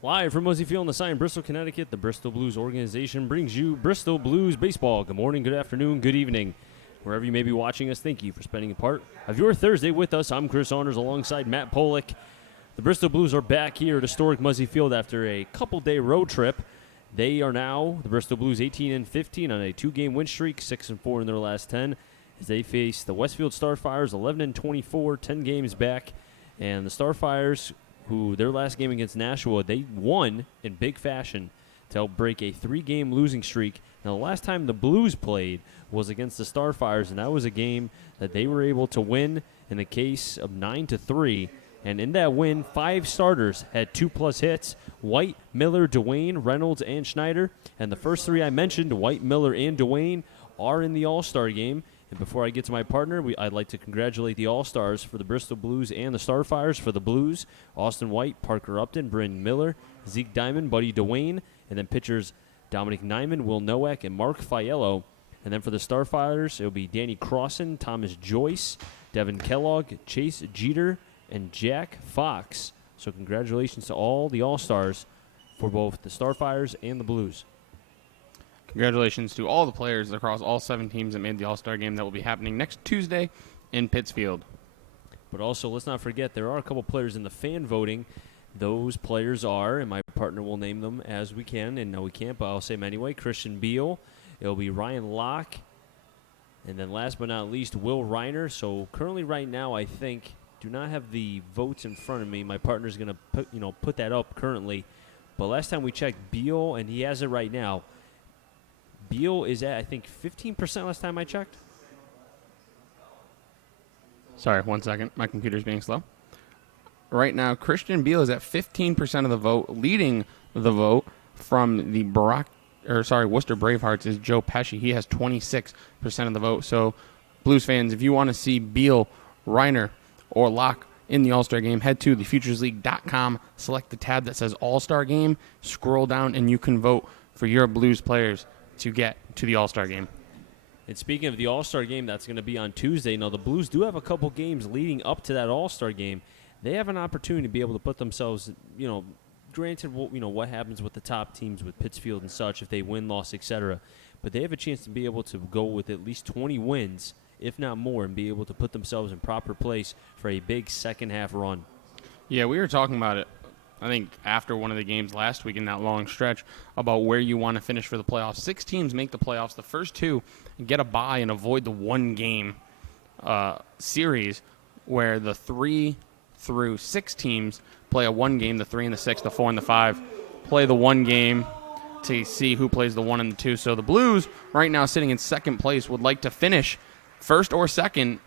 Live from Muzzy Field on the sign, Bristol, Connecticut, the Bristol Blues organization brings you Bristol Blues baseball. Good morning, good afternoon, good evening. Wherever you may be watching us, thank you for spending a part of your Thursday with us. I'm Chris Saunders alongside Matt Polick. The Bristol Blues are back here at historic Muzzy Field after a couple-day road trip. They are now, the Bristol Blues, 18-15 on a two-game win streak, 6-4 in their last 10, as they face the Westfield Starfires, 11-24, 10 games back. And the Starfires, who their last game against Nashua, they won in big fashion to help break a three-game losing streak. Now, the last time the Blues played was against the Starfires, and that was a game that they were able to win in the case of 9-3. And in that win, 5 starters had 2+ hits: White, Miller, Dwayne, Reynolds, and Schneider. And the first 3 I mentioned, White, Miller, and Dwayne, are in the All-Star game. And before I get to my partner, I'd like to congratulate the All-Stars for the Bristol Blues and the Starfires. For the Blues, Austin White, Parker Upton, Bryn Miller, Zeke Diamond, Buddy Dwayne, and then pitchers Dominic Nyman, Will Nowak, and Mark Fiello. And then for the Starfires, it'll be Danny Crossan, Thomas Joyce, Devin Kellogg, Chase Jeter, and Jack Fox. So congratulations to all the All-Stars for both the Starfires and the Blues. Congratulations to all the players across all 7 teams that made the All-Star game that will be happening next Tuesday in Pittsfield. But also, let's not forget, there are a couple players in the fan voting. Those players are, and my partner will name them as we can, and no, we can't, but I'll say them anyway. Christian Beal. It'll be Ryan Locke. And then last but not least, Will Reiner. So currently right now, I think, do not have the votes in front of me. My partner's going to put that up currently. But last time we checked, Beal, and he has it right now, Beal is at, I think, 15% last time I checked. Sorry, 1 second. My computer's being slow. Right now, Christian Beal is at 15% of the vote. Leading the vote from the Worcester Bravehearts is Joe Pesci. He has 26% of the vote. So, Blues fans, if you want to see Beal, Reiner, or Locke in the All-Star game, head to thefuturesleague.com, select the tab that says All-Star Game, scroll down, and you can vote for your Blues players to get to the All-Star game. And speaking of the All-Star game, that's going to be on Tuesday. Now, the Blues do have a couple games leading up to that All-Star game. They have an opportunity to be able to put themselves, granted, what happens with the top teams with Pittsfield and such, if they win, loss, etc. But they have a chance to be able to go with at least 20 wins, if not more, and be able to put themselves in proper place for a big second-half run. Yeah, we were talking about it, I think, after one of the games last week in that long stretch about where you want to finish for the playoffs. 6 teams make the playoffs. The first 2 get a bye and avoid the one-game series where the 3 through 6 teams play a 1 game, the 3 and the 6, the 4 and the 5 play the 1 game to see who plays the 1 and the 2. So the Blues, right now sitting in second place, would like to finish first or second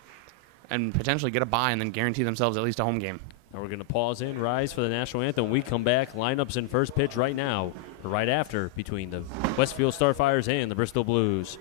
and potentially get a bye and then guarantee themselves at least a home game. Now we're going to pause and rise for the national anthem. When we come back, lineups in first pitch right now, or right after, between the Westfield Starfires and the Bristol Blues.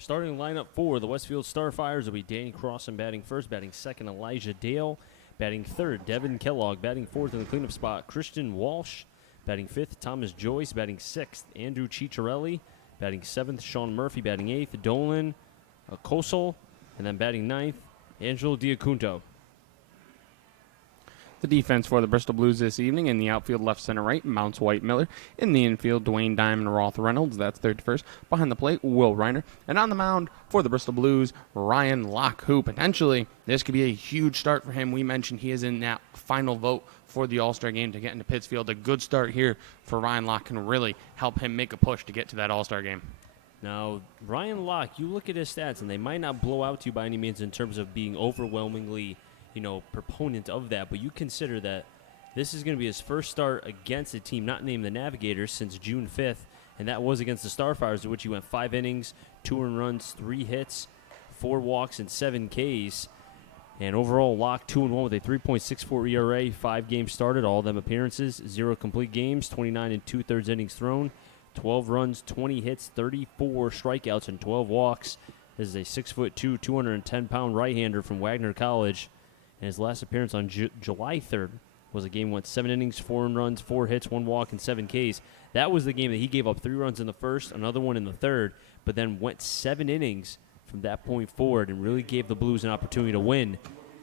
Starting lineup for the Westfield Starfires will be Danny Crossan batting first, batting second Elijah Dale, Batting third, Devin Kellogg. Batting fourth in the cleanup spot, Christian Walsh. Batting fifth, Thomas Joyce. Batting sixth, Andrew Ciccarelli. Batting seventh, Sean Murphy. Batting eighth, Dolan Kosel. And then batting ninth, Angelo Diacunto. The defense for the Bristol Blues this evening in the outfield, left, center, right, Mounts White Miller. In the infield, Dwayne Diamond Roth Reynolds. That's third to first. Behind the plate, Will Reiner. And on the mound for the Bristol Blues, Ryan Locke, who potentially this could be a huge start for him. We mentioned he is in that final vote for the All-Star game to get into Pittsfield. A good start here for Ryan Locke can really help him make a push to get to that All-Star game. Now, Ryan Locke, you look at his stats, and they might not blow out to you by any means in terms of being overwhelmingly proponent of that, but you consider that this is going to be his first start against a team not named the Navigators since June 5th, and that was against the Starfires, in which he went 5 innings, 2 earned runs, 3 hits, 4 walks, and 7 Ks. And overall, Locke 2-1 with a 3.64 ERA, 5 games started, all of them appearances, 0 complete games, 29 2/3 innings thrown, 12 runs, 20 hits, 34 strikeouts, and 12 walks. This is a 6'2", 210-pound right-hander from Wagner College. And his last appearance on July 3rd was a game went 7 innings, 4 earned runs, 4 hits, 1 walk, and 7 Ks. That was the game that he gave up 3 runs in the first, another one in the third, but then went 7 innings from that point forward and really gave the Blues an opportunity to win,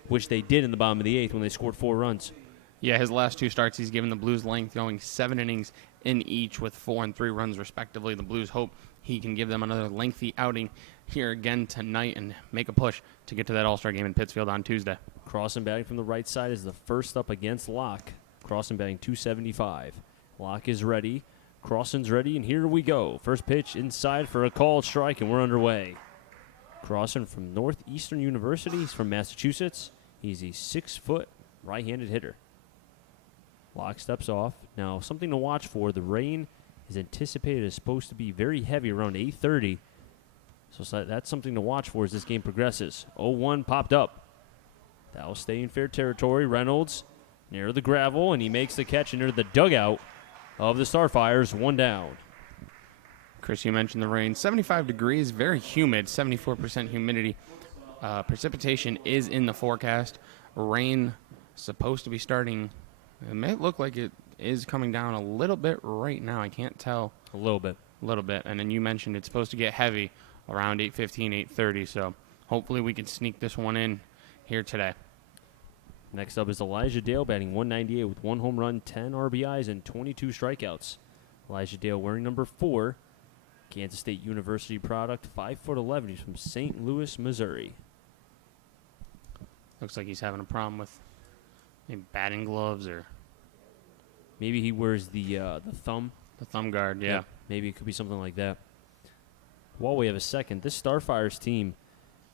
which they did in the bottom of the 8th when they scored 4 runs. Yeah, his last 2 starts, he's given the Blues length, going 7 innings in each with 4 and 3 runs respectively. The Blues hope he can give them another lengthy outing here again tonight and make a push to get to that All-Star game in Pittsfield on Tuesday. Crossan batting from the right side is the first up against Locke. Crossan batting 275. Locke is ready. Crossan's ready, and here we go. First pitch inside for a called strike, and we're underway. Crossan from Northeastern University. He's from Massachusetts. He's a 6-foot right-handed hitter. Locke steps off. Now, something to watch for. The rain is anticipated as supposed to be very heavy around 8:30. So that's something to watch for as this game progresses. 0-1 popped up. That'll stay in fair territory. Reynolds near the gravel, and he makes the catch into the dugout of the Starfires. 1 down. Chris, you mentioned the rain. 75 degrees, very humid, 74% humidity. Precipitation is in the forecast. Rain supposed to be starting. It may look like it is coming down a little bit right now. I can't tell. A little bit. And then you mentioned it's supposed to get heavy around 8:15, 8:30. So hopefully we can sneak this one in here today. Next up is Elijah Dale batting 198 with 1 home run, 10 RBIs, and 22 strikeouts. Elijah Dale wearing number 4, Kansas State University product, 5'11". He's from St. Louis, Missouri. Looks like he's having a problem with maybe batting gloves or maybe he wears the thumb. The thumb guard, yeah. Maybe it could be something like that. While we have a second, this Starfires team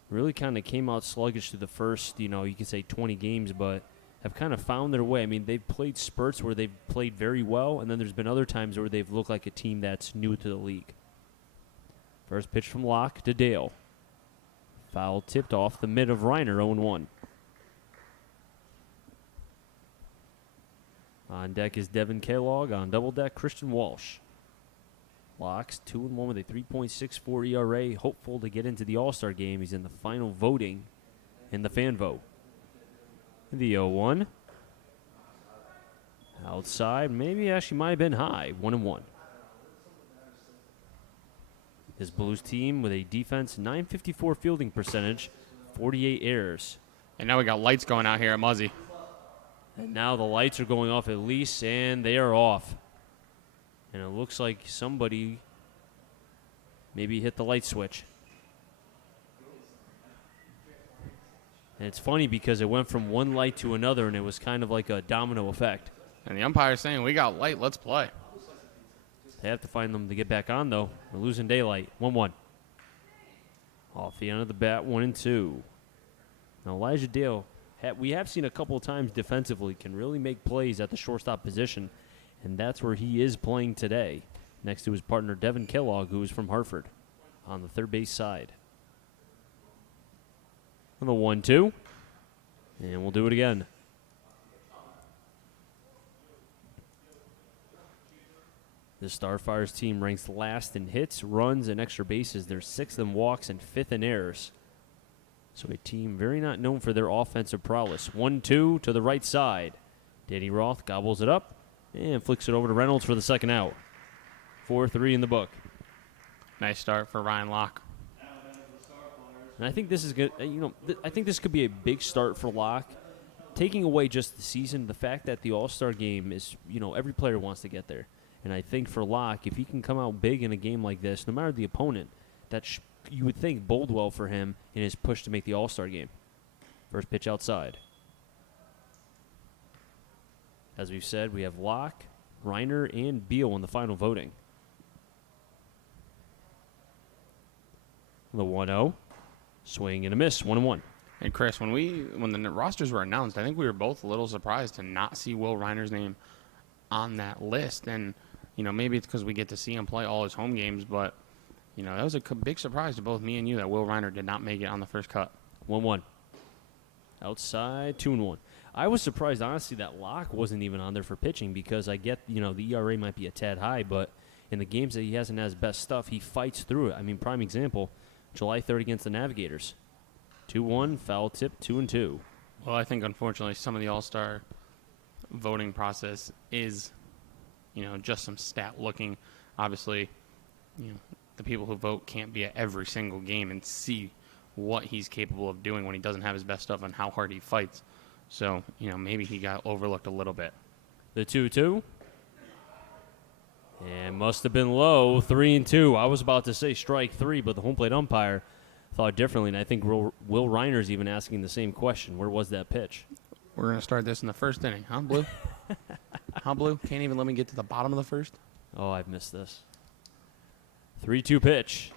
really kind of came out sluggish through the first, you can say 20 games, but have kind of found their way. I mean, they've played spurts where they've played very well, and then there's been other times where they've looked like a team that's new to the league. First pitch from Locke to Dale. Foul tipped off the mid of Reiner, 0-1. On deck is Devin Kellogg. On double deck, Christian Walsh. Locke's 2-1 with a 3.64 ERA. Hopeful to get into the All-Star game. He's in the final voting in the fan vote. The 0-1. Outside, maybe actually might have been high. 1-1. This Blues team with a defense, 954 fielding percentage, 48 errors. And now we got lights going out here at Muzzy. And now the lights are going off at least, and they are off. And it looks like somebody maybe hit the light switch. And it's funny because it went from one light to another, and it was kind of like a domino effect. And the umpire's saying, we got light, let's play. They have to find them to get back on, though. We're losing daylight. 1-1. Off the end of the bat, 1-2. Now, Elijah Dale, we have seen a couple of times defensively, can really make plays at the shortstop position, and that's where he is playing today, next to his partner Devin Kellogg, who is from Hartford, on the third base side. On the 1-2, and we'll do it again. The Starfires team ranks last in hits, runs, and extra bases. They're 6th in walks and 5th in errors. So a team very not known for their offensive prowess. 1-2 to the right side. Danny Roth gobbles it up and flicks it over to Reynolds for the second out. 4-3 in the book. Nice start for Ryan Locke. And I think this is good. I think this could be a big start for Locke. Taking away just the season, the fact that the All-Star game is, every player wants to get there. And I think for Locke, if he can come out big in a game like this, no matter the opponent, you would think bode well for him in his push to make the All-Star game. First pitch outside. As we've said, we have Locke, Reiner, and Beal in the final voting. The 1-0. Swing and a miss, 1-1. And Chris, when the rosters were announced, I think we were both a little surprised to not see Will Reiner's name on that list. And, maybe it's because we get to see him play all his home games, but, that was a big surprise to both me and you that Will Reiner did not make it on the first cut. 1-1. Outside, 2-1. I was surprised, honestly, that Locke wasn't even on there for pitching because I get, the ERA might be a tad high, but in the games that he hasn't had his best stuff, he fights through it. I mean, prime example, July 3rd against the Navigators. 2-1, foul tip, 2-2. Well, I think, unfortunately, some of the All-Star voting process is, just some stat looking. Obviously, the people who vote can't be at every single game and see what he's capable of doing when he doesn't have his best stuff and how hard he fights. So, maybe he got overlooked a little bit. The 2-2. And must have been low, 3-2. I was about to say strike three, but the home plate umpire thought differently, and I think Will Reiner's even asking the same question. Where was that pitch? We're going to start this in the first inning, huh, Blue? Huh, Blue? Can't even let me get to the bottom of the first? Oh, I've missed this. 3-2 pitch.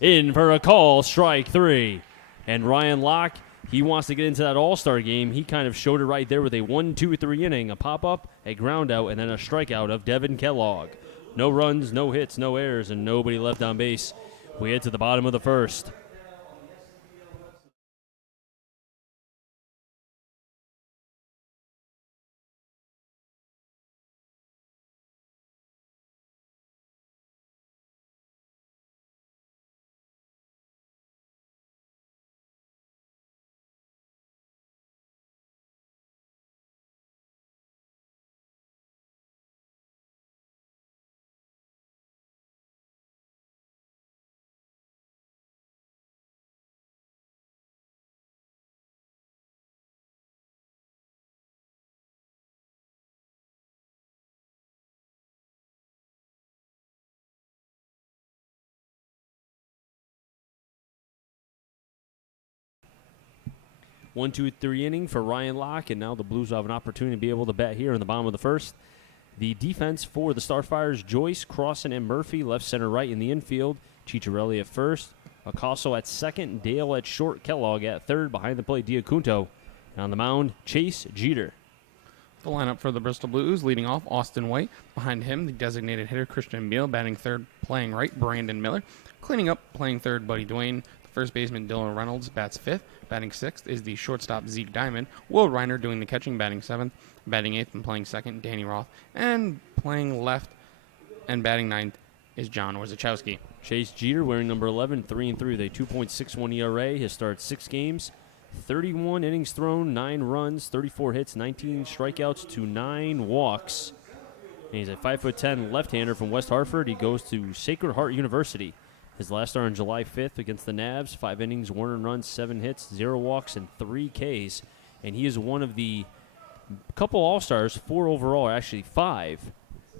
In for a call, strike three. And Ryan Locke, he wants to get into that All-Star game. He kind of showed it right there with a 1-2-3 inning, a pop-up, a ground-out, and then a strikeout of Devin Kellogg. No runs, no hits, no errors, and nobody left on base. We head to the bottom of the first. One, two, three inning for Ryan Locke, and now the Blues have an opportunity to be able to bat here in the bottom of the first. The defense for the Starfires, Joyce, Crossan, and Murphy, left, center, right in the infield. Ciccarelli at first, Acosto at second, Dale at short, Kellogg at third, behind the plate, Diacunto. And on the mound, Chase Jeter. The lineup for the Bristol Blues, leading off Austin White. Behind him, the designated hitter, Christian Beal, batting third, playing right, Brandon Miller. Cleaning up, playing third, Buddy Dwayne. First baseman Dylan Reynolds bats fifth. Batting sixth is the shortstop Zeke Diamond. Will Reiner doing the catching, batting seventh. Batting eighth and playing second, Danny Roth. And playing left and batting ninth is John Warzachowski. Chase Jeter wearing number 11, 3-3 with a 2.61 ERA. His started 6 games, 31 innings thrown, 9 runs, 34 hits, 19 strikeouts to 9 walks. And he's a 5'10" left-hander from West Hartford. He goes to Sacred Heart University. His last start on July 5th against the Navs, 5 innings, 1 earned run, 7 hits, 0 walks, and 3 Ks. And he is one of the couple All-Stars, 4 overall, or actually 5,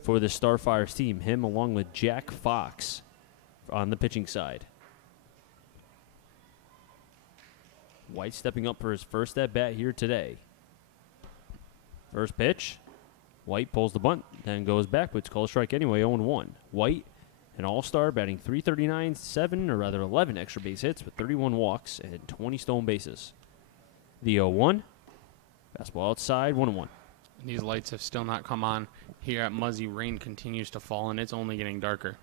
for the Starfires team. Him along with Jack Fox on the pitching side. White stepping up for his first at-bat here today. First pitch. White pulls the bunt, then goes back, but it's called a strike anyway, 0-1. White, an all-star, batting .339, 11 extra base hits with 31 walks and 20 stolen bases. The 0-1. Fastball outside, 1-1. These lights have still not come on. Here at Muzzy, rain continues to fall, and it's only getting darker.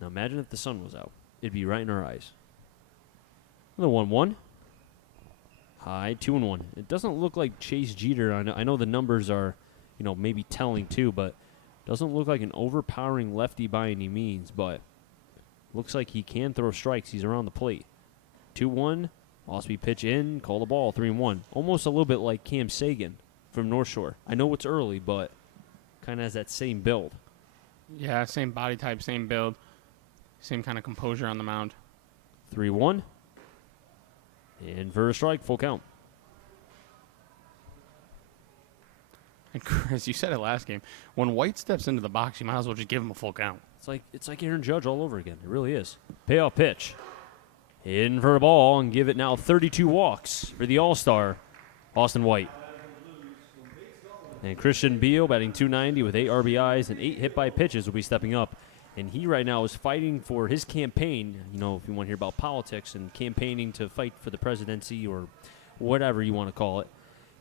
Now imagine if the sun was out. It'd be right in our eyes. Another 1-1. High, 2-1. It doesn't look like Chase Jeter. I know the numbers are, maybe telling too, but doesn't look like an overpowering lefty by any means, but looks like he can throw strikes. He's around the plate. 2-1. Osby pitch in, call the ball, 3-1. Almost a little bit like Cam Sagan from North Shore. I know it's early, but kind of has that same build. Yeah, same body type, same build, same kind of composure on the mound. 3-1. In for a strike, full count. And Chris, you said it last game. When White steps into the box, you might as well just give him a full count. It's like Aaron Judge all over again. It really is. Payoff pitch. In for a ball and give it now 32 walks for the All-Star, Austin White. And Christian Beal batting .290 with 8 RBIs and 8 hit by pitches will be stepping up. And he right now is fighting for his campaign. You know, if you want to hear about politics and campaigning to fight for the presidency or whatever you want to call it,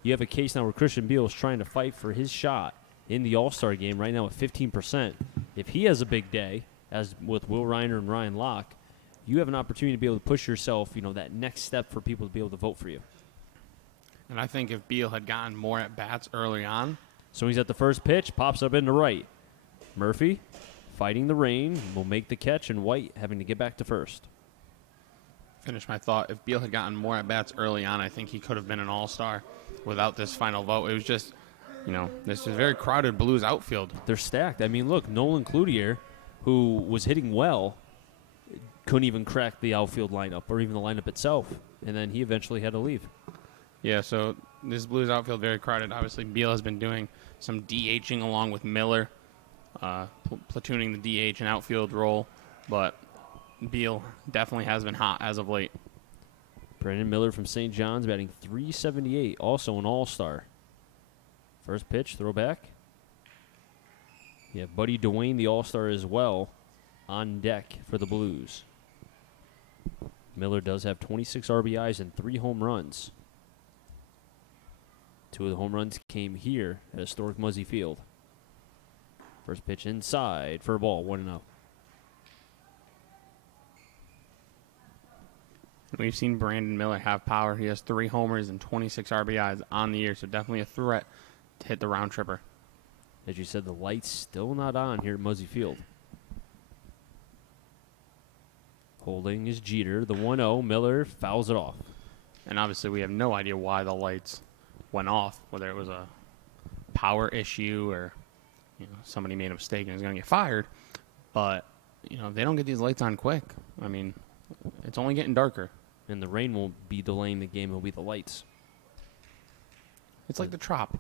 you have a case now where Christian Beal is trying to fight for his shot in the All-Star game right now at 15%. If he has a big day, as with Will Reiner and Ryan Locke, you have an opportunity to be able to push yourself, you know, that next step for people to be able to vote for you. And I think if Beal had gotten more at-bats early on. So he's at the first pitch, pops up into right. Murphy, fighting the rain, will make the catch, and White having to get back to first. Finish my thought. If Beal had gotten more at-bats early on, I think he could have been an all-star without this final vote. It was just, you know, this is a very crowded Blues outfield. They're stacked. I mean, look, Nolan Cloutier, who was hitting well, couldn't even crack the outfield lineup or even the lineup itself, and then he eventually had to leave. Yeah, so this Blues outfield very crowded. Obviously, Beal has been doing some DHing along with Miller, platooning the DH and outfield role, but Beal definitely has been hot as of late. Brandon Miller from St. John's batting .378, also an all-star. First pitch, throwback. You have Buddy Dwayne, the all-star as well, on deck for the Blues. Miller does have 26 RBIs and 3 home runs. 2 of the home runs came here at historic Muzzy Field. First pitch inside for a ball, 1-0. We've seen Brandon Miller have power. He has 3 homers and 26 RBIs on the year, so definitely a threat to hit the round tripper. As you said, the light's still not on here at Muzzy Field. Holding is Jeter, the 1-0. Miller fouls it off. And obviously we have no idea why the lights went off, whether it was a power issue or somebody made a mistake and is going to get fired. But, they don't get these lights on quick. I mean, it's only getting darker. And the rain won't be delaying the game. It'll be the lights. It's like the Trop.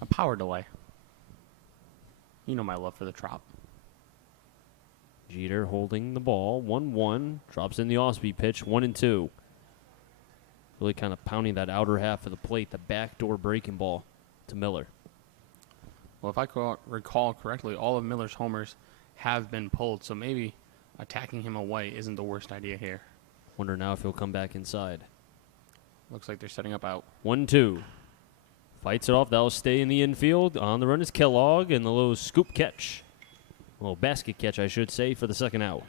A power delay. You know my love for the Trop. Jeter holding the ball, 1-1. Drops in the Osby pitch, 1-2. Really kind of pounding that outer half of the plate, the backdoor breaking ball to Miller. Well, if I recall correctly, all of Miller's homers have been pulled, so maybe attacking him away isn't the worst idea here. Wonder now if he'll come back inside. Looks like they're setting up out. 1-2. Fights it off. That'll stay in the infield. On the run is Kellogg, and the little scoop catch. A little basket catch, I should say, for the second out.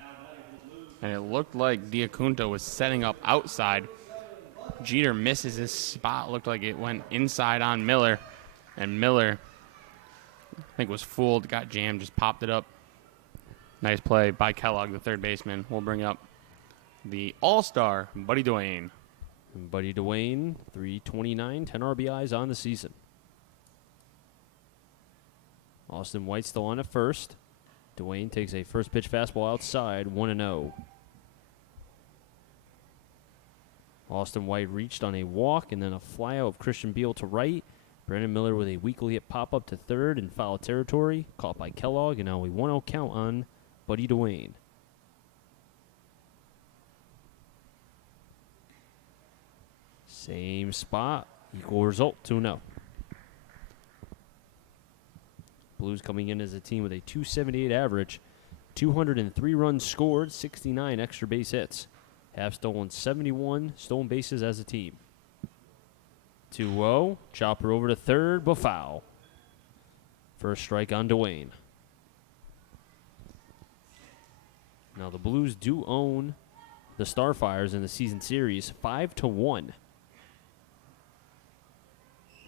And it looked like Diacunto was setting up outside. Jeter misses his spot. Looked like it went inside on Miller. And Miller, I think, was fooled, got jammed, just popped it up. Nice play by Kellogg, the third baseman. We'll bring up the all-star, Buddy Dwayne. And Buddy Dwayne, .329, 10 RBIs on the season. Austin White still on at first. Dwayne takes a first pitch fastball outside, 1-0. Austin White reached on a walk and then a flyout of Christian Beal to right. Brandon Miller with a weakly hit pop-up to third in foul territory. Caught by Kellogg, and now a 1-0 count on Buddy Dwayne. Same spot, equal result, 2-0. Blues coming in as a team with a .278 average, 203 runs scored, 69 extra base hits. Have stolen 71 stolen bases as a team. 2-0, chopper over to third, but foul. First strike on Dwayne. Now the Blues do own the Starfires in the season series 5-1.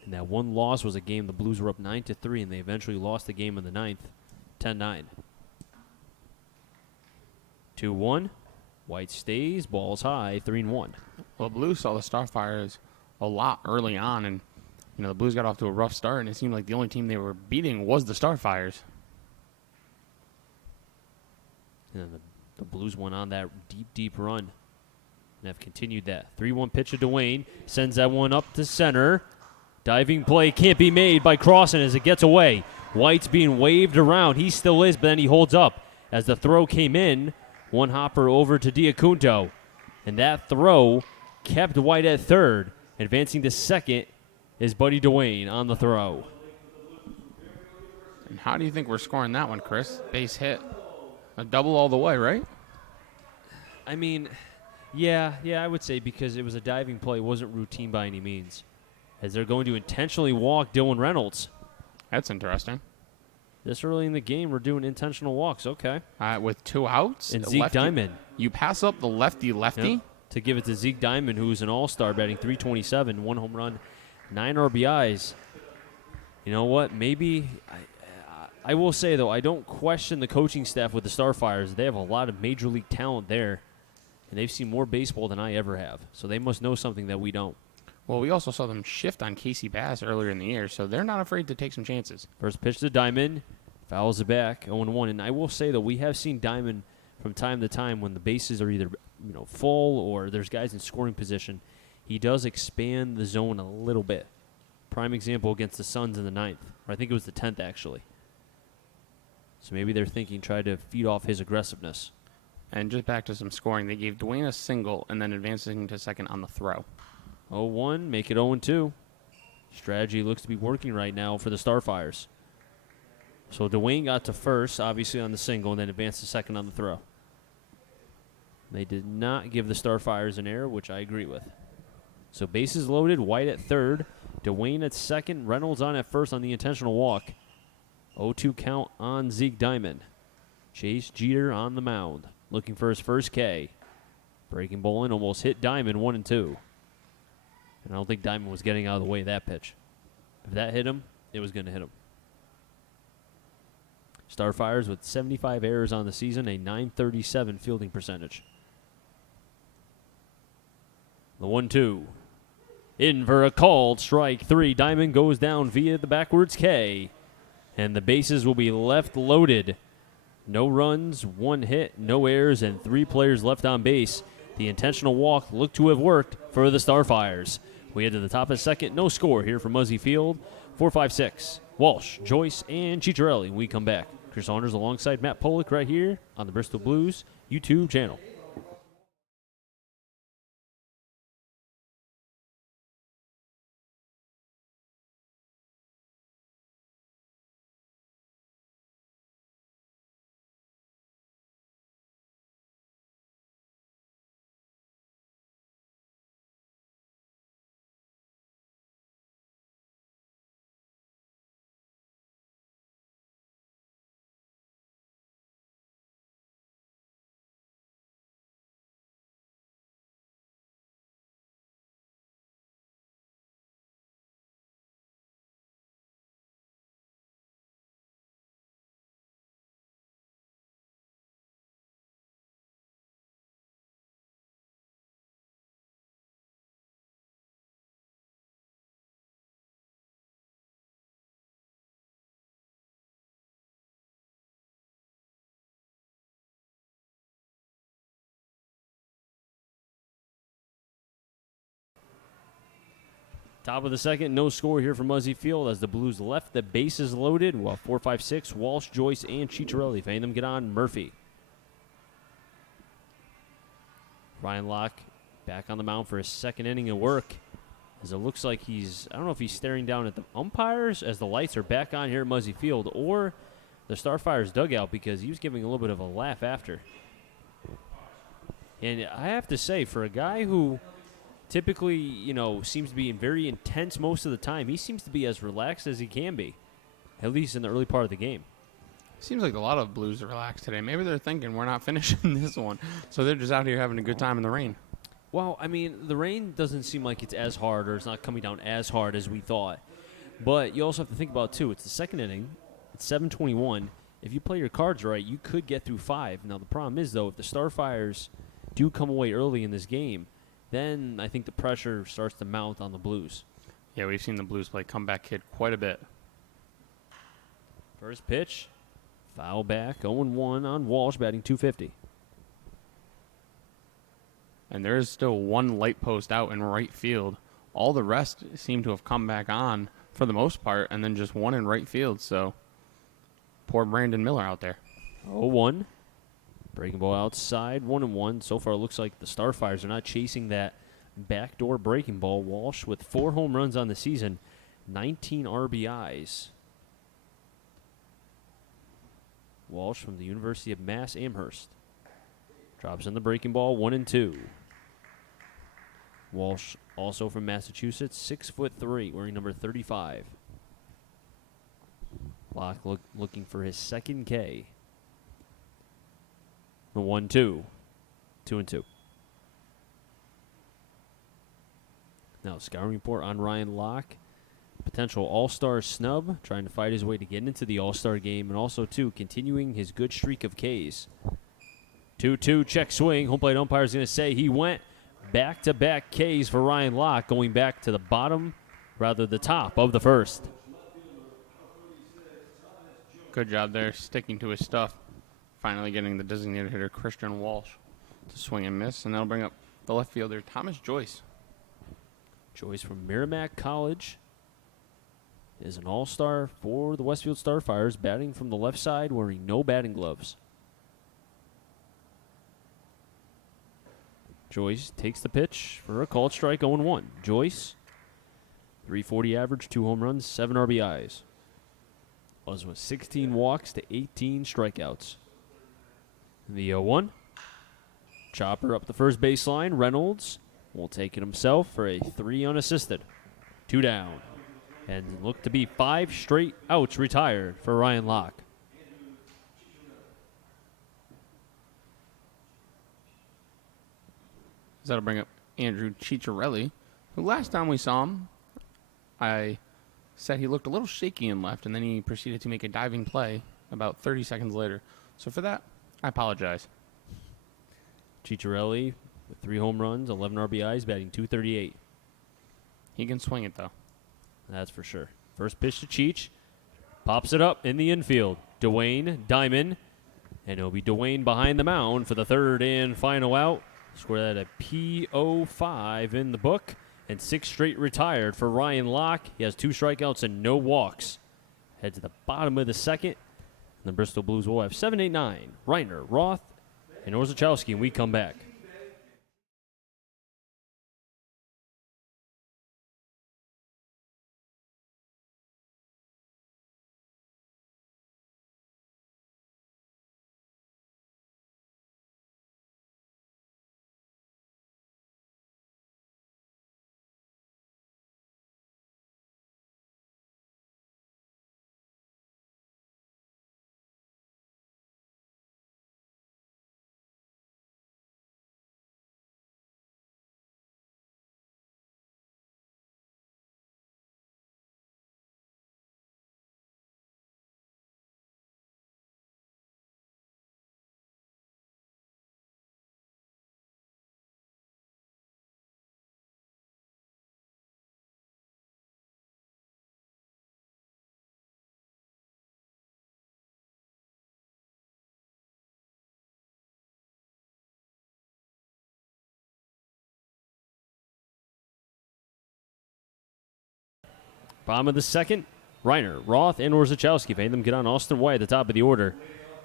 And that one loss was a game the Blues were up 9-3, and they eventually lost the game in the ninth, 10-9. 2-1. White stays, ball's high, 3-1. Well, the Blues saw the Starfires a lot early on, and the Blues got off to a rough start, and it seemed like the only team they were beating was the Starfires. And then the Blues went on that deep run and have continued that. 3-1 pitch to Dwayne. Sends that one up to center. Diving play can't be made by Crossan as it gets away. White's being waved around. He still is, but then he holds up. As the throw came in, one hopper over to Diacunto. And that throw kept White at third. Advancing to second is Buddy Dwayne on the throw. And how do you think we're scoring that one, Chris? Base hit. A double all the way, right? I mean, yeah, I would say because it was a diving play. It wasn't routine by any means. As they're going to intentionally walk Dylan Reynolds. That's interesting. This early in the game, we're doing intentional walks. Okay. With 2 outs. And Zeke Diamond. You pass up the lefty-lefty? Yep. To give it to Zeke Diamond, who's an all-star, batting .327, 1 home run, 9 RBIs. You know what? Maybe I will say, though, I don't question the coaching staff with the Starfires. They have a lot of major league talent there, and they've seen more baseball than I ever have. So they must know something that we don't. Well, we also saw them shift on Casey Bass earlier in the year, so they're not afraid to take some chances. First pitch to Diamond, fouls it back, 0-1. And I will say, though, we have seen Diamond from time to time when the bases are either full or there's guys in scoring position. He does expand the zone a little bit. Prime example against the Suns in the 9th, or I think it was the 10th, actually. So maybe they're thinking try to feed off his aggressiveness. And just back to some scoring, they gave Dwayne a single and then advancing to second on the throw. 0-1, make it 0-2. Strategy looks to be working right now for the Starfires. So Dwayne got to first, obviously on the single, and then advanced to second on the throw. They did not give the Starfires an error, which I agree with. So bases loaded, White at third, Dwayne at second, Reynolds on at first on the intentional walk. 0-2 count on Zeke Diamond. Chase Jeter on the mound, looking for his first K. Breaking ball in, almost hit Diamond, 1-2. And I don't think Diamond was getting out of the way of that pitch. If that hit him, it was going to hit him. Starfires with 75 errors on the season, a .937 fielding percentage. The 1-2. In for a called strike 3. Diamond goes down via the backwards K. And the bases will be left loaded. No runs, 1 hit, no errors, and 3 players left on base. The intentional walk looked to have worked for the Starfires. We head to the top of the second. No score here from Muzzy Field. 4-5-6. Walsh, Joyce, and Chicharelli. We come back. Chris Saunders alongside Matt Pollock right here on the Bristol Blues YouTube channel. Top of the second, no score here from Muzzy Field as the Blues left the bases loaded while 4-5-6, Walsh, Joyce, and Chicharelli. If any of them get on, Murphy. Ryan Locke back on the mound for his second inning of work as it looks like I don't know if he's staring down at the umpires as the lights are back on here at Muzzy Field or the Starfires dugout because he was giving a little bit of a laugh after. And I have to say, for a guy who typically, seems to be very intense most of the time, he seems to be as relaxed as he can be, at least in the early part of the game. Seems like a lot of Blues are relaxed today. Maybe they're thinking we're not finishing this one, so they're just out here having a good time in the rain. Well, I mean, the rain doesn't seem like it's as hard or it's not coming down as hard as we thought. But you also have to think about, too, it's the second inning. It's 7:21. If you play your cards right, you could get through 5. Now, the problem is, though, if the Starfires do come away early in this game, then I think the pressure starts to mount on the Blues. Yeah, we've seen the Blues play comeback kid quite a bit. First pitch, foul back, 0-1 on Walsh, batting .250. And there is still one light post out in right field. All the rest seem to have come back on for the most part, and then just one in right field. So poor Brandon Miller out there. 0-1. Breaking ball outside, 1-1. So far, it looks like the Starfires are not chasing that backdoor breaking ball. Walsh with 4 home runs on the season, 19 RBIs. Walsh from the University of Mass Amherst. Drops in the breaking ball, 1-2. Walsh, also from Massachusetts, 6'3", wearing number 35. Locke looking for his second K. The 1-2. 2-2. Now, scouting report on Ryan Locke. Potential all-star snub, trying to fight his way to get into the all-star game, and also, too, continuing his good streak of Ks. 2-2, check swing. Home plate umpire is going to say he went. Back-to-back Ks for Ryan Locke, going back to the bottom, rather the top of the first. Good job there, sticking to his stuff. Finally getting the designated hitter, Christian Walsh, to swing and miss, and that'll bring up the left fielder, Thomas Joyce. Joyce from Merrimack College is an all-star for the Westfield Starfires, batting from the left side, wearing no batting gloves. Joyce takes the pitch for a called strike, 0-1. Joyce, 340 average, 2 home runs, 7 RBIs. Was with 16 walks to 18 strikeouts. The 0-1. Chopper up the first baseline. Reynolds will take it himself for a 3 unassisted. 2 down. And look to be 5 straight outs retired for Ryan Locke. That'll bring up Andrew Ciccarelli, who last time we saw him, I said he looked a little shaky in left, and then he proceeded to make a diving play about 30 seconds later. So for that, I apologize. Ciccarelli with 3 home runs, 11 RBIs, batting .238. He can swing it, though. That's for sure. First pitch to Cheech. Pops it up in the infield. Dwayne Diamond. And it'll be Dwayne behind the mound for the third and final out. Score that at P05 in the book. And 6 straight retired for Ryan Locke. He has 2 strikeouts and no walks. Head to the bottom of the second. And the Bristol Blues will have 7, 8, 9. Reiner, Roth, and Orzechowski, and we come back. Bottom of the second, Reiner, Roth, and Orzechowski. Made them get on Austin White at the top of the order.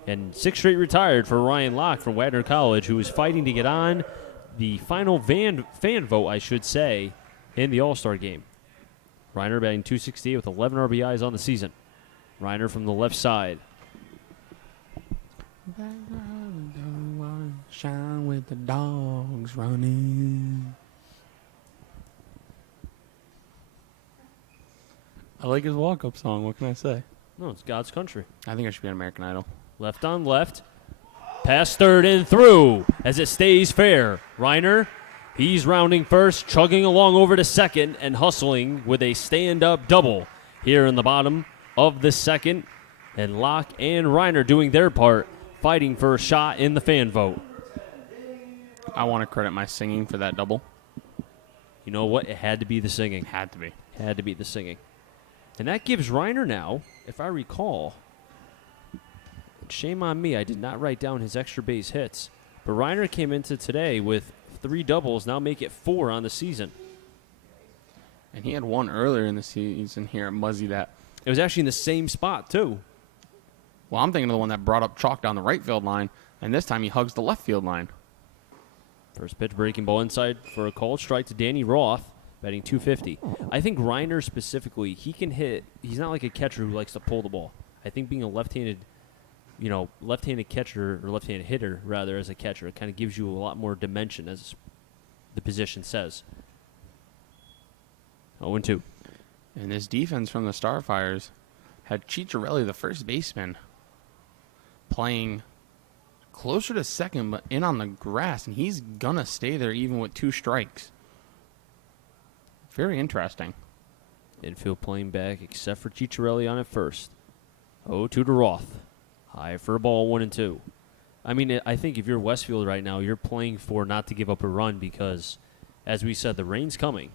And 6 straight retired for Ryan Locke from Wagner College, who is fighting to get on the final fan vote, I should say, in the All-Star game. Reiner batting .268 with 11 RBIs on the season. Reiner from the left side. Shine with the dogs running. I like his walk-up song. What can I say? No, it's God's country. I think I should be on American Idol. Left on left. Past third and through as it stays fair. Reiner, he's rounding first, chugging along over to second and hustling with a stand-up double here in the bottom of the second. And Locke and Reiner doing their part, fighting for a shot in the fan vote. I want to credit my singing for that double. You know what? It had to be the singing. Had to be. Had to be the singing. And that gives Reiner now, if I recall, shame on me, I did not write down his extra base hits. But Reiner came into today with 3 doubles, now make it 4 on the season. And he had one earlier in the season here at Muzzy that. It was actually in the same spot, too. Well, I'm thinking of the one that brought up chalk down the right field line, and this time he hugs the left field line. First pitch, breaking ball inside for a called strike to Danny Roth, batting .250. I think Reiner specifically, he can hit. He's not like a catcher who likes to pull the ball. I think being a left-handed catcher, or left-handed hitter, rather, as a catcher, it kind of gives you a lot more dimension, as the position says. 0-2. And this defense from the Starfires had Ciccarelli, the first baseman, playing closer to second, but in on the grass, and he's going to stay there even with 2 strikes. Very interesting. Infield playing back, except for Ciccarelli on at first. 0-2 to Roth. High for a ball, 1-2. I mean, I think if you're Westfield right now, you're playing for not to give up a run because, as we said, the rain's coming.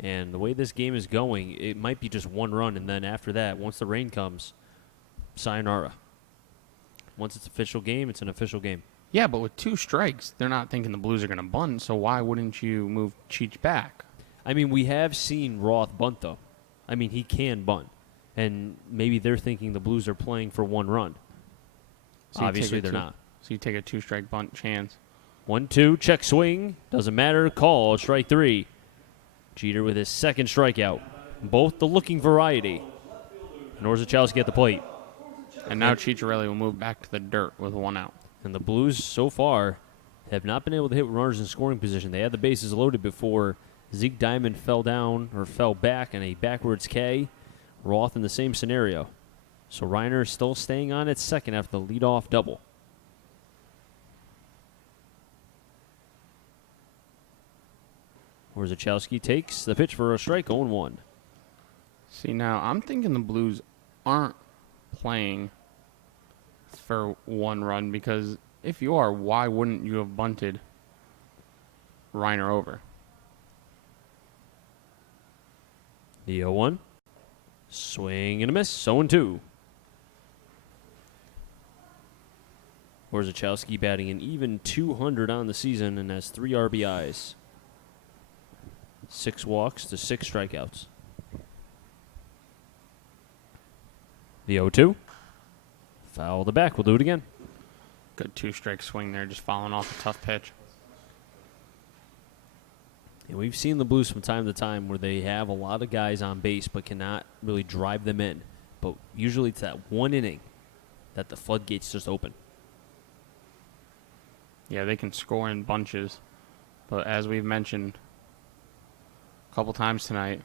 And the way this game is going, it might be just 1 run, and then after that, once the rain comes, sayonara. Once it's official game, it's an official game. Yeah, but with 2 strikes, they're not thinking the Blues are going to bunt, so why wouldn't you move Cheech back? I mean, we have seen Roth bunt, though. I mean, he can bunt. And maybe they're thinking the Blues are playing for 1 run. So obviously, they're not. So you take a 2-strike bunt chance. 1-2, check swing. Doesn't matter. Call, strike 3. Jeter with his second strikeout. Both the looking variety. And Orzechowski at the plate. And now Ciccarelli will move back to the dirt with 1 out. And the Blues, so far, have not been able to hit runners in scoring position. They had the bases loaded before Zeke Diamond fell back in a backwards K. Roth in the same scenario. So Reiner is still staying on at second after the leadoff double. Orzechowski takes the pitch for a strike, 0-1. See, now I'm thinking the Blues aren't playing for 1 run because if you are, why wouldn't you have bunted Reiner over? The 0-1. Swing and a miss, 0-2. Orzechowski batting an even .200 on the season and has 3 RBIs. 6 walks to 6 strikeouts. The 0-2. Foul the back. We'll do it again. Good 2-strike swing there, just following off a tough pitch. And we've seen the Blues from time to time where they have a lot of guys on base but cannot really drive them in. But usually it's that 1 inning that the floodgates just open. Yeah, they can score in bunches. But as we've mentioned a couple times tonight,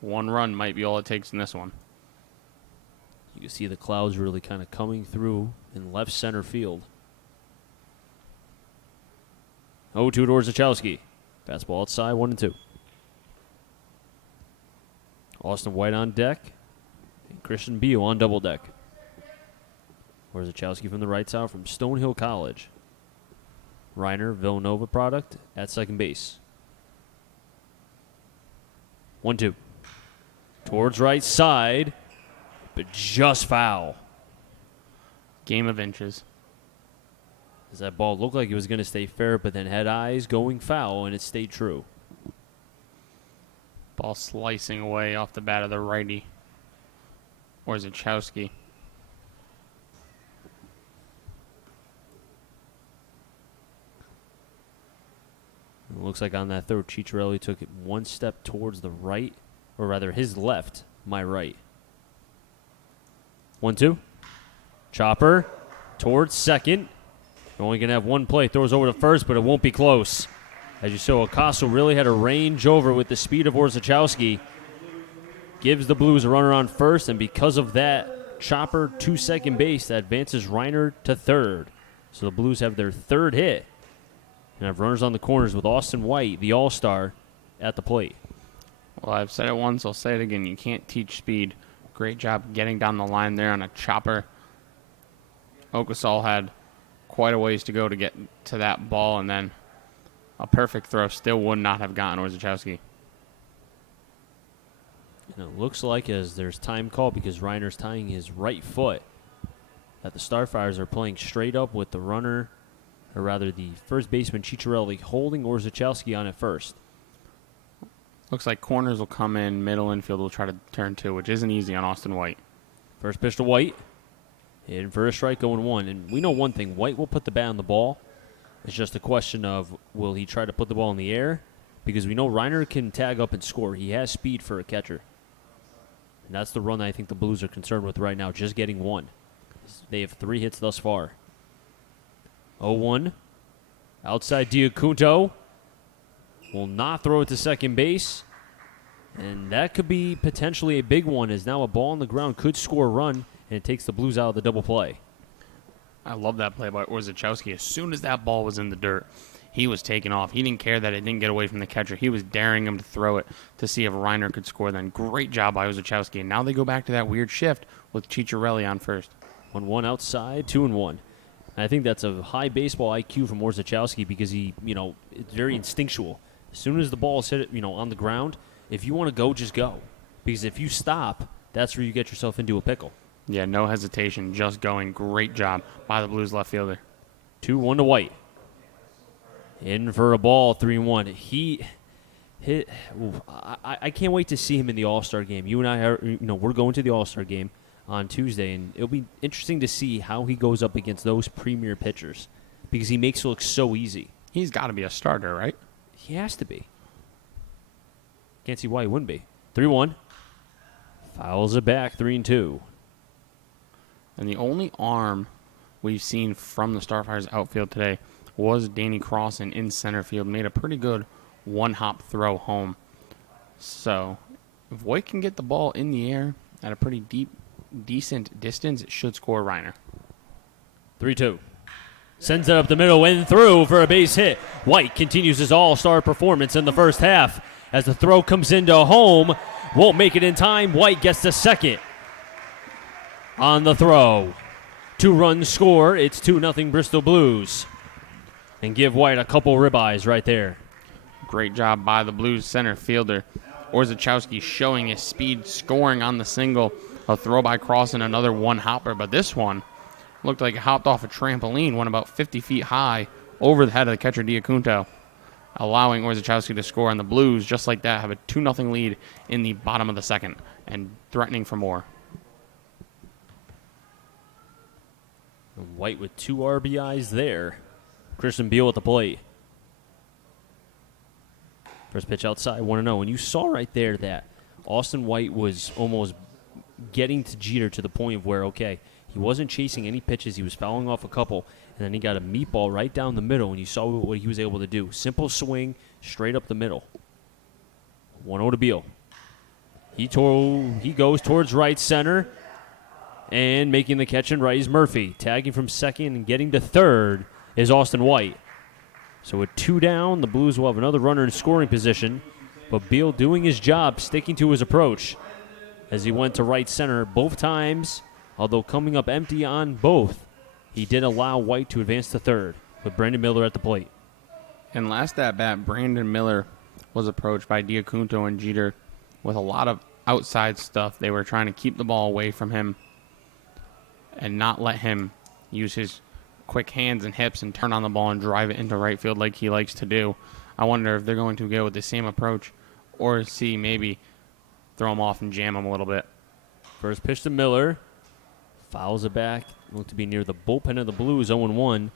1 run might be all it takes in this one. You can see the clouds really kind of coming through in left center field. 0-2 to Orzechowski. Fastball outside, 1-2. Austin White on deck. And Christian Beal on double deck. Orzechowski from the right side from Stonehill College. Reiner, Villanova product, at second base. 1-2. Towards right side, but just foul. Game of inches. As that ball looked like it was going to stay fair, but then had eyes going foul, and it stayed true. Ball slicing away off the bat of the righty. Orzechowski. It looks like on that throw, Ciccarelli took it 1 step towards the right, or rather his left, my right. 1-2. Chopper towards second. You're only going to have 1 play. Throws over to first, but it won't be close. As you saw, Acosta really had a range over with the speed of Orzechowski. Gives the Blues a runner on first, and because of that, Chopper to second base, that advances Reiner to third. So the Blues have their 3rd hit and have runners on the corners with Austin White, the all-star, at the plate. Well, I've said it once, I'll say it again. You can't teach speed. Great job getting down the line there on a chopper. Okasal had quite a ways to go to get to that ball, and then A perfect throw still would not have gotten Orzechowski. And it looks like as there's time called because Reiner's tying his right foot that the Starfires are playing straight up with the runner, or rather the first baseman Ciccarelli holding Orzechowski on at first. Looks like corners will come in, middle infield will try to turn two, which isn't easy on Austin White. First pitch to White. In for a strike, 0-1. And we know one thing, White will put the bat on the ball. It's just a question of will he try to put the ball in the air? Because we know Reiner can tag up and score. He has speed for a catcher. And that's the run that I think the Blues are concerned with right now, just getting one. They have 3 hits thus far. 0-1. Outside Diacunto. Will not throw it to second base. And that could be potentially a big one, as now a ball on the ground could score a run, and it takes the Blues out of the double play. I love that play by Orzechowski. As soon as that ball was in the dirt, he was taking off. He didn't care that it didn't get away from the catcher. He was daring him to throw it to see if Reiner could score then. Great job by Orzechowski. And now they go back to that weird shift with Ciccarelli on first. 1-1 outside, 2-1. I think that's a high baseball IQ from Orzechowski because he, it's very instinctual. As soon as the ball is hit, on the ground, if you want to go, just go. Because if you stop, that's where you get yourself into a pickle. Yeah, no hesitation, just going. Great job by the Blues left fielder. 2-1 to White. In for a ball, 3-1. He hit. I can't wait to see him in the All-Star game. You and I are, we're going to the All-Star game on Tuesday, and it'll be interesting to see how he goes up against those premier pitchers because he makes it look so easy. He's got to be a starter, right? He has to be. Can't see why he wouldn't be. 3-1. Fouls it back, 3-2. And the only arm we've seen from the Starfires outfield today was Danny Crossan in center field. Made a pretty good one-hop throw home. So if White can get the ball in the air at a pretty decent distance, it should score Reiner. 3-2. Sends it up the middle and through for a base hit. White continues his all-star performance in the first half. As the throw comes into home, won't make it in time. White gets the second on the throw. 2-run score. It's 2-0 Bristol Blues. And give White a couple ribeyes right there. Great job by the Blues center fielder. Orzechowski showing his speed, scoring on the single. A throw by Crossan, another one-hopper. But this one looked like it hopped off a trampoline, went about 50 feet high over the head of the catcher Diacunto, allowing Orzechowski to score. And the Blues, just like that, have a 2-0 lead in the bottom of the second and threatening for more. White with 2 RBIs there. Christian Beal at the plate. First pitch outside, 1-0. And you saw right there that Austin White was almost getting to Jeter to the point of where, okay, he wasn't chasing any pitches. He was fouling off a couple, and then he got a meatball right down the middle, and you saw what he was able to do. Simple swing, straight up the middle. 1-0 to Beal. He goes towards right center, and making the catch and right is Murphy. Tagging from second and getting to third is Austin White. So with 2 down, the Blues will have another runner in scoring position, but Beal doing his job, sticking to his approach as he went to right center both times. Although coming up empty on both, he did allow White to advance to third with Brandon Miller at the plate. And last at bat, Brandon Miller was approached by Diacunto and Jeter with a lot of outside stuff. They were trying to keep the ball away from him and not let him use his quick hands and hips and turn on the ball and drive it into right field like he likes to do. I wonder if they're going to go with the same approach or see maybe throw him off and jam him a little bit. First pitch to Miller. Fouls it back. Looked to be near the bullpen of the Blues, 0-1.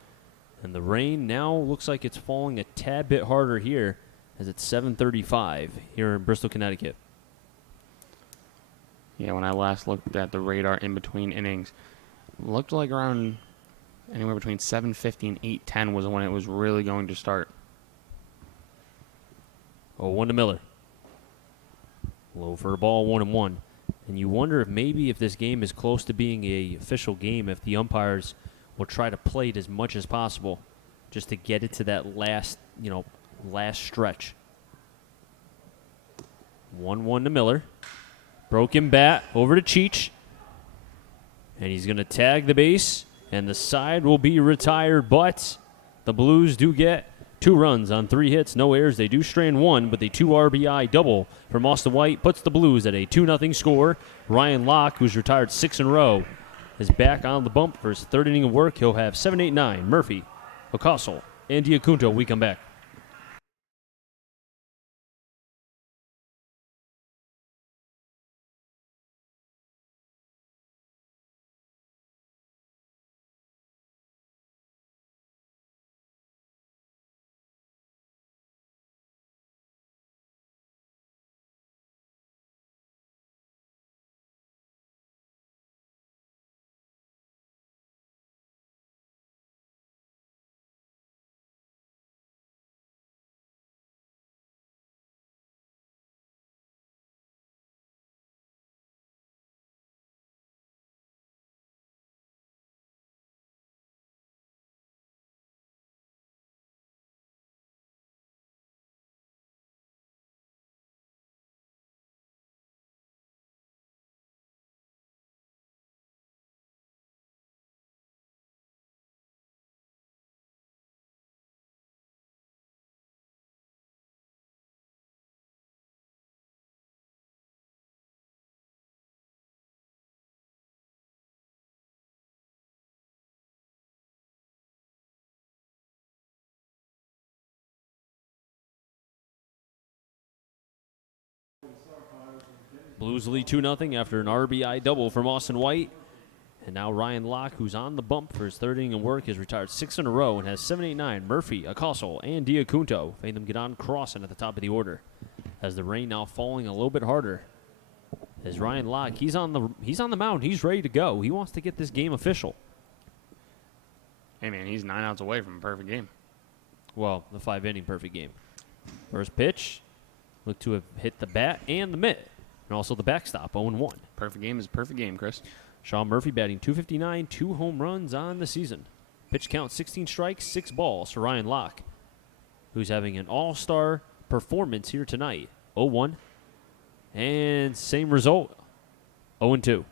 And the rain now looks like it's falling a tad bit harder here as it's 7:35 here in Bristol, Connecticut. Yeah, when I last looked at the radar in between innings, looked like around anywhere between 7:50 and 8:10 was when it was really going to start. 0-1 to Miller. Low for a ball, 1-1. And you wonder if this game is close to being a official game, if the umpires will try to play it as much as possible just to get it to that last stretch. 1-1 to Miller. Broken bat over to Cheech. And he's going to tag the base, and the side will be retired, but the Blues do get 2 runs on 3 hits, no errors. They do strand 1, but the 2 RBI double from Austin White puts the Blues at a 2-0 score. Ryan Locke, who's retired 6 in a row, is back on the bump for his 3rd inning of work. He'll have 7, 8, 9. Murphy, Ocasio, and Diacunto. We come back. Blues lead 2-0 after an RBI double from Austin White. And now Ryan Locke, who's on the bump for his 3rd inning of work, has retired 6 in a row and has 7, 8, 9. Murphy, Ocasio, and Diacunto. Fade them get on crossing at the top of the order. As the rain now falling a little bit harder. As Ryan Locke, he's on the mound. He's ready to go. He wants to get this game official. Hey, man, he's 9 outs away from a perfect game. Well, the 5-inning perfect game. First pitch, looked to have hit the bat and the mitt. And also the backstop, 0-1. Perfect game is a perfect game, Chris. Sean Murphy batting .259, 2 home runs on the season. Pitch count 16 strikes, 6 balls for Ryan Locke, who's having an all-star performance here tonight. 0-1. And same result, 0-2.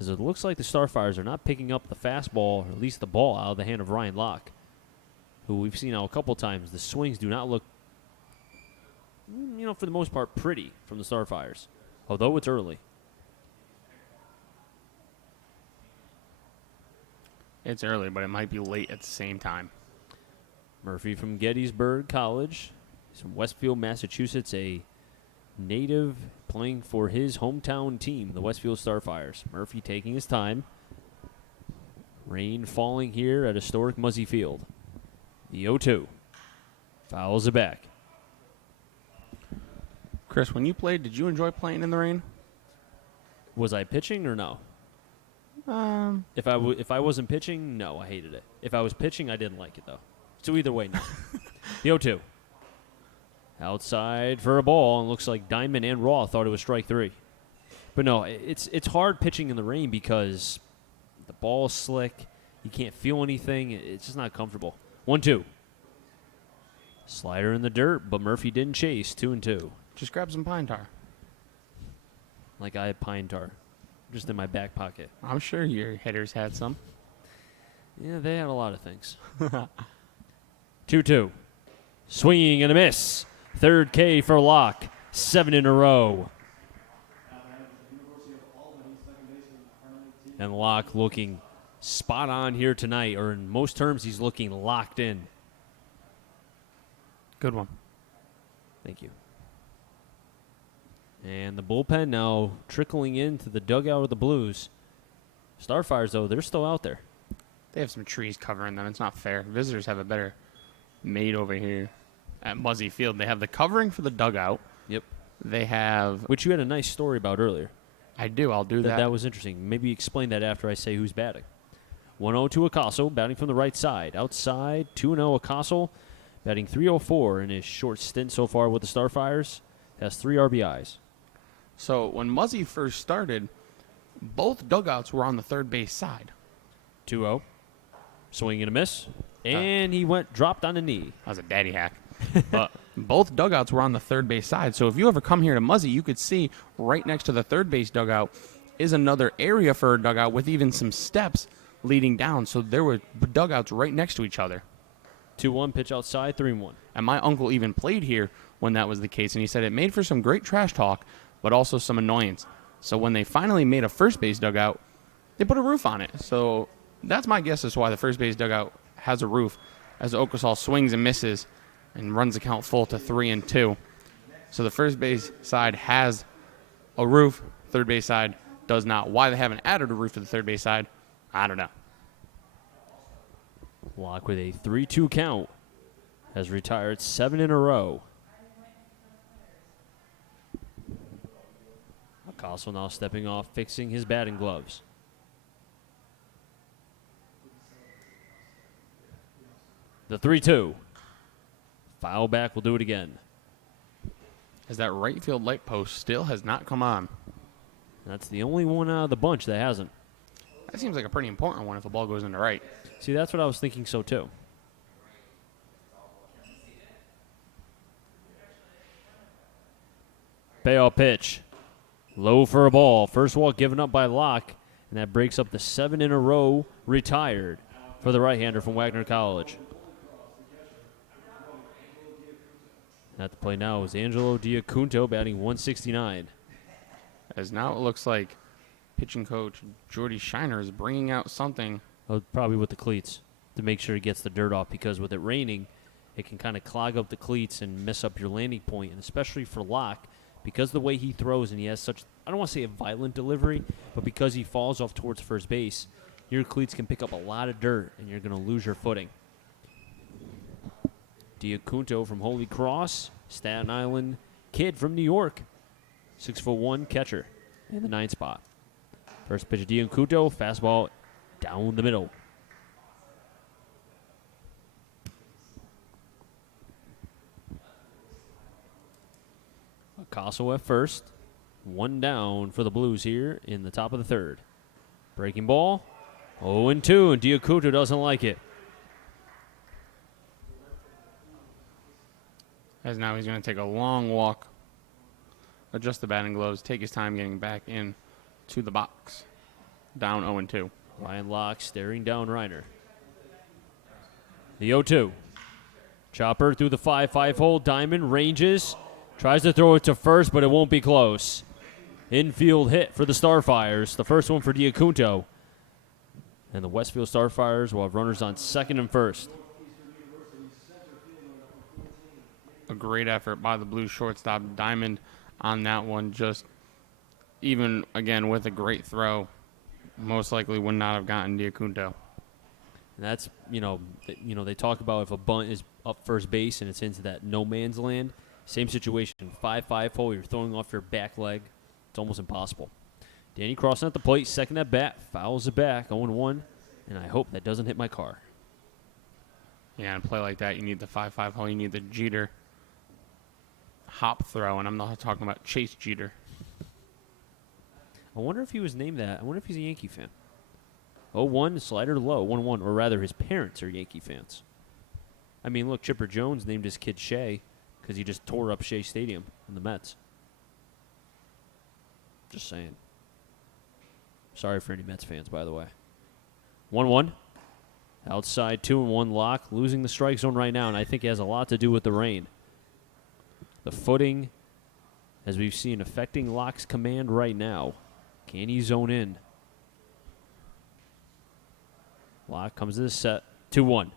As it looks like the Starfires are not picking up the fastball, or at least the ball, out of the hand of Ryan Locke, who we've seen now a couple times. The swings do not look, for the most part, pretty from the Starfires, although it's early. It's early, but it might be late at the same time. Murphy from Gettysburg College. He's from Westfield, Massachusetts, a native playing for his hometown team, the Westfield Starfires. Murphy taking his time. Rain falling here at historic Muzzy Field. The 0-2. Fouls it back. Chris, when you played, did you enjoy playing in the rain? Was I pitching or no? If I wasn't pitching, no, I hated it. If I was pitching, I didn't like it, though. So either way, no. The 0-2. Outside for a ball, and looks like Diamond and Raw thought it was strike 3. But no, it's hard pitching in the rain because the ball's slick. You can't feel anything. It's just not comfortable. 1-2. Slider in the dirt, but Murphy didn't chase. 2-2. Just grab some pine tar. Like I had pine tar, just in my back pocket. I'm sure your hitters had some. Yeah, they had a lot of things. 2-2. Swinging and a miss. 3rd K for Locke. 7 in a row. And Locke looking spot on here tonight, or in most terms, he's looking locked in. Good one. Thank you. And the bullpen now trickling into the dugout of the Blues. Starfires, though, they're still out there. They have some trees covering them. It's not fair. Visitors have it better made over here at Muzzy Field. They have the covering for the dugout. Yep. They have... Which you had a nice story about earlier. I do. I'll do that. That was interesting. Maybe explain that after I say who's batting. 1-0 to Ocasio, batting from the right side. Outside, 2-0 Ocasio, batting .304 in his short stint so far with the Starfires. Has 3 RBIs. So when Muzzy first started, both dugouts were on the third base side. 2-0. Swing and a miss. And he dropped on a knee. That was a daddy hack. But both dugouts were on the third base side. So if you ever come here to Muzzy, you could see right next to the third base dugout is another area for a dugout with even some steps leading down. So there were dugouts right next to each other. 2-1, pitch outside, 3-1. And my uncle even played here when that was the case, and he said it made for some great trash talk, but also some annoyance. So when they finally made a first base dugout, they put a roof on it. So that's my guess as to why the first base dugout has a roof, as Okasal swings and misses and runs the count full to 3-2. So the first base side has a roof, third base side does not. Why they haven't added a roof to the third base side, I don't know. Locke with a 3-2 count has retired 7 in a row. Acosta now stepping off, fixing his batting gloves. The 3-2. Foul back will do it again. As that right field light post still has not come on. That's the only one out of the bunch that hasn't. That seems like a pretty important one if the ball goes into right. See, that's what I was thinking so too. Payoff pitch. Low for a ball. First walk given up by Locke, and that breaks up the 7 in a row retired for the right-hander from Wagner College. At the play now is Angelo Diacunto batting 169. As now it looks like pitching coach Jordy Shiner is bringing out something. Oh, probably with the cleats to make sure he gets the dirt off, because with it raining, it can kind of clog up the cleats and mess up your landing point, and especially for Locke, because the way he throws and he has such, I don't want to say a violent delivery, but because he falls off towards first base, your cleats can pick up a lot of dirt and you're going to lose your footing. Diacunto from Holy Cross, Staten Island kid from New York, 6'1" catcher in the 9th spot. First pitch of Diacunto, fastball down the middle. Acosta at first. One down for the Blues here in the top of the third. Breaking ball. 0-2, and Diacunto doesn't like it. As now he's going to take a long walk, adjust the batting gloves, take his time getting back in to the box. Down 0-2. Ryan Locke staring down Reiner. The 0-2. Chopper through the 5-5 hole. Diamond ranges. Tries to throw it to first, but it won't be close. Infield hit for the Starfires. The first one for Diacunto. And the Westfield Starfires will have runners on second and first. A great effort by the Blues shortstop Diamond on that one. Just even, again, with a great throw, most likely would not have gotten Diacunto. And that's, they talk about if a bunt is up first base and it's into that no man's land. Same situation, 5-5 hole, you're throwing off your back leg. It's almost impossible. Danny Crossing at the plate, second at bat, fouls it back, 0-1, and I hope that doesn't hit my car. Yeah, in a play like that, you need the 5-5 hole, you need the Jeter hop throw, and I'm not talking about Chase Jeter. I wonder if he was named that. I wonder if he's a Yankee fan. 0-1, slider low, 1-1, or rather his parents are Yankee fans. I mean, look, Chipper Jones named his kid Shea because he just tore up Shea Stadium in the Mets. Just saying. Sorry for any Mets fans, by the way. 1-1. Outside 2-1 Locke, losing the strike zone right now, and I think it has a lot to do with the rain. The footing, as we've seen, affecting Locke's command right now. Can he zone in? Locke comes to the set. 2-1.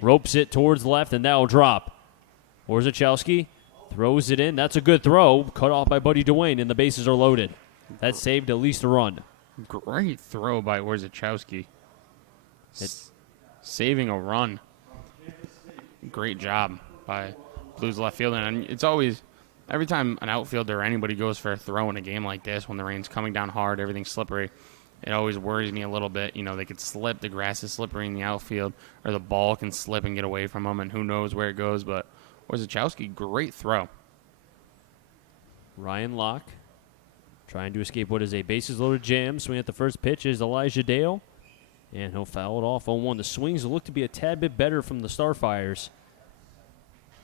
Ropes it towards left, and that'll drop. Orzechowski throws it in. That's a good throw. Cut off by Buddy Dwayne, and the bases are loaded. That saved at least a run. Great throw by Orzechowski. Saving a run. Great job by Blues left fielder. And it's always, every time an outfielder or anybody goes for a throw in a game like this, when the rain's coming down hard, everything's slippery, it always worries me a little bit. You know, they could slip. The grass is slippery in the outfield, or the ball can slip and get away from them, and who knows where it goes. But Orzechowski, great throw. Ryan Locke trying to escape what is a bases-loaded jam. Swing at the first pitch is Elijah Dale, and he'll foul it off 0-1. The swings look to be a tad bit better from the Starfires.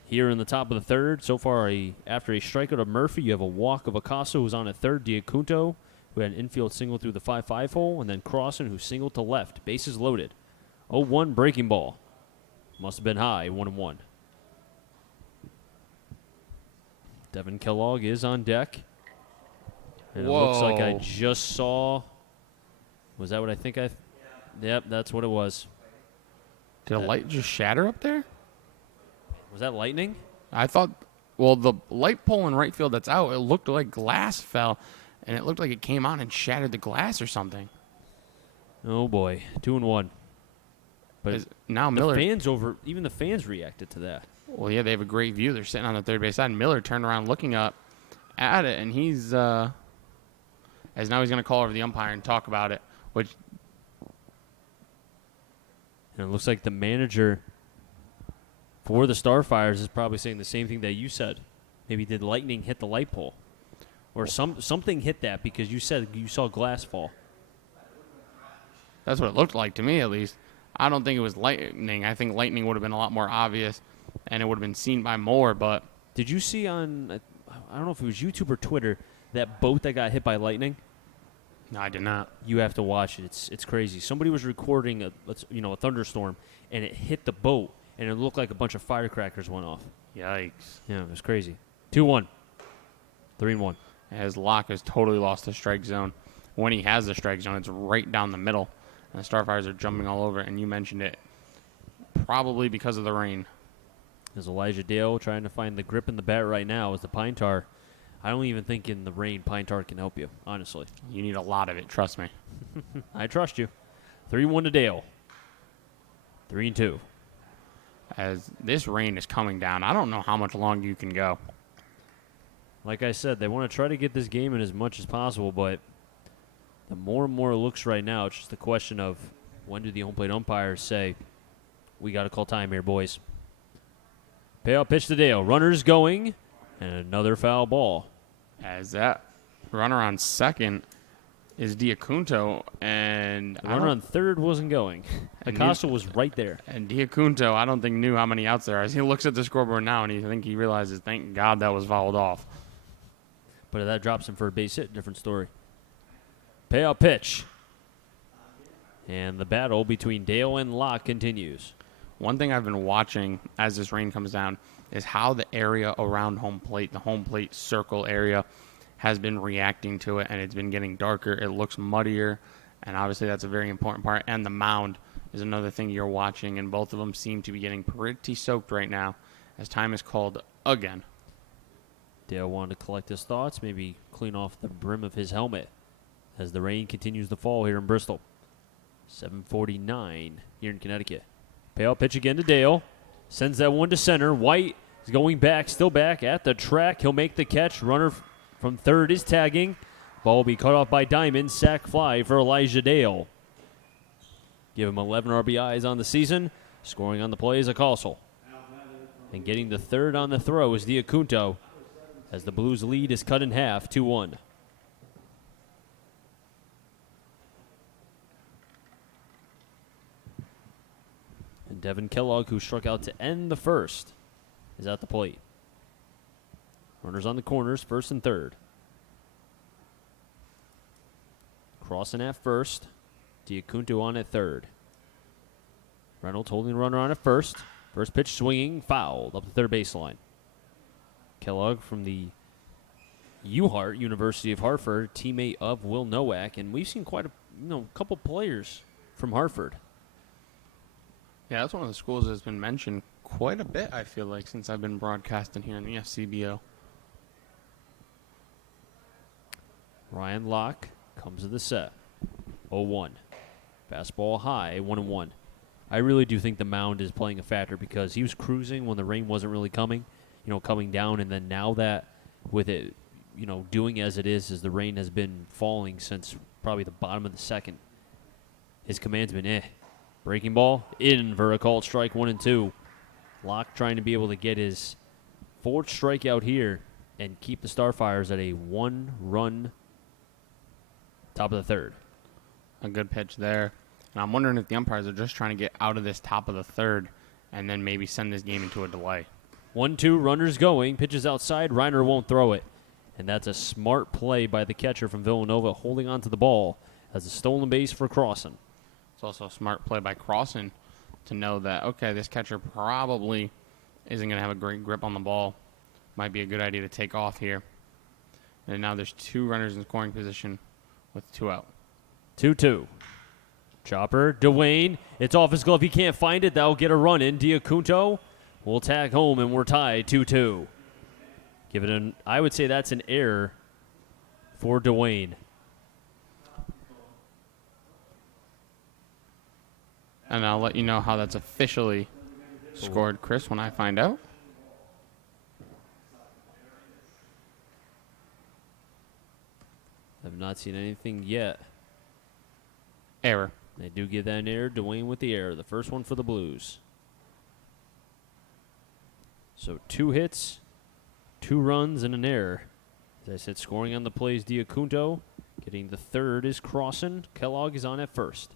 Here in the top of the third, so far after a strikeout of Murphy, you have a walk of Acosta, who's on at third, Diacunto, who had an infield single through the 5-5 hole, and then Crossan, who singled to left. Bases loaded. 0-1 breaking ball. Must have been high, 1-1. Devin Kellogg is on deck. And it looks like I Whoa. just saw. Was that what I think Yep, that's what it was. Did a light just shatter up there? Was that lightning? I thought, well, the light pole in right field that's out, it looked like glass fell, and it looked like it came on and shattered the glass or something. Oh, boy. 2-1. But Now the Miller, fans even the fans reacted to that. well, yeah, they have a great view. They're sitting on the third base side. Miller turned around looking up at it, and he's, as now he's going to call over the umpire and talk about it, which, And it looks like the manager for the Starfires is probably saying the same thing that you said. Maybe did lightning hit the light pole? Or something hit that because you said you saw glass fall. that's what it looked like to me, at least. I don't think it was lightning. I think lightning would have been a lot more obvious, and it would have been seen by more, but Did you see on, I don't know if it was YouTube or Twitter, that boat that got hit by lightning? no, I did not. You have to watch it. It's crazy. Somebody was recording a thunderstorm, and it hit the boat, and it looked like a bunch of firecrackers went off. Yikes. Yeah, it was crazy. 2-1. 3-1. As Locke has totally lost the strike zone. When he has the strike zone, it's right down the middle. And the Starfires are jumping all over, and you mentioned it. Probably because of the rain. There's Elijah Dale trying to find the grip in the bat right now as the Pine Tar. I don't even think in the rain Pine Tar can help you, honestly. You need a lot of it, trust me. I trust you. 3-1 to Dale. 3-2. As this rain is coming down, I don't know how much longer you can go. Like I said, they want to try to get this game in as much as possible, but the more and more it looks right now, it's just a question of when do the home plate umpires say, we got to call time here, boys. Payout pitch to Dale. Runners going, and another foul ball. As that runner on second is Diacunto, and The runner on third wasn't going. And Acosta was right there. And Diacunto, I don't think knew how many outs there are. As he looks at the scoreboard now, and I think he realizes, thank God that was fouled off. But if that drops him for a base hit, different story. Payout pitch. And the battle between Dale and Locke continues. One thing I've been watching as this rain comes down is how the area around home plate, the home plate circle area, has been reacting to it, and it's been getting darker. It looks muddier, and obviously that's a very important part. And the mound is another thing you're watching, and both of them seem to be getting pretty soaked right now as time is called again. Dale wanted to collect his thoughts, maybe clean off the brim of his helmet as the rain continues to fall here in Bristol. 7:49 here in Connecticut. Payout pitch again to Dale. Sends that one to center. White is going back, still back at the track. He'll make the catch. Runner from third is tagging. Ball will be cut off by Diamond. Sack fly for Elijah Dale. Give him 11 RBIs on the season. Scoring on the play is Acosta. And getting the third on the throw is Diacunto as the Blues lead is cut in half, 2-1. And Devin Kellogg, who struck out to end the first, is at the plate. Runners on the corners, first and third. Crossing at first. Diacunto on at third. Reynolds holding the runner on at first. First pitch swinging, fouled up the third baseline. Kellogg from the UHart, University of Hartford, teammate of Will Nowak, and we've seen quite a couple players from Hartford. Yeah, that's one of the schools that's been mentioned quite a bit, I feel like, since I've been broadcasting here in the FCBO. Ryan Locke comes to the set. 0-1. Fastball high, 1-1. I really do think the mound is playing a factor because he was cruising when the rain wasn't really coming, coming down, and then now that with it, doing as it is, as the rain has been falling since probably the bottom of the second, his command's been Breaking ball in for a called strike, 1-2. Locke trying to be able to get his fourth strikeout here and keep the Starfires at a 1-run top of the third. A good pitch there. And I'm wondering if the umpires are just trying to get out of this top of the third and then maybe send this game into a delay. 1-2, runners going. Pitches outside. Reiner won't throw it. And that's a smart play by the catcher from Villanova, holding onto the ball as a stolen base for Crossan. It's also a smart play by Crossan to know that, okay, this catcher probably isn't going to have a great grip on the ball. Might be a good idea to take off here. And now there's 2 runners in scoring position with 2 out. 2-2. Chopper, Dwayne. It's off his glove. He can't find it. That'll get a run in. Diacunto will tag home, and we're tied 2-2. Give it an. I would say that's an error for Dwayne. And I'll let you know how that's officially scored, Chris, when I find out. I've not seen anything yet. Error. They do give that an error. Dwayne with the error. The first one for the Blues. So 2 hits, 2 runs, and an error. As I said, scoring on the play is Diacunto. Getting the third is Crossan. Kellogg is on at first.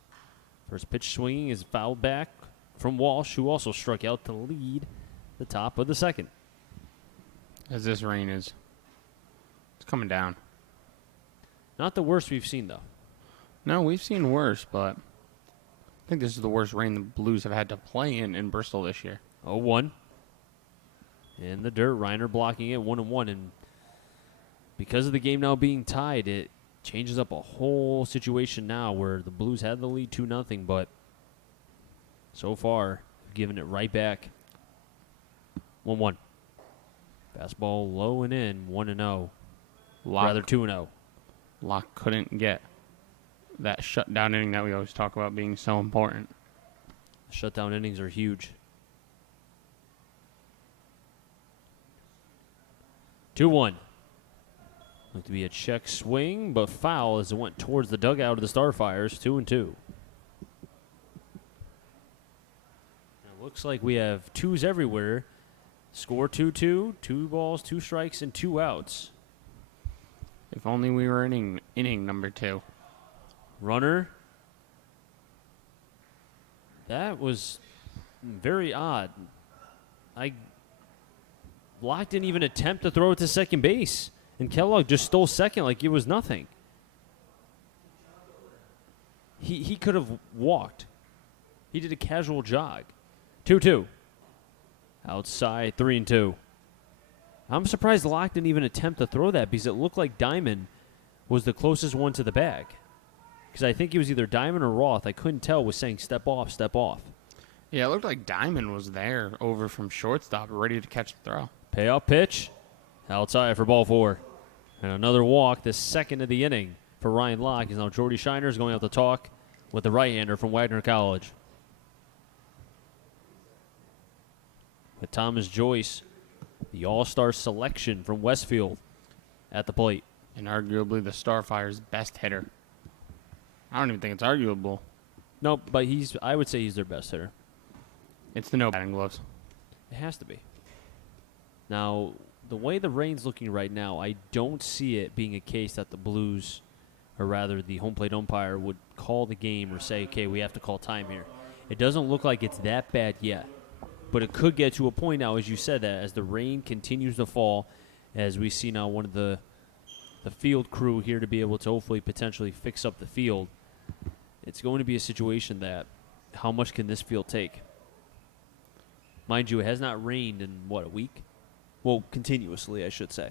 First pitch swinging is fouled back from Walsh, who also struck out to lead the top of the second. As this rain is, it's coming down. Not the worst we've seen, though. No, we've seen worse, but I think this is the worst rain the Blues have had to play in Bristol this year. 0-1. In the dirt, Reiner blocking it 1-1. And because of the game now being tied, it changes up a whole situation now where the Blues had the lead 2-0, but so far, giving it right back. 1-1. Fastball low and in, 1-0. Rather 2-0. Locke couldn't get that shutdown inning that we always talk about being so important. Shutdown innings are huge. 2-1. Looked to be a check swing, but foul as it went towards the dugout of the Starfires. 2-2. It looks like we have 2s everywhere. Score 2-2, 2 balls, 2 strikes, and 2 outs. If only we were inning number 2. Runner. That was very odd. Locke didn't even attempt to throw it to second base, and Kellogg just stole second like it was nothing. He could have walked. He did a casual jog. 2-2. Outside, 3-2. I'm surprised Locke didn't even attempt to throw that because it looked like Diamond was the closest one to the bag. Because I think it was either Diamond or Roth. I couldn't tell. Was saying step off, step off. Yeah, it looked like Diamond was there over from shortstop, ready to catch the throw. Payoff pitch. Outside for ball 4. And another walk, the second of the inning for Ryan Locke. Is now Jordy Shiner's going out to talk with the right-hander from Wagner College. With Thomas Joyce, the all-star selection from Westfield at the plate. And arguably the Starfires' best hitter. I don't even think it's arguable. No, but I would say he's their best hitter. It's the no batting gloves. It has to be. Now, the way the rain's looking right now, I don't see it being a case that the Blues, or rather the home plate umpire, would call the game or say, okay, we have to call time here. It doesn't look like it's that bad yet. But it could get to a point now, as you said, that as the rain continues to fall, as we see now one of the field crew here to be able to hopefully potentially fix up the field, it's going to be a situation that how much can this field take? Mind you, it has not rained in, a week? Well, continuously, I should say.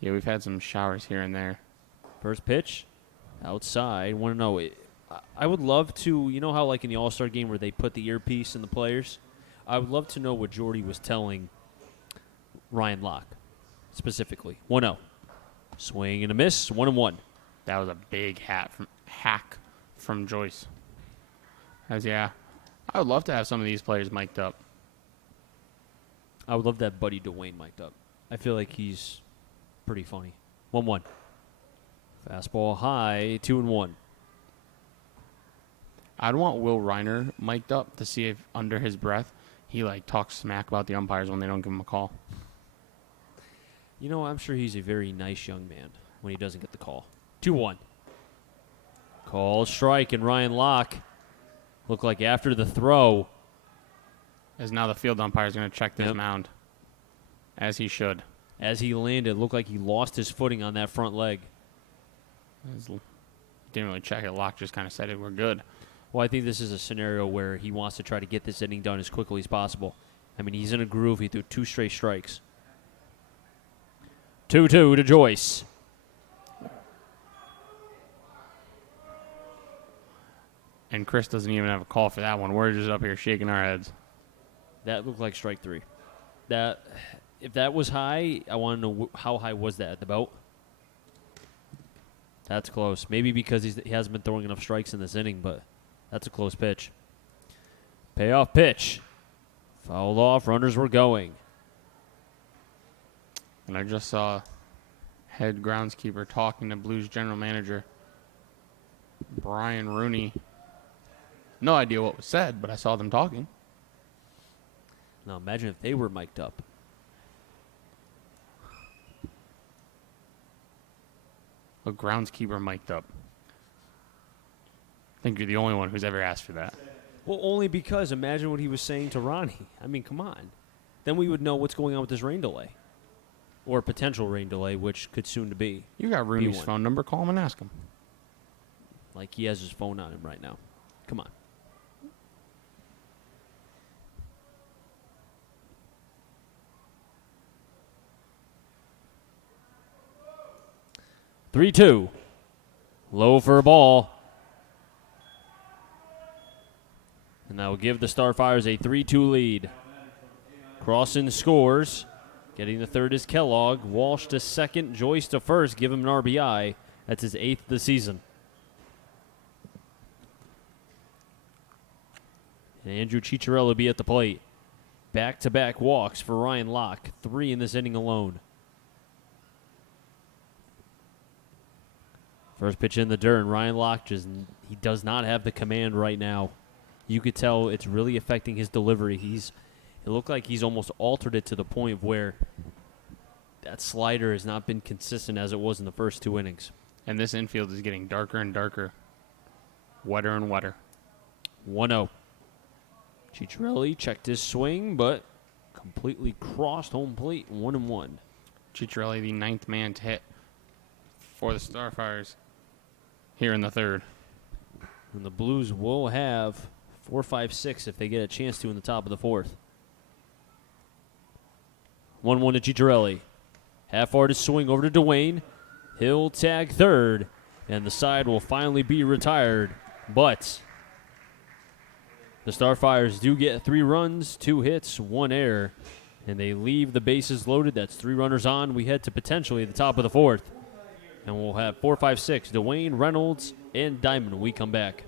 Yeah, we've had some showers here and there. First pitch, outside, 1-0. I would love to, you know how like in the All-Star game where they put the earpiece in the players? I would love to know what Jordy was telling Ryan Locke, specifically. 1-0. Swing and a miss, 1-1. That was a big hack from Joyce. Yeah, I would love to have some of these players mic'd up. I would love that Buddy Dwayne mic'd up. I feel like he's pretty funny. 1-1. Fastball high, 2-1. I'd want Will Reiner mic'd up to see if under his breath he talks smack about the umpires when they don't give him a call. You know, I'm sure he's a very nice young man when he doesn't get the call. 2-1. Call strike, and Ryan Locke looked like after the throw. As now the field umpire is going to check this mound, as he should. As he landed, looked like he lost his footing on that front leg. Didn't really check it. Locke just kind of said it. We're good. Well, I think this is a scenario where he wants to try to get this inning done as quickly as possible. I mean, he's in a groove. He threw 2 straight strikes. 2-2 to Joyce. And Chris doesn't even have a call for that one. We're just up here shaking our heads. That looked like strike 3. If that was high, I want to know how high was that at the belt? That's close. Maybe because he hasn't been throwing enough strikes in this inning, but that's a close pitch. Payoff pitch. Fouled off. Runners were going. And I just saw head groundskeeper talking to Blues general manager Brian Rooney. No idea what was said, but I saw them talking. Now imagine if they were mic'd up. A groundskeeper mic'd up. I think you're the only one who's ever asked for that. Well, only because imagine what he was saying to Ronnie. I mean, come on. Then we would know what's going on with this rain delay. Or potential rain delay, which could soon to be. You got Rooney's one. phone number. Call him and ask him. Like he has his phone on him right now. Come on. Three-two. Low for a ball. And that will give the Starfires a 3-2 lead. Crossan scores. Getting the third is Kellogg. Walsh to second. Joyce to first. Give him an RBI. That's his 8th of the season. And Andrew Ciccarello will be at the plate. Back-to-back walks for Ryan Locke. 3 in this inning alone. First pitch in the dirt, and Ryan Locke he does not have the command right now. You could tell it's really affecting his delivery. It looked like he's almost altered it to the point where that slider has not been consistent as it was in the first 2 innings. And this infield is getting darker and darker. Wetter and wetter. 1-0. Ciccarelli checked his swing, but completely crossed home plate. 1-1. Ciccarelli, the 9th man to hit for the Starfires here in the third. And the Blues will have 4, 5, 6 if they get a chance to in the top of the 4th. 1-1 to Ciccarelli. Half-hearted swing over to Dwayne. He'll tag third, and the side will finally be retired. But the Starfires do get 3 runs, 2 hits, 1 error, and they leave the bases loaded. That's 3 runners on. We head to potentially the top of the 4th. And we'll have 4, 5, 6, Dwayne, Reynolds, and Diamond when we come back.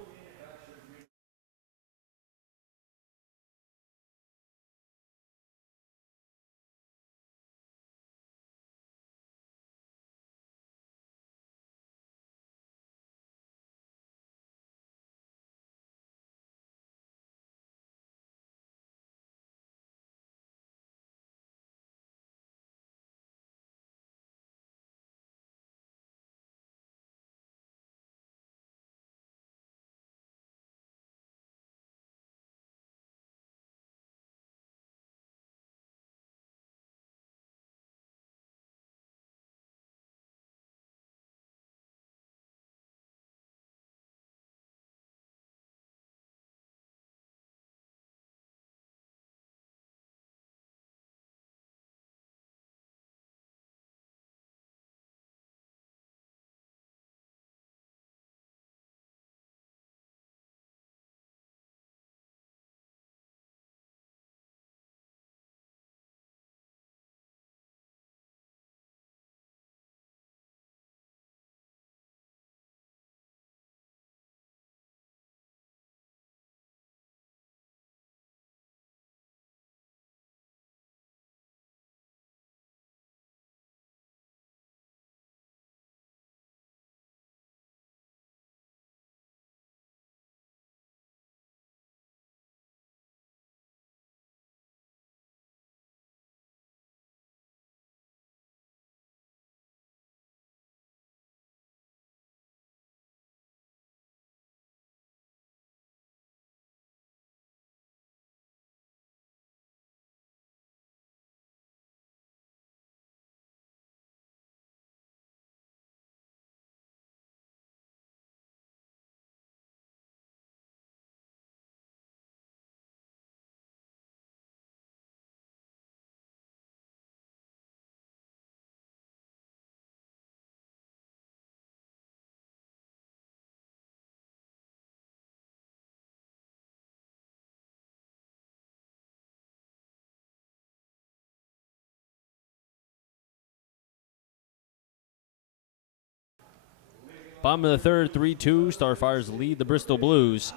Bottom of the third, 3-2. Starfires lead the Bristol Blues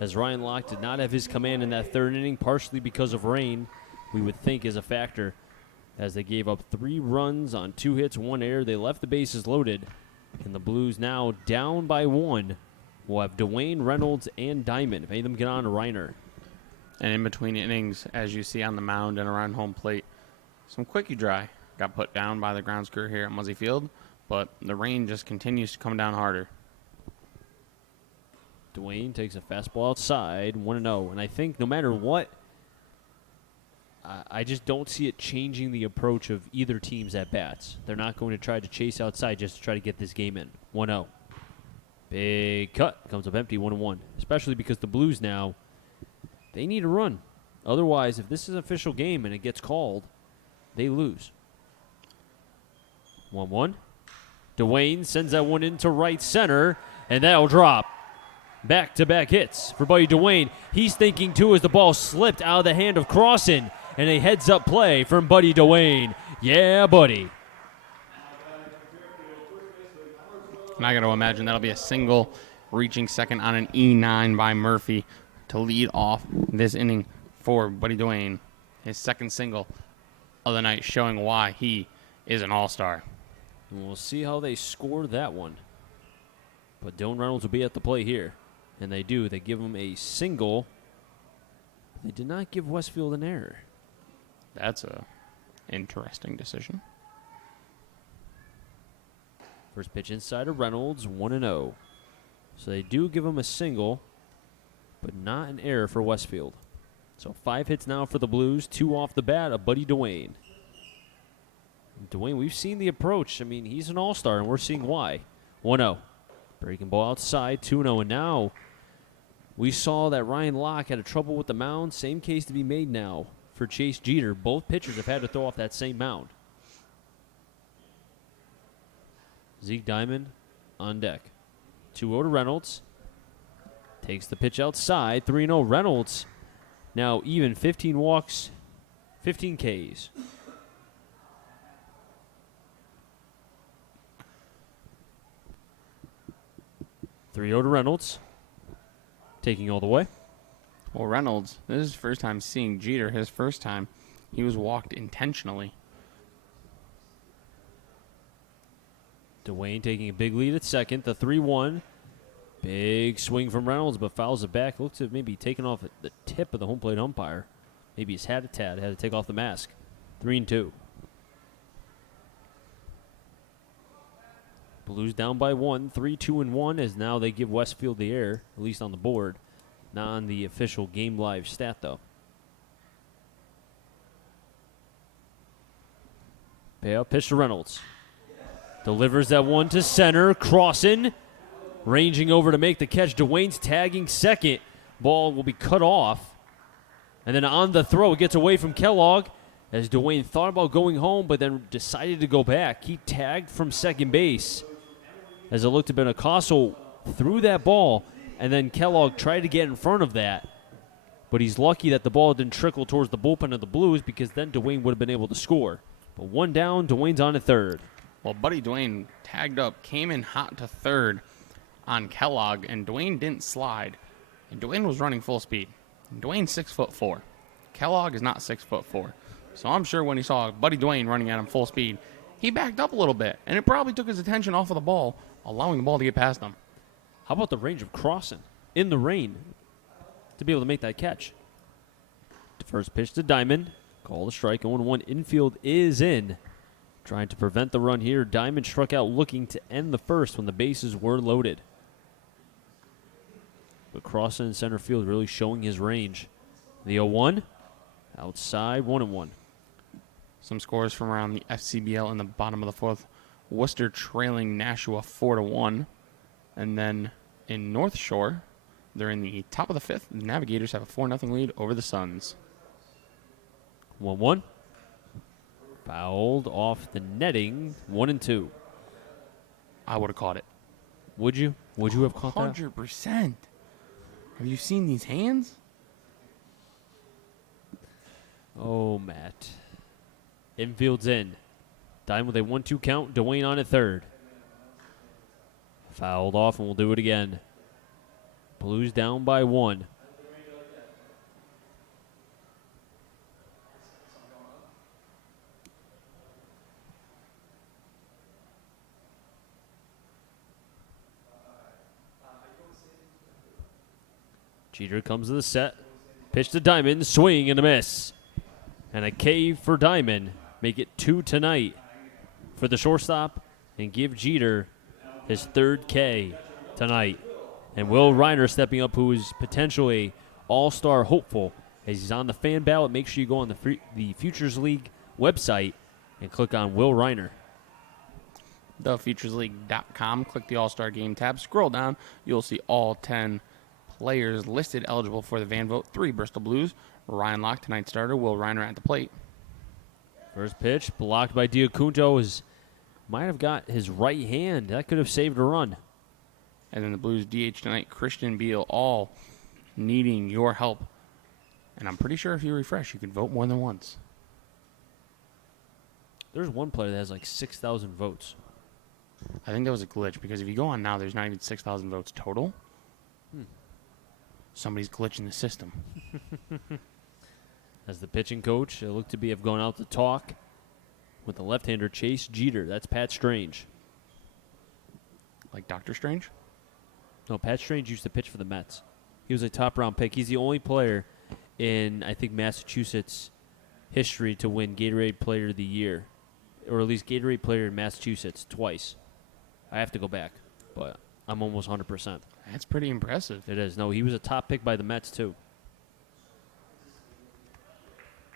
as Ryan Locke did not have his command in that third inning, partially because of rain, we would think is a factor, as they gave up 3 runs on 2 hits, 1 error. They left the bases loaded, and the Blues now down by 1. We'll have Dwayne, Reynolds, and Diamond. If any of them get on, Reiner. And in between innings, as you see on the mound and around home plate, some quickie dry got put down by the grounds crew here at Muzzy Field, but the rain just continues to come down harder. Dwayne takes a fastball outside, 1-0. And I think no matter what, I just don't see it changing the approach of either team's at-bats. They're not going to try to chase outside just to try to get this game in. 1-0. Big cut. Comes up empty, 1-1. Especially because the Blues now, they need a run. Otherwise, if this is an official game and it gets called, they lose. 1-1. Dwayne sends that one into right center, and that'll drop. Back-to-back hits for Buddy Dwayne. He's thinking, too, as the ball slipped out of the hand of Crossan, and a heads-up play from Buddy Dwayne. Yeah, buddy. And I got to imagine that'll be a single reaching second on an E9 by Murphy to lead off this inning for Buddy Dwayne. His second single of the night, showing why he is an all-star. And we'll see how they score that one. But Dylan Reynolds will be at the plate here. And they do. They give him a single. They did not give Westfield an error. That's a interesting decision. First pitch inside of Reynolds, 1-0. So they do give him a single, but not an error for Westfield. So 5 hits now for the Blues, 2 off the bat of Buddy Dwayne. Dwayne, we've seen the approach. I mean, he's an all-star, and we're seeing why. 1-0. Breaking ball outside, 2-0. And now we saw that Ryan Locke had a trouble with the mound. Same case to be made now for Chase Jeter. Both pitchers have had to throw off that same mound. Zeke Diamond on deck. 2-0 to Reynolds. Takes the pitch outside. 3-0 Reynolds. Now even 15 walks, 15 Ks. Three 0 to Reynolds. Taking all the way. Well, Reynolds, this is his first time seeing Jeter. His first time, he was walked intentionally. Dwayne taking a big lead at second. The 3-1. Big swing from Reynolds, but fouls it back. Looks to have maybe taken off at the tip of the home plate umpire. Maybe he's had a tad. Had to take off the mask. 3-2. Blues down by 1. 3-2-1 as now they give Westfield the air, at least on the board. Not on the official game live stat, though. Payout pitch to Reynolds. Delivers that one to center. Crossan ranging over to make the catch. Dwayne's tagging second. Ball will be cut off. And then on the throw, it gets away from Kellogg as Dwayne thought about going home but then decided to go back. He tagged from second base as it looked to Benicasso threw that ball, and then Kellogg tried to get in front of that. But he's lucky that the ball didn't trickle towards the bullpen of the Blues because then Dwayne would have been able to score. But one down, Dwayne's on at third. Well, Buddy Dwayne tagged up, came in hot to third on Kellogg, and Dwayne didn't slide. And Dwayne was running full speed. And Dwayne's 6'4". Kellogg is not 6'4". So I'm sure when he saw Buddy Dwayne running at him full speed, he backed up a little bit, and it probably took his attention off of the ball, allowing the ball to get past him. How about the range of Crossan in the rain to be able to make that catch? The first pitch to Diamond. Call the strike. 0-1 infield is in. Trying to prevent the run here. Diamond struck out looking to end the first when the bases were loaded. But Crossan in center field really showing his range. The 0-1. Outside, 1-1. Some scores from around the FCBL in the bottom of the fourth. Worcester trailing Nashua 4-1. And then in North Shore, they're in the top of the fifth. The Navigators have a 4-0 lead over the Suns. 1-1. Fouled off the netting. 1-2. I would have caught it. Would you? Would you have caught that? 100%. Have you seen these hands? Oh, Matt. Infield's in. Diamond with a 1-2 count. Dwayne on at third. Fouled off, and we'll do it again. Blues down by 1. Jeter comes to the set. Pitch to Diamond, swing and a miss. And a K for Diamond. Make it 2 tonight for the shortstop and give Jeter his 3rd K tonight. And Will Reiner stepping up, who is potentially all-star hopeful. As he's on the fan ballot, make sure you go on the Futures League website and click on Will Reiner. TheFuturesLeague.com. Click the All-Star Game tab. Scroll down. You'll see all 10 players listed eligible for the Van Vote. 3 Bristol Blues. Ryan Locke, tonight's starter. Will Reiner at the plate. First pitch, blocked by Diacunto. Might have got his right hand. That could have saved a run. And then the Blues DH tonight, Christian Beal, all needing your help. And I'm pretty sure if you refresh, you can vote more than once. There's one player that has like 6,000 votes. I think that was a glitch, because if you go on now, there's not even 6,000 votes total. Somebody's glitching the system. As the pitching coach, looked to have gone out to talk with the left-hander Chase Jeter. That's Pat Strange. Like Doctor Strange? No, Pat Strange used to pitch for the Mets. He was a top-round pick. He's the only player in, I think, Massachusetts history to win Gatorade Player of the Year, or at least Gatorade Player in Massachusetts twice. I have to go back, but I'm almost 100%. That's pretty impressive. It is. No, he was a top pick by the Mets, too.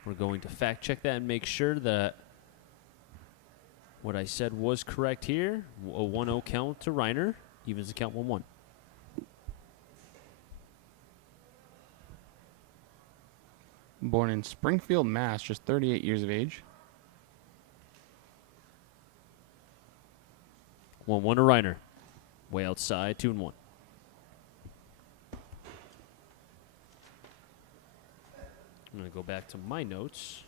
We're going to fact-check that and make sure that what I said was correct here. A 1-0 count to Reiner. Evens the count 1-1. Born in Springfield, Mass., just 38 years of age. 1-1 to Reiner. Way outside, 2-1. I'm going to go back to my notes.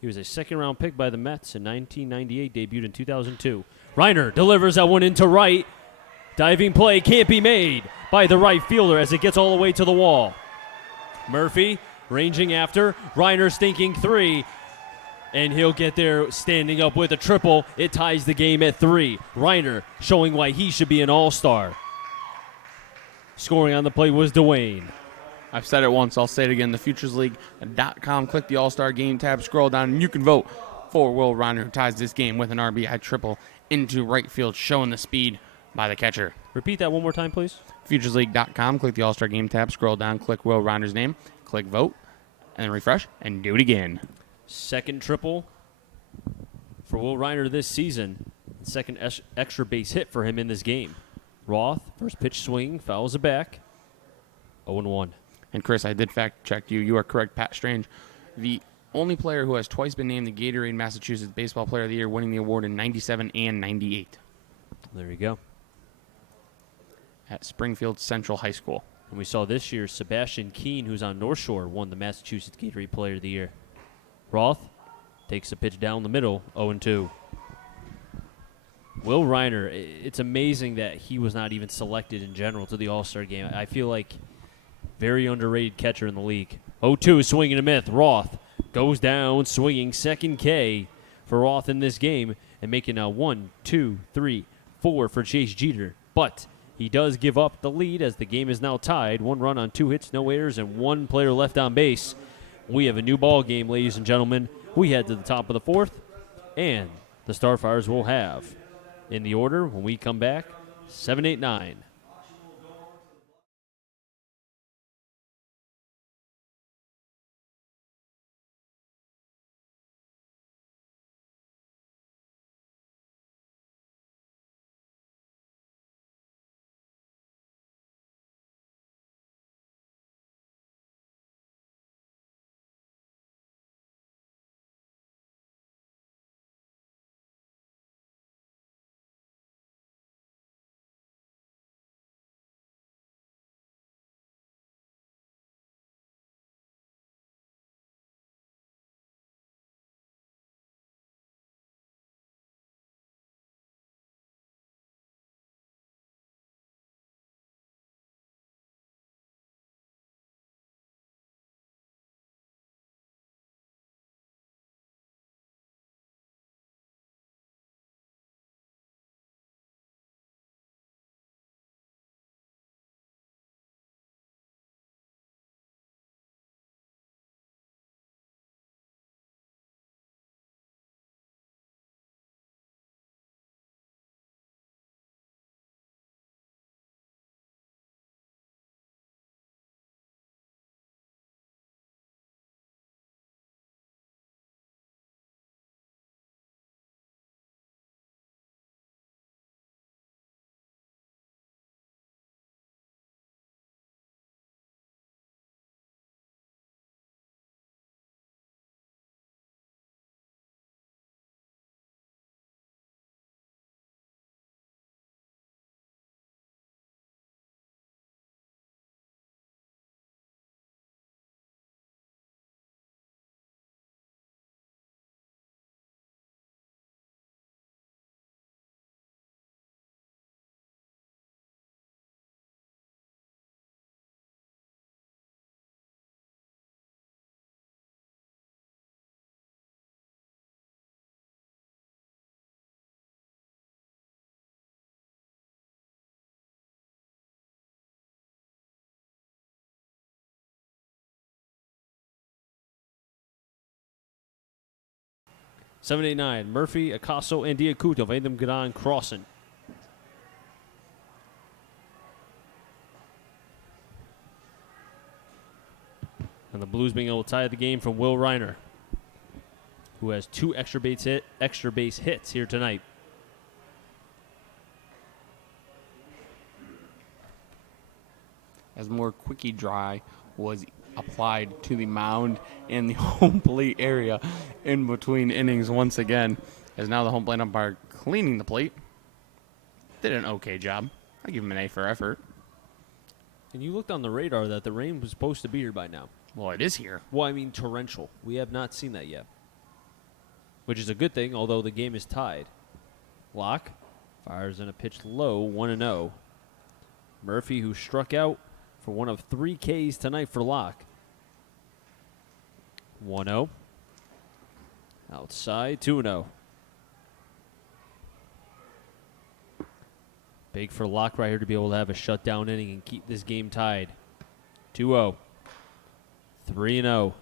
He was a second-round pick by the Mets in 1998, debuted in 2002. Reiner delivers that one into right. Diving play can't be made by the right fielder as it gets all the way to the wall. Murphy ranging after. Reiner stinking 3. And he'll get there standing up with a triple. It ties the game at 3. Reiner showing why he should be an all-star. Scoring on the play was Dwayne. I've said it once, I'll say it again. TheFuturesLeague.com. Click the All-Star Game tab, scroll down, and you can vote for Will Reiner, who ties this game with an RBI triple into right field, showing the speed by the catcher. Repeat that one more time, please. FuturesLeague.com. Click the All-Star Game tab, scroll down, click Will Reiner's name, click vote, and then refresh, and do it again. Second triple for Will Reiner this season. Second extra base hit for him in this game. Roth, first pitch swing, fouls it back. 0-1. And Chris, I did fact check you. You are correct, Pat Strange. The only player who has twice been named the Gatorade Massachusetts Baseball Player of the Year, winning the award in 97 and 98. There you go. At Springfield Central High School. And we saw this year Sebastian Keane, who's on North Shore, won the Massachusetts Gatorade Player of the Year. Roth takes a pitch down the middle, 0-2. Will Reiner, it's amazing that he was not even selected in general to the All-Star game. I feel like very underrated catcher in the league. 0-2, swinging a myth. Roth goes down, swinging second K for Roth in this game, and making a 1, 2, 3, 4 for Chase Jeter. But he does give up the lead as the game is now tied. 1 run on 2 hits, no errors, and 1 player left on base. We have a new ball game, ladies and gentlemen. We head to the top of the 4th, and the Starfires will have, in the order when we come back, 7, 8, 9. 7, 8, 9. Murphy, Acosta, and Diacuto. Vandam Gadan crossing. And the Blues being able to tie the game from Will Reiner, who has 2 extra base hits here tonight. As more quickie dry was applied to the mound and the home plate area in between innings once again, as now the home plate umpire cleaning the plate. Did an okay job. I give him an A for effort. And you looked on the radar that the rain was supposed to be here by now. Well, it is here. Well, I mean torrential. We have not seen that yet, which is a good thing, although the game is tied. Locke fires in a pitch low, 1-0. Murphy, who struck out for one of 3 Ks tonight for Locke. 1-0. Outside, 2-0. Big for Locke right here to be able to have a shutdown inning and keep this game tied. 2-0. 3-0.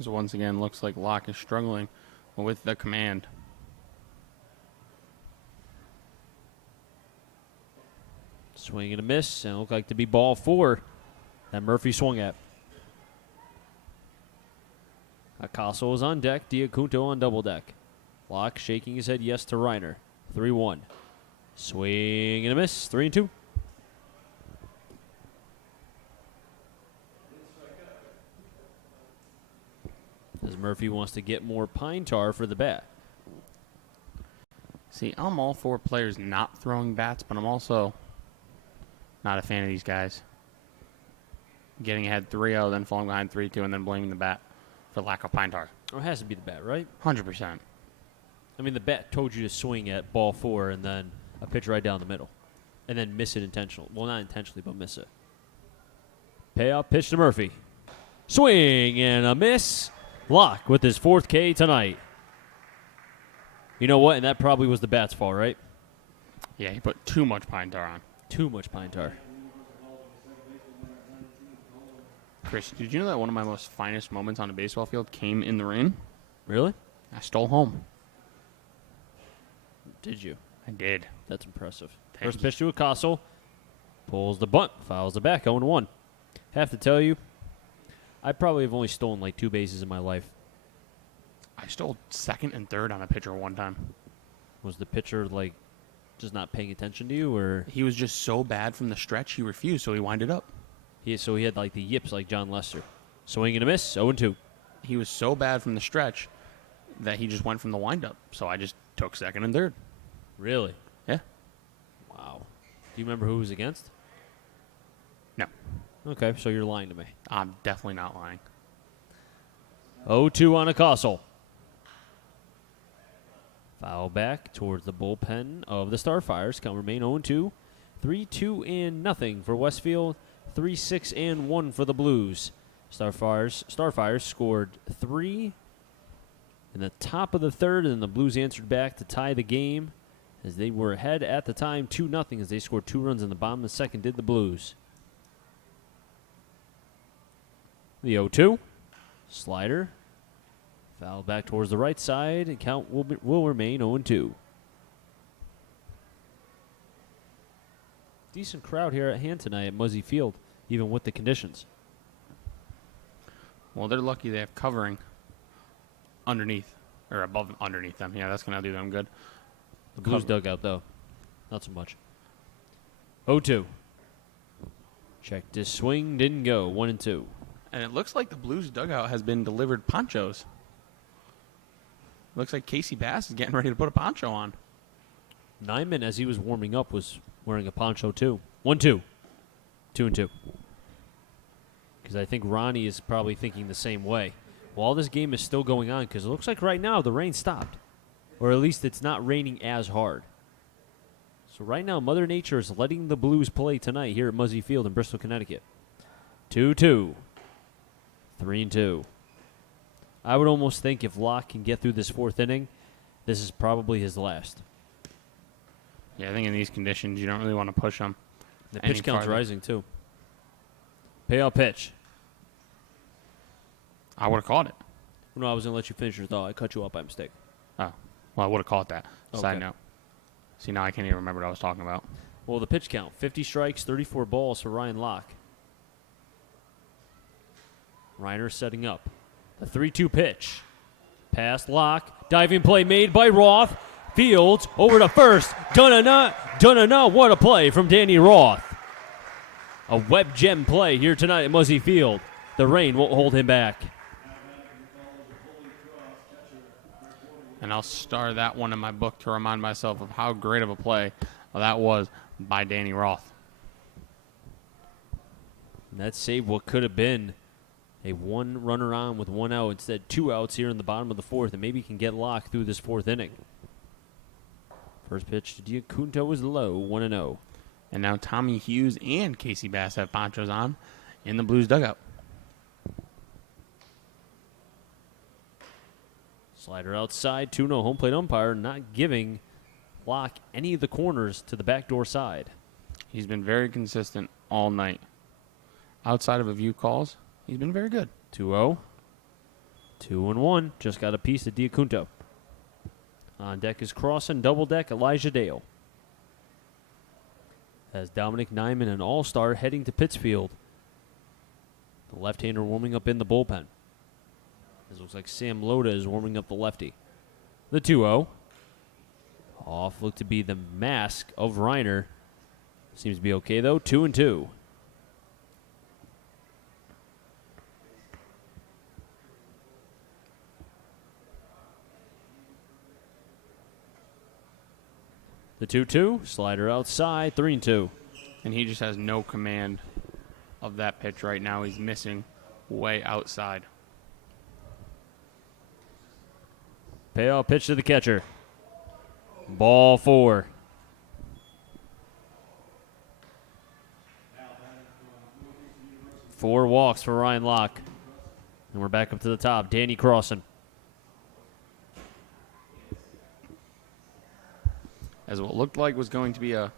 So once again, looks like Locke is struggling with the command. Swing and a miss, and it looked like to be ball 4 that Murphy swung at. Acosta was on deck, Diacuto on double deck. Locke shaking his head yes to Reiner. 3-1. Swing and a miss, 3-2. As Murphy wants to get more pine tar for the bat. See, I'm all for players not throwing bats, but I'm also not a fan of these guys getting ahead 3-0, then falling behind 3-2, and then blaming the bat for lack of pine tar. Oh, it has to be the bat, right? 100%. I mean, the bat told you to swing at ball 4 and then a pitch right down the middle. And then miss it intentionally. Well, not intentionally, but miss it. Payoff pitch to Murphy. Swing and a miss. Locke with his 4th K tonight. You know what? And that probably was the bat's fault, right? Yeah, he put too much pine tar on. Too much pine tar. Chris, did you know that one of my most finest moments on a baseball field came in the rain? Really? I stole home. Did you? I did. That's impressive. Thank First you. pitch to Acosta. Pulls the bunt. Fouls it back. 0-1. Have to tell you, I probably have only stolen like 2 bases in my life. I stole 2nd and 3rd on a pitcher one time. Was the pitcher like just not paying attention to you, or He was just so bad from the stretch, he refused, so he winded up. he had like the yips like John Lester? Swing and a miss. 0-2. He was so bad from the stretch that he just went from the windup. So I just took 2nd and 3rd. Really? Yeah. Wow. Do you remember who it was against? No, Okay, so you're lying to me. I'm definitely not lying. 0-2 on Acosta. Foul back towards the bullpen of the Starfires. Count remain 0-2. 3-2 and nothing for Westfield. 3-6 and 1 for the Blues. Starfires scored 3 in the top of the 3rd, and then the Blues answered back to tie the game as they were ahead at the time 2-0 as they scored 2 runs in the bottom of the 2nd, did the Blues. The 0-2. Slider. Foul back towards the right side, and count will remain 0-2. Decent crowd here at hand tonight at Muzzy Field, even with the conditions. Well, they're lucky they have covering underneath, or above underneath them. Yeah, that's going to do them good. The Blues dugout, though, not so much. 0-2. Check this swing, didn't go. 1-2. And it looks like the Blues dugout has been delivered ponchos. Looks like Casey Bass is getting ready to put a poncho on. Nyman, as he was warming up, was wearing a poncho, too. 1-2. 2-2. Because I think Ronnie is probably thinking the same way. While this game is still going on, because it looks like right now the rain stopped. Or at least it's not raining as hard. So right now, Mother Nature is letting the Blues play tonight here at Muzzy Field in Bristol, Connecticut. 2-2. 3-2. I would almost think if Locke can get through this 4th inning, this is probably his last. Yeah, I think in these conditions, you don't really want to push him. The any pitch count's farther. rising, too. Payoff pitch. I would have caught it. No, I was going to let you finish your thought. I cut you off by mistake. Oh, well, I would have caught that. Side Okay. note. See, now I can't even remember what I was talking about. Well, the pitch count, 50 strikes, 34 balls for Ryan Locke. Reiner setting up. The 3-2 pitch. Past Locke. Diving play made by Roth. Fields over to first. Dun-na-na. What a play from Danny Roth. A web gem play here tonight at Muzzy Field. The rain won't hold him back. And I'll star that one in my book to remind myself of how great of a play that was by Danny Roth. And that saved what could have been a one runner on with 1 out. Instead, 2 outs here in the bottom of the 4th, and maybe he can get Locke through this 4th inning. First pitch to Diacunto is low, 1-0. And now Tommy Hughes and Casey Bass have ponchos on in the Blues dugout. Slider outside, 2-0 home plate umpire, not giving Locke any of the corners to the backdoor side. He's been very consistent all night. Outside of a few calls, he's been very good. 2-0. 2-1. Just got a piece of Diacunto. On deck is Crossan, double deck, Elijah Dale. As Dominic Nyman, an all-star, heading to Pittsfield. The left-hander warming up in the bullpen. It looks like Sam Loda is warming up the lefty. The 2-0. Off looked to be the mask of Reiner. Seems to be okay, though. 2-2. The 2-2. Slider outside. 3-2. And he just has no command of that pitch right now. He's missing way outside. Payoff pitch to the catcher. Ball 4. Four walks for Ryan Locke. And we're back up to the top. Danny Crossan. As what looked like was going to be a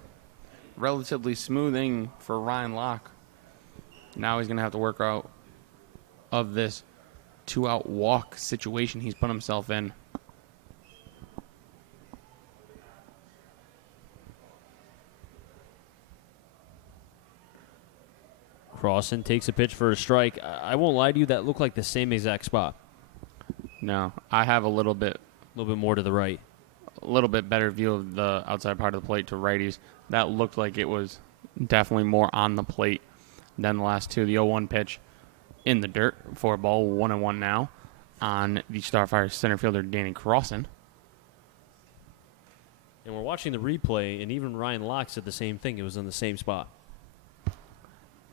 relatively smooth inning for Ryan Locke. Now he's going to have to work out of this 2-out walk situation he's put himself in. Crossan takes a pitch for a strike. I won't lie to you, that looked like the same exact spot. No, I have a little bit More to the right. better view of the outside part of the plate to righties. That looked like it was definitely more on the plate than the last two. The 0-1 pitch in the dirt for a ball, 1-1 now on the Starfires center fielder Danny Crossan. And we're watching the replay, and even Ryan Locke said the same thing. It was in the same spot.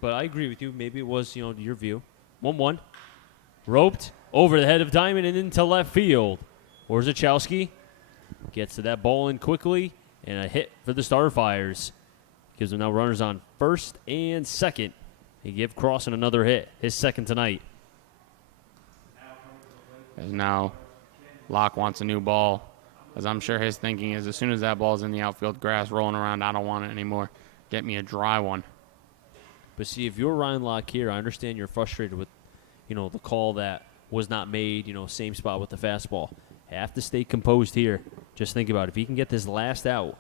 But I agree with you. Maybe it was, your view. 1-1. Roped over the head of Diamond and into left field. Orzechowski gets to that ball in quickly, and a hit for the Starfires. Gives them now runners on first and second. He give Crossan another hit, his second tonight. As now Locke wants a new ball. As I'm sure his thinking is, as soon as that ball's in the outfield grass rolling around, I don't want it anymore. Get me a dry one. But see, if you're Ryan Locke here, I understand you're frustrated with, the call that was not made, same spot with the fastball. Have to stay composed here. Just think about it. If he can get this last out,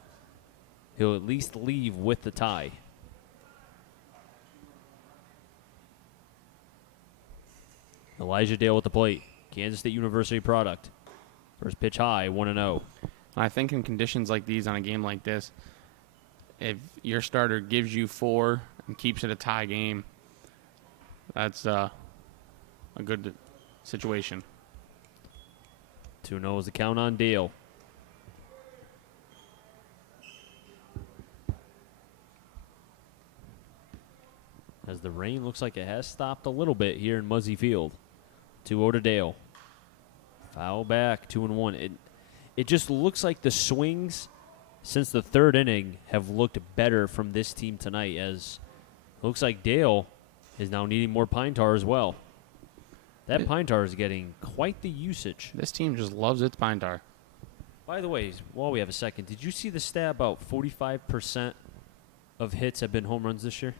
he'll at least leave with the tie. Elijah Dale at the plate. Kansas State University product. First pitch high, 1-0. I think in conditions like these on a game like this, if your starter gives you 4 and keeps it a tie game, that's a good situation. 2-0 is the count on Dale. As the rain looks like it has stopped a little bit here in Muzzy Field. 2-0 to Dale. Foul back, 2-1. It just looks like the swings since the third inning have looked better from this team tonight, as it looks like Dale is now needing more pine tar as well. That pine tar is getting quite the usage. This team just loves its pine tar. By the way, while we have a second, did you see the stat about 45% of hits have been home runs this year?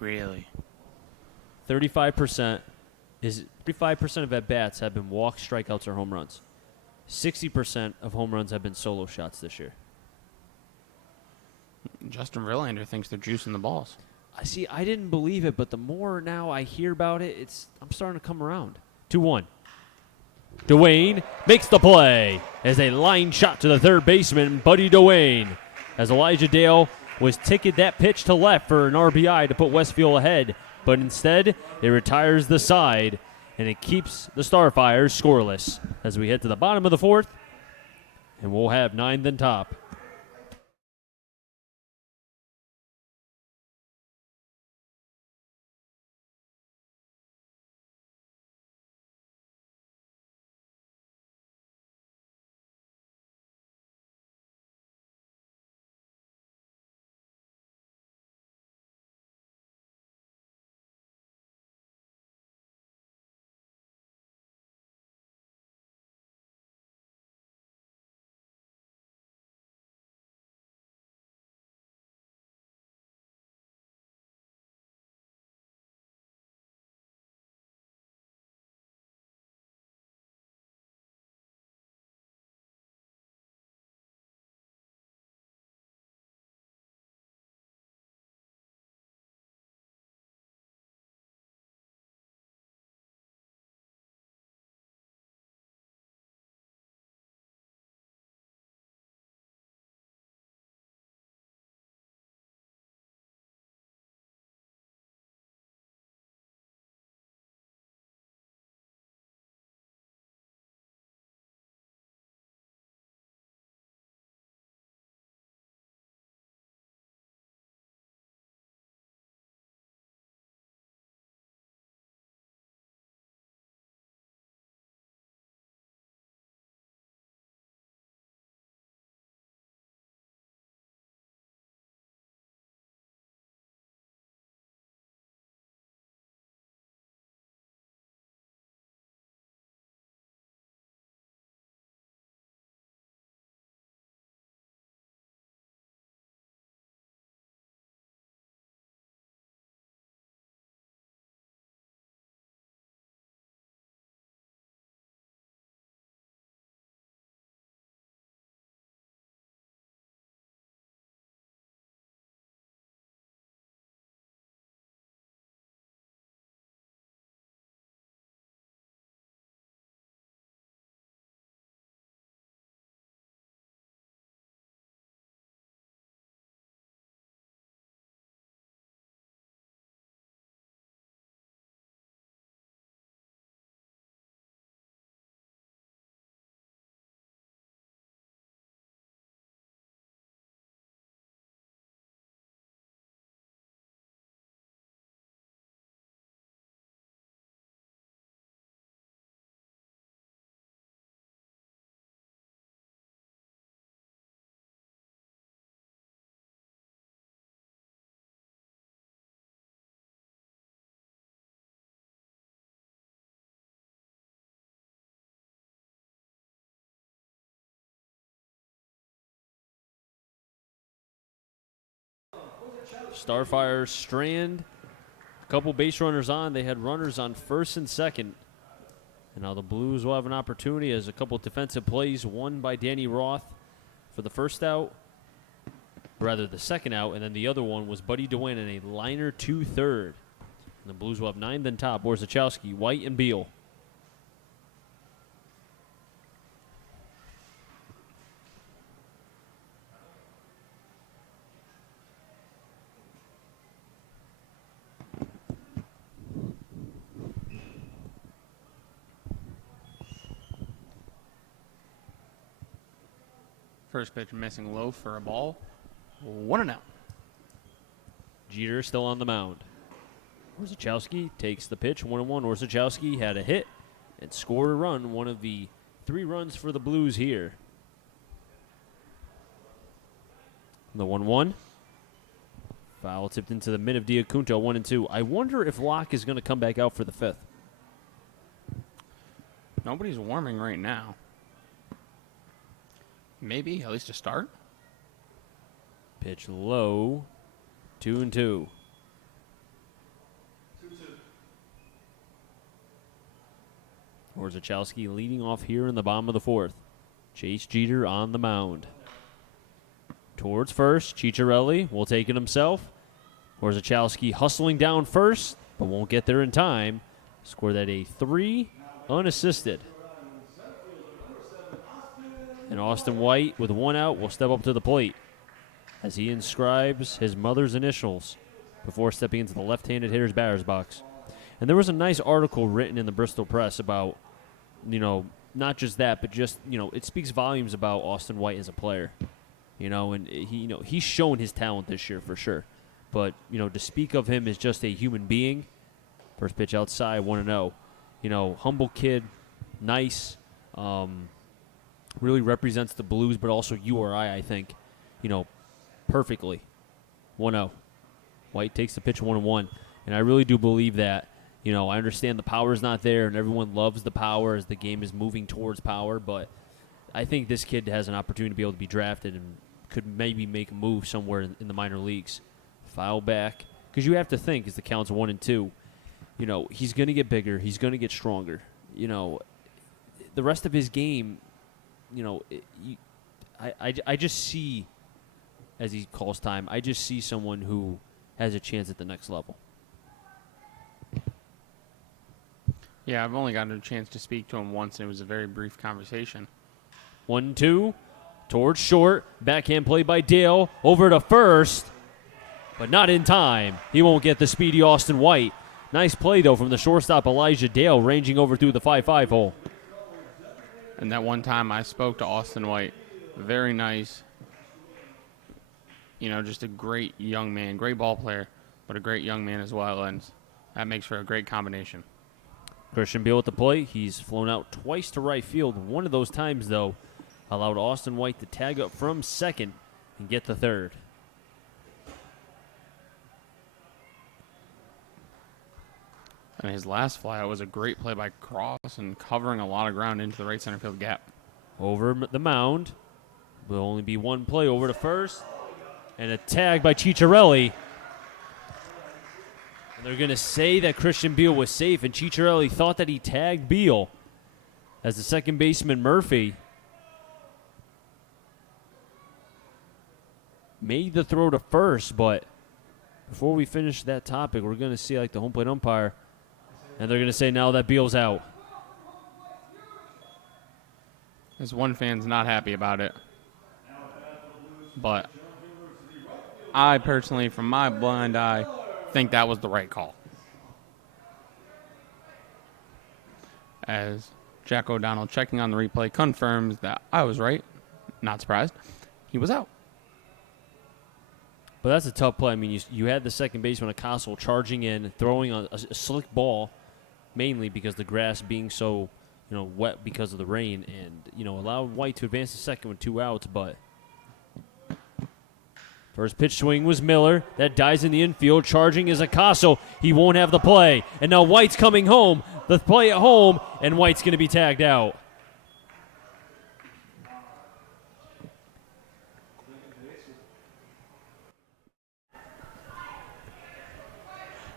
Really? 35% His 35% of at-bats have been walks, strikeouts, or home runs. 60% of home runs have been solo shots this year. Justin Verlander thinks they're juicing the balls. I didn't believe it, but the more now I hear about it, I'm starting to come around. 2-1. Dwayne makes the play as a line shot to the third baseman, Buddy Dwayne. As Elijah Dale was ticketed that pitch to left for an RBI to put Westfield ahead, but instead it retires the side, and it keeps the Starfires scoreless as we head to the bottom of the fourth, and we'll have ninth and top. Starfires strand. A couple base runners on. They had runners on first and second. And now the Blues will have an opportunity as a couple defensive plays, one by Danny Roth for the first out, rather the second out, and then the other one was Buddy DeWin in a liner to third. And the Blues will have ninth and top. Borzachowski, White, and Beal. First pitch missing low for a ball. 1-0. Jeter still on the mound. Borzachowski takes the pitch, 1-1. Borzachowski had a hit and scored a run, one of the 3 runs for the Blues here. The 1-1. Foul tipped into the mid of Diacunto, 1-2. I wonder if Locke is going to come back out for the 5th. Nobody's warming right now. Maybe, at least to start. Pitch low, 2-2. Orzechowski leading off here in the bottom of the fourth. Chase Jeter on the mound. Towards first, Ciccarelli will take it himself. Orzechowski hustling down first, but won't get there in time. Score that a 3, unassisted. And Austin White, with 1 out, will step up to the plate as he inscribes his mother's initials before stepping into the left-handed hitter's batter's box. And there was a nice article written in the Bristol Press about, not just that, but just, it speaks volumes about Austin White as a player. And he's shown his talent this year for sure. But, to speak of him as just a human being, first pitch outside, 1-0. Humble kid, nice, really represents the Blues, but also URI, I think, perfectly. 1-0. White takes the pitch 1-1. And I really do believe that. I understand the power's not there, and everyone loves the power as the game is moving towards power, but I think this kid has an opportunity to be able to be drafted and could maybe make a move somewhere in the minor leagues. Foul back. Because you have to think, as the count's 1-2, he's going to get bigger. He's going to get stronger. The rest of his game, I just see, as he calls time, I just see someone who has a chance at the next level. Yeah, I've only gotten a chance to speak to him once, and it was a very brief conversation. 1-2, towards short. Backhand play by Dale. Over to first, but not in time. He won't get the speedy Austin White. Nice play, though, from the shortstop Elijah Dale, ranging over through the 5-5 hole. And that one time I spoke to Austin White. Very nice. Just a great young man. Great ball player, but a great young man as well. And that makes for a great combination. Christian Beal at the plate. He's flown out twice to right field. One of those times, though, allowed Austin White to tag up from second and get the third. And his last flyout was a great play by Cross and covering a lot of ground into the right center field gap. Over the mound. Will only be one play over to first. And a tag by Ciccarelli. And they're going to say that Christian Beal was safe, and Ciccarelli thought that he tagged Beal as the second baseman Murphy made the throw to first. But before we finish that topic, we're going to see the home plate umpire, and they're going to say now that Beal's out. This one fan's not happy about it. But I personally, from my blind eye, think that was the right call. As Jack O'Donnell, checking on the replay, confirms that I was right. Not surprised. He was out. But that's a tough play. I mean, you had the second baseman, Castle, charging in, throwing a slick ball, mainly because the grass being so, wet because of the rain, and, allowed White to advance to second with 2 outs, but first pitch swing was Miller. That dies in the infield. Charging is Acaso. He won't have the play. And now White's coming home. The play at home, and White's going to be tagged out.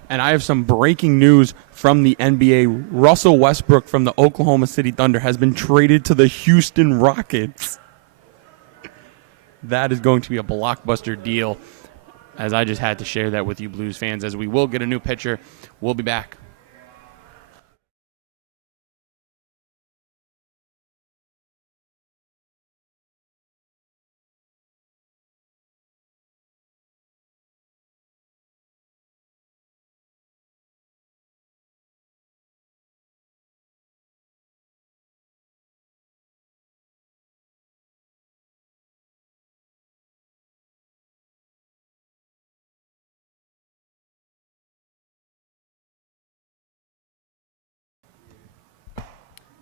And I have some breaking news from the NBA. Russell Westbrook from the Oklahoma City Thunder has been traded to the Houston Rockets. That is going to be a blockbuster deal, as I just had to share that with you Blues fans, as we will get a new pitcher. We'll be back.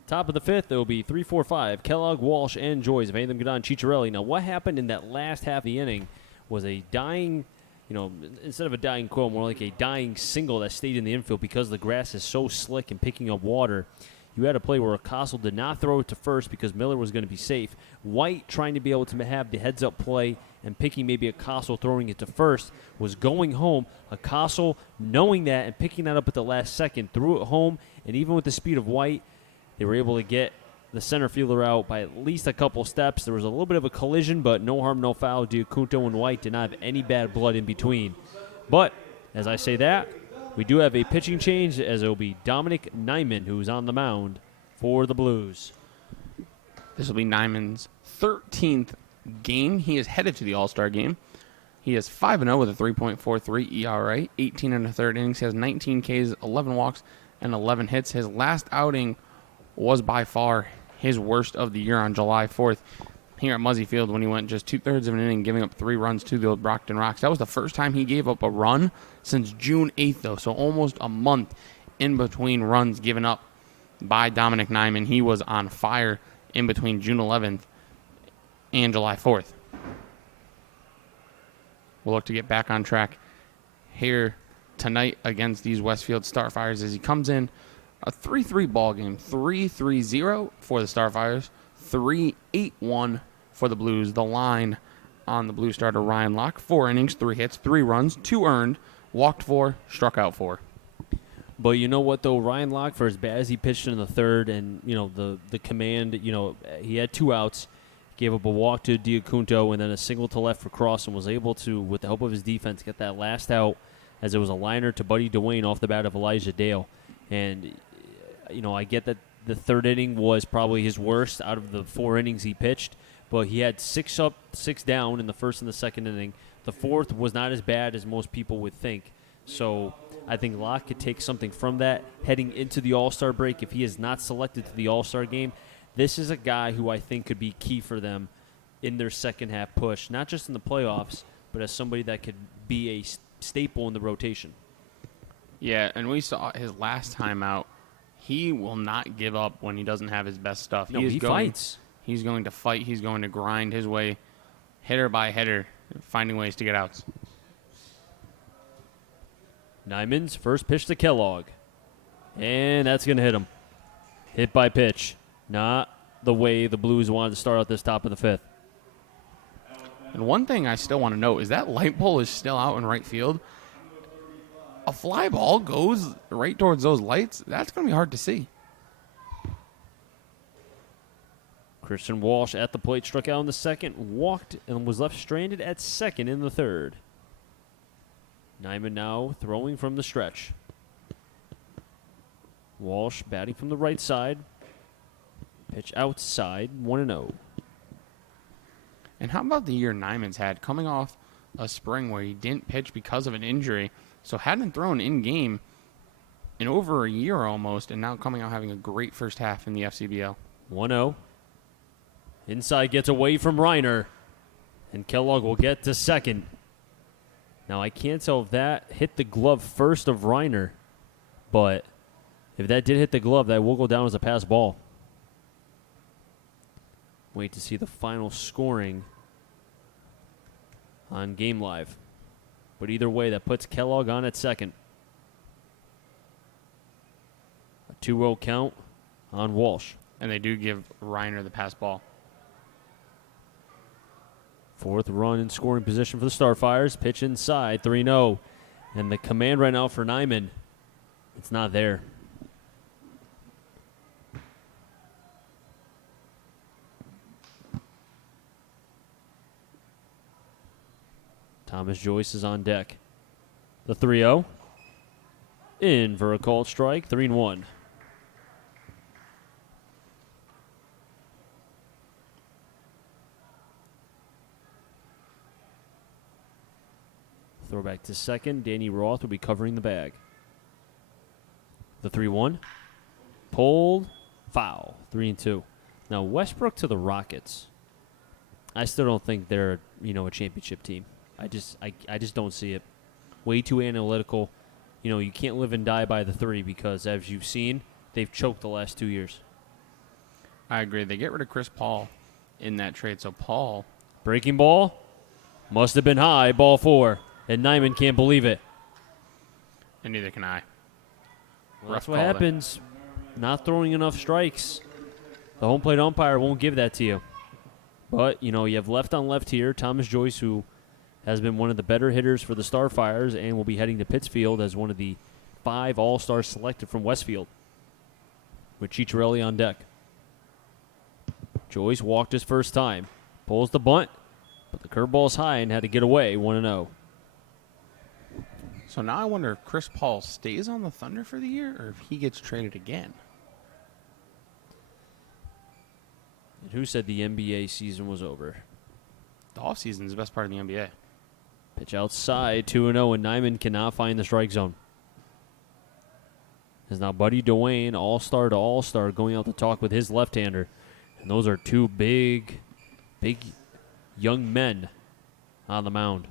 Top of the fifth, there will be 3, 4, 5. Kellogg, Walsh, and Joyce. If any of them get on, Ciccarelli. Now, what happened in that last half of the inning was a dying, instead of a dying quote, more like a dying single that stayed in the infield because the grass is so slick and picking up water. You had a play where Castle did not throw it to first because Miller was going to be safe. White, trying to be able to have the heads-up play and picking maybe Castle throwing it to first, was going home. Castle, knowing that and picking that up at the last second, threw it home, and even with the speed of White, They were able to get the center fielder out by at least a couple steps. There was a little bit of a collision, but no harm, no foul. Diacunto and White did not have any bad blood in between. But as I say that, we do have a pitching change, as it will be Dominic Nyman, who's on the mound for the Blues. This will be Nyman's 13th game. He is headed to the All-Star game. He is 5-0 with a 3.43 ERA, 18 and a third innings. He has 19 Ks, 11 walks, and 11 hits. His last outing was by far his worst of the year on July 4th here at Muzzy Field when he went just 2/3 of an inning, giving up 3 runs to the old Brockton Rocks. That was the first time he gave up a run since June 8th, though, so almost a month in between runs given up by Dominic Nyman. He was on fire in between June 11th and July 4th. We'll look to get back on track here tonight against these Westfield Starfires as he comes in a 3-3 ball game. 3-3-0 for the Starfires, 3-8-1 for the Blues. The line on the Blue starter Ryan Locke, 4 innings, 3 hits, 3 runs, 2 earned, walked 4, struck out 4. But you know what, though? Ryan Locke, for as bad as he pitched in the third and, the command, he had 2 outs, gave up a walk to Diacunto and then a single to left for Cross and was able to, with the help of his defense, get that last out as it was a liner to Buddy Dwayne off the bat of Elijah Dale. And, I get that the third inning was probably his worst out of the 4 innings he pitched, but he had 6 up, 6 down in the first and the second inning. The fourth was not as bad as most people would think. So I think Locke could take something from that heading into the All-Star break. If he is not selected to the All-Star game, this is a guy who I think could be key for them in their second half push, not just in the playoffs, but as somebody that could be a staple in the rotation. Yeah, and we saw his last time out. He will not give up when he doesn't have his best stuff. No, he fights. He's going to fight. He's going to grind his way, hitter by hitter, finding ways to get outs. Nyman's first pitch to Kellogg. And that's going to hit him. Hit by pitch. Not the way the Blues wanted to start out this top of the 5th. And one thing I still want to note is that light pole is still out in right field. A fly ball goes right towards those lights. That's going to be hard to see. Christian Walsh at the plate, struck out in the second, walked, and was left stranded at second in the third. Nyman now throwing from the stretch. Walsh batting from the right side. Pitch outside, 1-0. And how about the year Nyman's had coming off a spring where he didn't pitch because of an injury, so hadn't thrown in-game in over a year almost, and now coming out having a great first half in the FCBL. 1-0. Inside gets away from Reiner, and Kellogg will get to second. Now, I can't tell if that hit the glove first of Reiner, but if that did hit the glove, that will go down as a pass ball. Wait to see the final scoring on Game Live. But either way, that puts Kellogg on at second. A 2-0 count on Walsh. And they do give Reiner the pass ball. 4th run in scoring position for the Starfires. Pitch inside, 3-0. And the command right now for Nyman, it's not there. Thomas Joyce is on deck. The 3-0. In for a called strike, 3-1. Throwback to second. Danny Roth will be covering the bag. The 3-1. Pulled. Foul. 3-2. Now, Westbrook to the Rockets. I still don't think they're, a championship team. I just don't see it. Way too analytical. You can't live and die by the 3 because, as you've seen, they've choked the last 2 years. I agree. They get rid of Chris Paul in that trade, so Paul... Breaking ball. Must have been high. Ball 4. And Nyman can't believe it. And neither can I. Well, that's what happens. Not throwing enough strikes. The home plate umpire won't give that to you. But, you have left on left here. Thomas Joyce, who has been one of the better hitters for the Starfires and will be heading to Pittsfield as one of the 5 All-Stars selected from Westfield. with Ciccarelli on deck. Joyce walked his first time. Pulls the bunt, but the curveball's high and had to get away 1-0. So now I wonder if Chris Paul stays on the Thunder for the year or if he gets traded again. And who said the NBA season was over? The offseason is the best part of the NBA. Pitch outside, 2-0, and Nyman cannot find the strike zone. As now Buddy Dwayne, all-star to all-star, going out to talk with his left-hander. And those are two big young men on the mound.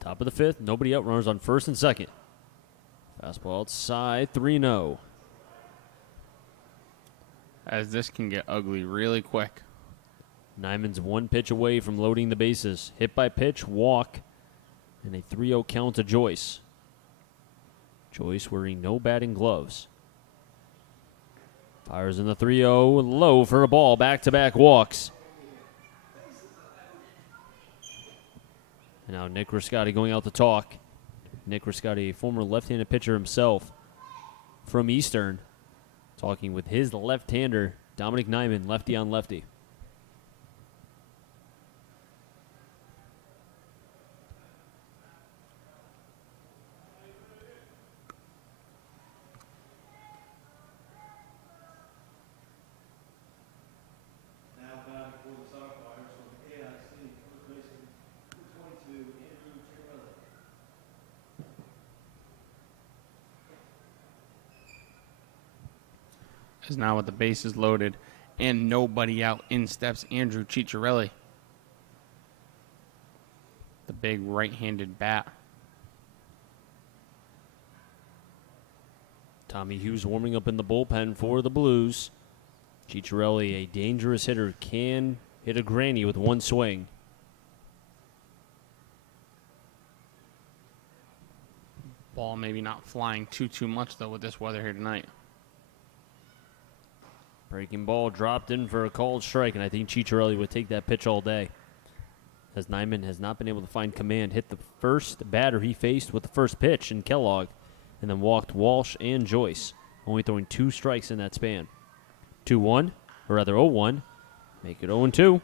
Top of the fifth, nobody out, runners on first and second. Fastball outside, 3-0. As this can get ugly really quick. Nyman's one pitch away from loading the bases. Hit by pitch, walk, and a 3-0 count to Joyce. Joyce wearing no batting gloves. Fires in the 3-0, low for a ball, back-to-back walks. And now Nick Riscotti going out to talk. Nick Riscotti, a former left-handed pitcher himself from Eastern, talking with his left-hander, Dominic Nyman, lefty on lefty. Is now with the bases loaded and nobody out, in steps Andrew Ciccarelli. The big right-handed bat. Tommy Hughes warming up in the bullpen for the Blues. Ciccarelli, a dangerous hitter, can hit a granny with one swing. Ball maybe not flying too much, though, with this weather here tonight. Breaking ball dropped in for a called strike, and I think Ciccarelli would take that pitch all day. As Nyman has not been able to find command, hit the first batter he faced with the first pitch in Kellogg, and then walked Walsh and Joyce, only throwing 2 strikes in that span. 2-1, or rather 0-1, make it 0-2.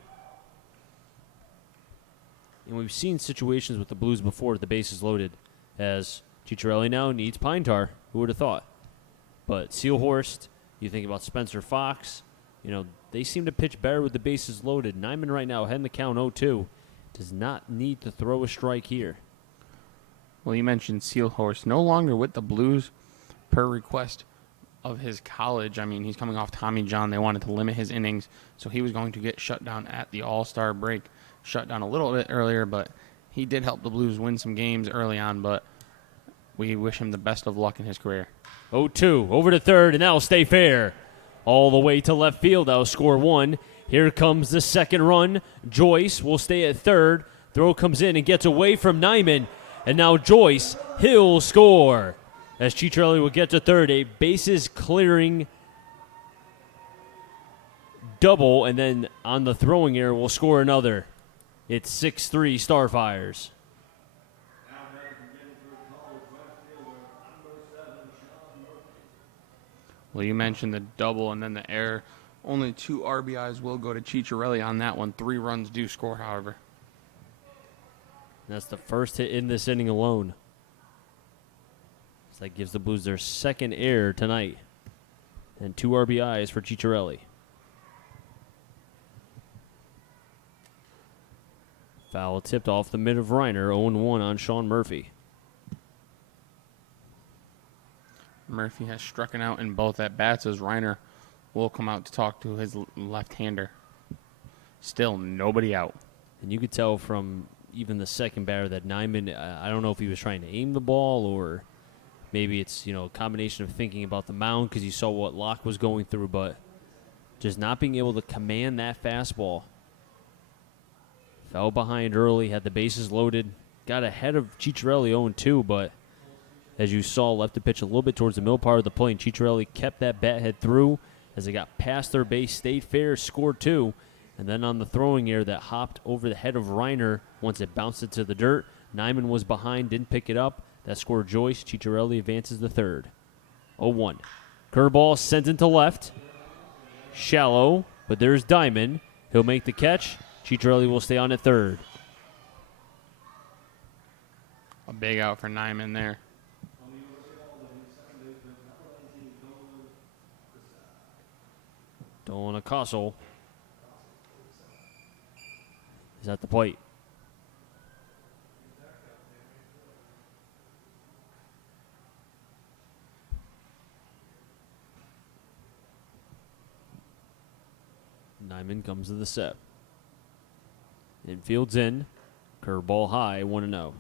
And we've seen situations with the Blues before with the bases loaded, as Ciccarelli now needs pine tar. Who would have thought? But Seelhorst, you think about Spencer Fox, they seem to pitch better with the bases loaded. Nyman right now, heading the count 0-2, does not need to throw a strike here. Well, you mentioned Seelhorst, no longer with the Blues per request of his college. I mean, he's coming off Tommy John. They wanted to limit his innings, so he was going to get shut down at the All-Star break. Shut down a little bit earlier, but he did help the Blues win some games early on, but we wish him the best of luck in his career. 0-2, over to third, and that'll stay fair. All the way to left field, that'll score 1. Here comes the second run. Joyce will stay at third. Throw comes in and gets away from Nyman. And now Joyce, he'll score. As Ciccarelli will get to third, a bases clearing double, and then on the throwing error will score another. It's 6-3 Starfires. Well, you mentioned the double and then the error. Only 2 RBIs will go to Ciccarelli on that one. 3 runs do score, however. And that's the first hit in this inning alone. So that gives the Blues their second error tonight. And 2 RBIs for Ciccarelli. Foul tipped off the mid of Reiner. 0-1 on Sean Murphy. Murphy has struck out in both at bats as Reiner will come out to talk to his left-hander. Still nobody out. And you could tell from even the second batter that Nyman, I don't know if he was trying to aim the ball or maybe it's, a combination of thinking about the mound because you saw what Locke was going through, but just not being able to command that fastball. Fell behind early, had the bases loaded, got ahead of Ciccarelli 0-2, but as you saw, left the pitch a little bit towards the middle part of the plate. And Chicharelli kept that bat head through as it got past their base, stayed fair, scored 2. And then on the throwing error that hopped over the head of Reiner once it bounced it to the dirt. Nyman was behind, didn't pick it up. That scored Joyce. Chicharelli advances to third. 0-1. Curveball sent into left. Shallow, but there's Diamond. He'll make the catch. Chicharelli will stay on at third. A big out for Nyman there. Dolan Acoso is at the plate. Nyman comes to the set. Infield's in. Curveball high, 1-0.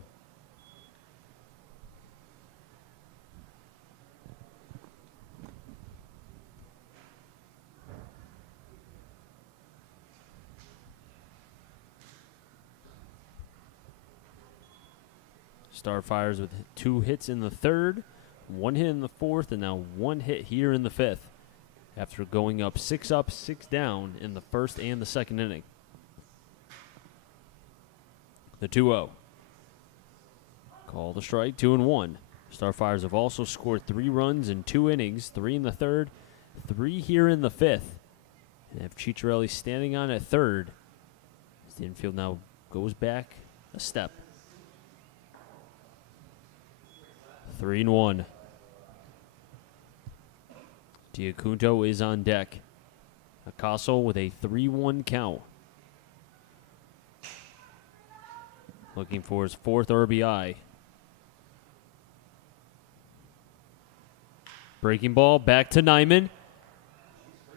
Starfires with 2 hits in the third, 1 hit in the fourth, and now 1 hit here in the fifth, after going up, 6 down in the first and the second inning. The 2-0. Call the strike, 2-1. Starfires have also scored 3 runs in 2 innings, 3 in the third, 3 here in the fifth. And have Chicharelli standing on at third. The infield now goes back a step. 3-1. Diacunto is on deck. Acoso with a 3-1 count. Looking for his 4th RBI. Breaking ball back to Nyman.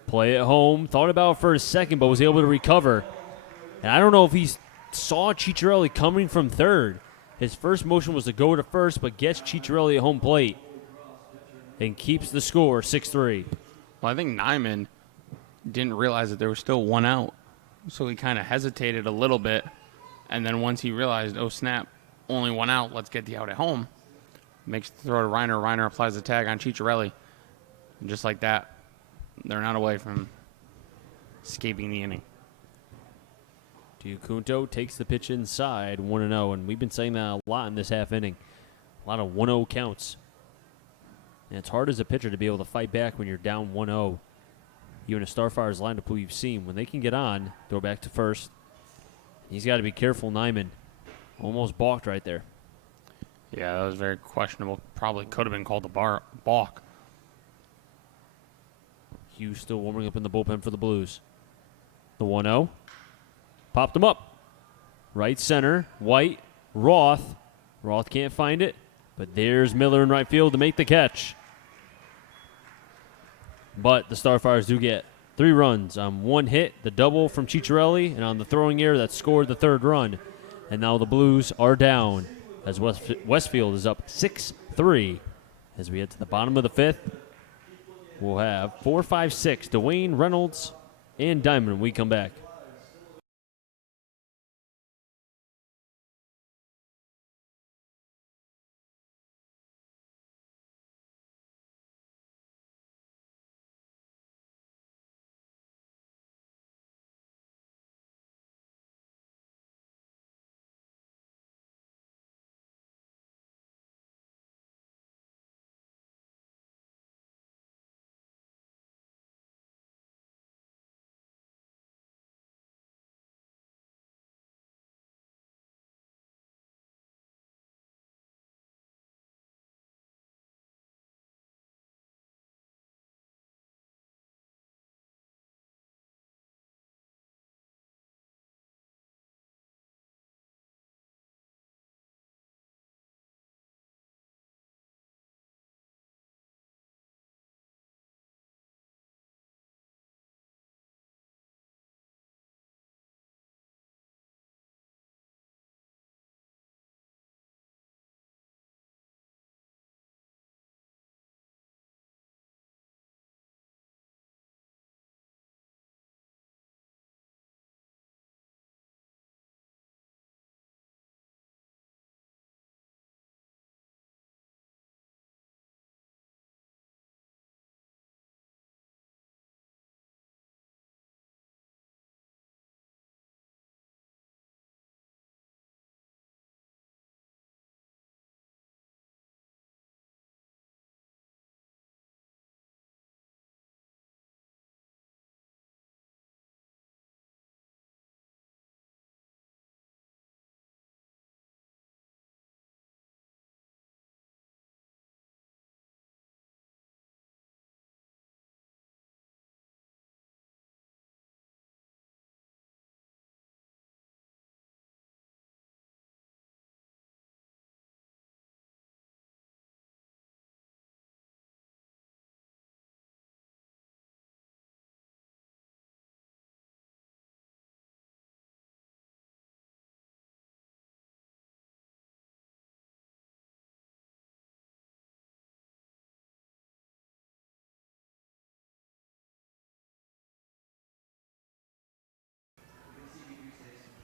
Play at home. Thought about it for a second, but was able to recover. And I don't know if he saw Chicharelli coming from third. His first motion was to go to first, but gets Chicharelli at home plate and keeps the score 6-3. Well, I think Nyman didn't realize that there was still 1 out, so he kind of hesitated a little bit. And then once he realized, oh, snap, only 1 out, let's get the out at home, makes the throw to Reiner. Reiner applies the tag on Chicharelli. And just like that, they're not away from escaping the inning. Diacunto takes the pitch inside, 1-0, and we've been saying that a lot in this half inning. A lot of 1-0 counts. And it's hard as a pitcher to be able to fight back when you're down 1-0. Even a Starfires lineup who you've seen, when they can get on, throw back to first. He's got to be careful, Nyman. Almost balked right there. Yeah, that was very questionable. Probably could have been called a balk. Hughes still warming up in the bullpen for the Blues. The 1-0. Popped him up. Right center. White. Roth. Roth can't find it. But there's Miller in right field to make the catch. But the Starfires do get 3 runs on 1 hit, the double from Chicharelli, and on the throwing error that scored the 3rd run. And now the Blues are down as Westfield is up 6-3. As we head to the bottom of the 5th, we'll have 4, 5, 6, Dwayne, Reynolds, and Diamond when we come back.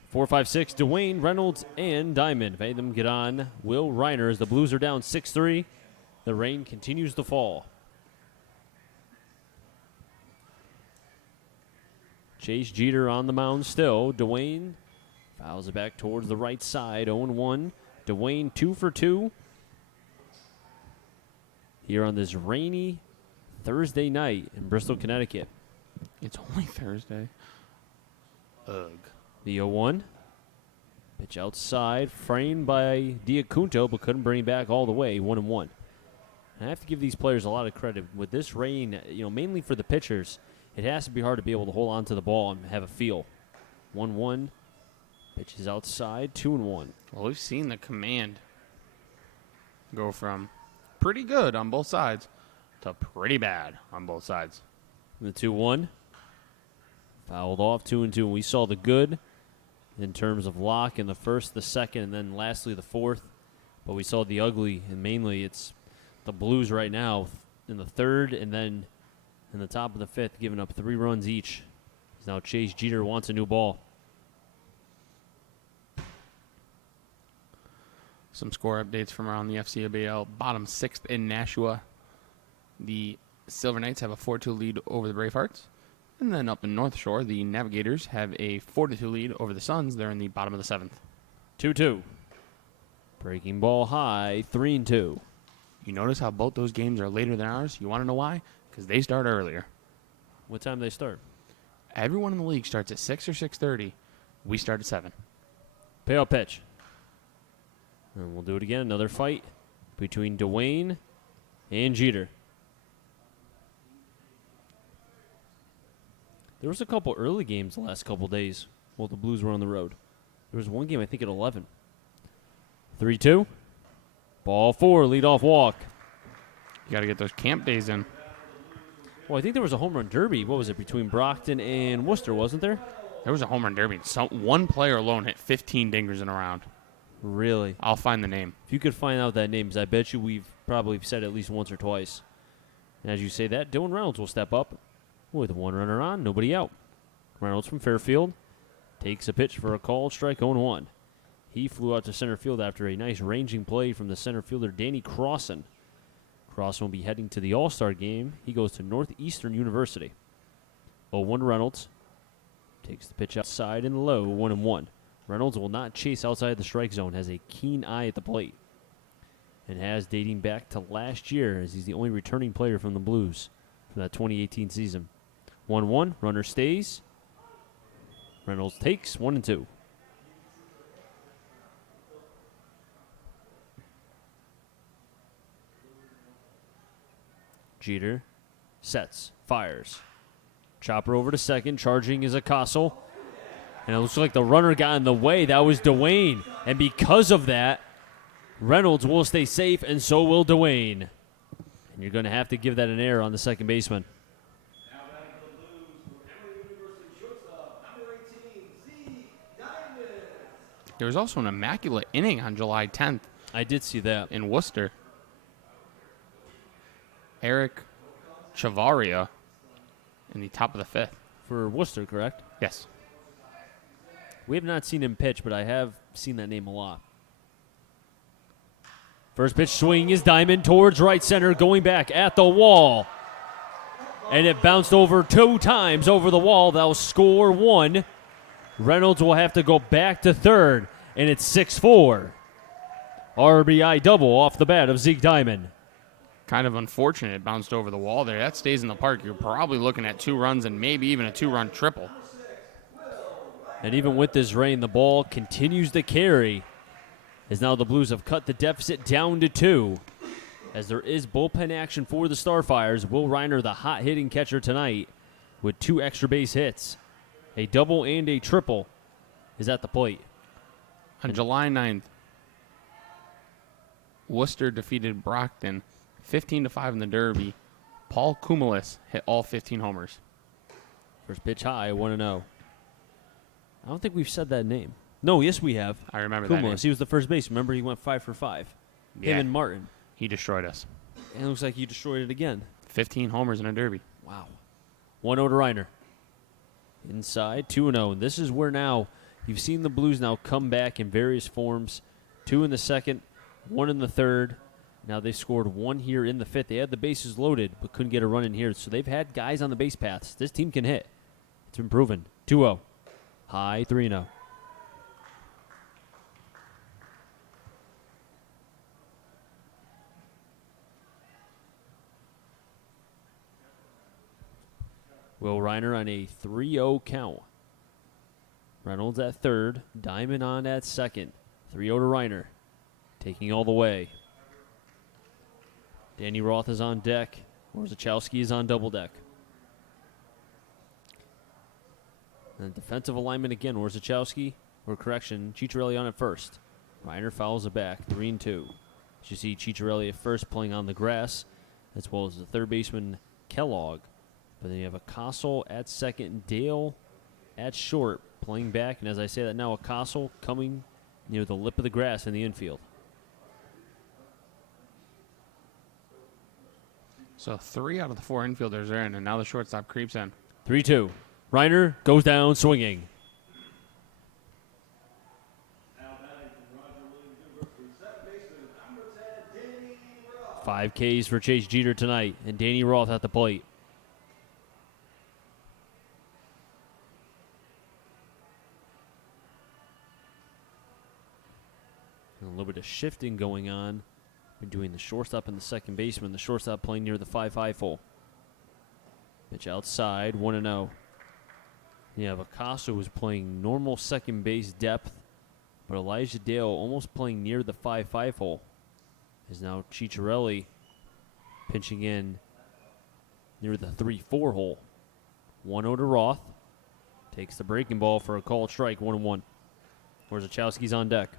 4, 5, 6, Dwayne, Reynolds, and Diamond. If any of them get on, Will Reiner as the Blues are down 6-3. The rain continues to fall. Chase Jeter on the mound still. Dwayne fouls it back towards the right side. 0-1. Dwayne 2 for 2. Here on this rainy Thursday night in Bristol, Connecticut. It's only Thursday. Ugh. The 0-1. Pitch outside, framed by Diacunto, but couldn't bring it back all the way. 1-1. And I have to give these players a lot of credit. With this rain, mainly for the pitchers, it has to be hard to be able to hold on to the ball and have a feel. 1-1. Pitch is outside, 2-1. Well, we've seen the command go from pretty good on both sides to pretty bad on both sides. The 2-1. Fouled off, 2-2. And we saw the good in terms of Locke in the first, the second, and then lastly the fourth. But we saw the ugly, and mainly it's the Blues right now in the third and then in the top of the fifth, giving up 3 runs each. Now Chase Jeter wants a new ball. Some score updates from around the FCABL. Bottom 6th in Nashua. The Silver Knights have a 4-2 lead over the Bravehearts. And then up in North Shore, the Navigators have a 4-2 lead over the Suns. They're in the bottom of the 7th. 2-2. Breaking ball high, 3-2. You notice how both those games are later than ours? You want to know why? Because they start earlier. What time do they start? Everyone in the league starts at 6 or 6:30. We start at 7. Payoff pitch. And we'll do it again. Another fight between Dwayne and Jeter. There was a couple early games the last couple days while the Blues were on the road. There was one game, I think, at 11. 3-2. Ball 4, leadoff walk. You got to get those camp days in. Well, I think there was a home run derby. What was it, between Brockton and Worcester, wasn't there? There was a home run derby. One player alone hit 15 dingers in a round. Really? I'll find the name. If you could find out that name, because I bet you we've probably said it at least once or twice. And as you say that, Dylan Reynolds will step up with 1 runner on, nobody out. Reynolds from Fairfield takes a pitch for a called strike, 0-1. He flew out to center field after a nice ranging play from the center fielder, Danny Crossan. Crossan will be heading to the All-Star game. He goes to Northeastern University. 0-1 Reynolds takes the pitch outside and low, 1-1. Reynolds will not chase outside the strike zone, has a keen eye at the plate, and has dating back to last year, as he's the only returning player from the Blues for that 2018 season. 1-1, runner stays. Reynolds takes 1-2. Jeter sets, fires. Chopper over to second, charging is a Castle. And it looks like the runner got in the way. That was Dwayne. And because of that, Reynolds will stay safe, and so will Dwayne. And you're going to have to give that an error on the second baseman. There was also an immaculate inning on July 10th I did see that. in Worcester. Eric Chavaria in the top of the 5th. For Worcester, correct? Yes. We have not seen him pitch, but I have seen that name a lot. First pitch swing is Diamond towards right center, going back at the wall. And it bounced over 2 times over the wall. That'll score 1. Reynolds will have to go back to third, and it's 6-4. RBI double off the bat of Zeke Diamond. Kind of unfortunate it bounced over the wall there. That stays in the park. You're probably looking at 2 runs and maybe even a 2-run triple. And even with this rain, the ball continues to carry, as now the Blues have cut the deficit down to 2. As there is bullpen action for the Starfires, Will Reiner, the hot-hitting catcher tonight, with 2 extra base hits. A double and a triple is at the plate. On July 9th, Worcester defeated Brockton 15-5 in the Derby. Paul Koumelis hit all 15 homers. First pitch high, 1-0. I don't think we've said that name. No, yes, we have. I remember that name. He was the first base. Remember, he went 5 for 5. Yeah. Him and Martin. He destroyed us. And it looks like he destroyed it again. 15 homers in a Derby. Wow. 1-0 to Reiner. Inside, 2-0. And this is where now You've seen the Blues now come back in various forms. 2 in the second, 1 in the third. Now they scored 1 here in the fifth. They had the bases loaded, but couldn't get a run in here. So they've had guys on the base paths. This team can hit. It's been proven. 2-0. High 3-0. Will Reiner on a 3-0 count. Reynolds at third. Diamond on at second. 3-0 to Reiner. Taking all the way. Danny Roth is on deck. Warzachowski is on double deck. And defensive alignment again. Warzachowski, or correction, Ciccarelli on at first. Reiner fouls it back. 3-2. As you see, Ciccarelli at first playing on the grass, as well as the third baseman Kellogg. But then you have Acosta at second, Dale at short, playing back. And as I say that now, Acosta coming near the lip of the grass in the infield. So 3 out of the 4 infielders are in, and now the shortstop creeps in. 3-2. Reiner goes down swinging. Five Ks for Chase Jeter tonight, and Danny Roth at the plate. And a little bit of shifting going on between the shortstop and the second baseman. The shortstop playing near the 5-5 hole. Pitch outside, 1-0. You have Acosta who's playing normal second base depth, but Elijah Dale almost playing near the 5-5 hole. Is now Ciccarelli pitching in near the 3-4 hole. 1-0 to Roth. Takes the breaking ball for a called strike, 1-1. Warzachowski's on deck.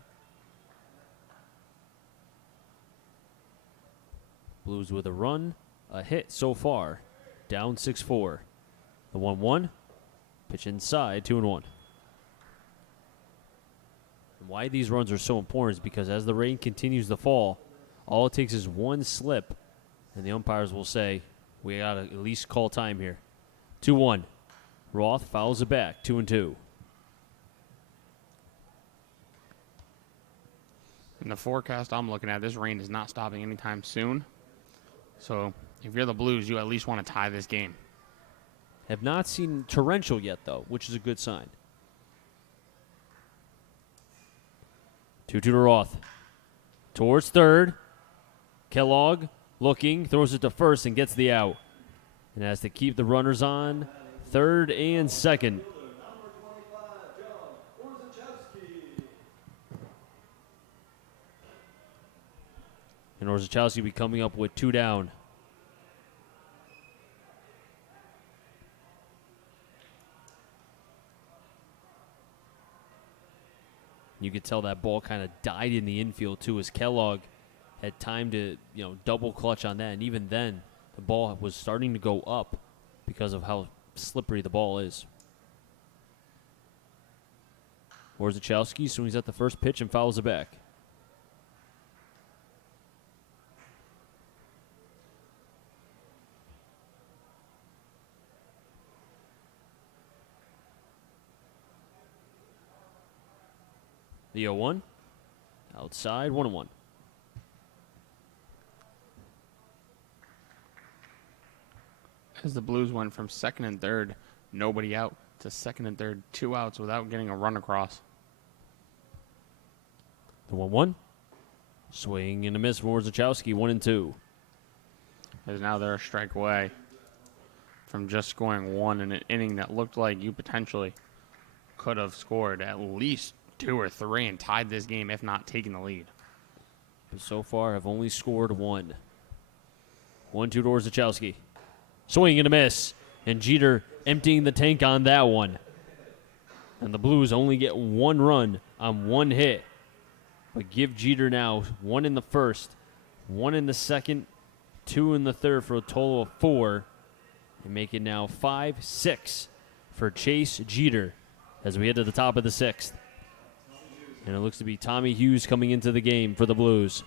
Blues with a run, a hit so far. Down 6-4. The 1-1. Pitch inside, 2-1. And why these runs are so important is because as the rain continues to fall, all it takes is one slip, and the umpires will say, we got to at least call time here. 2-1. Roth fouls it back, 2-2. In the forecast I'm looking at, this rain is not stopping anytime soon. So if you're the Blues, you at least want to tie this game. Have not seen torrential yet, though, which is a good sign. 2-2 to Roth. Towards third. Kellogg looking, throws it to first and gets the out. And has to keep the runners on third and second. And Warzachowski will be coming up with 2 down. You could tell that ball kind of died in the infield, too, as Kellogg had time to, double clutch on that. And even then, the ball was starting to go up because of how slippery the ball is. Warzachowski swings at the first pitch and fouls it back. The 0-1. Outside, 1-1. As the Blues went from second and third, nobody out, to second and third, 2 outs without getting a run across. The 1-1. Swing and a miss for Warzachowski, 1-2. As now they're a strike away from just scoring 1 in an inning that looked like you potentially could have scored at least 2 or 3 and tied this game, if not taken the lead. But so far have only scored 1. 1-2 to Warzachowski. Swing and a miss. And Jeter emptying the tank on that one. And the Blues only get 1 run on 1 hit. But give Jeter now 1 in the first, 1 in the second, 2 in the third for a total of 4. And make it now 5-6 for Chase Jeter as we head to the top of the 6th. And it looks to be Tommy Hughes coming into the game for the Blues.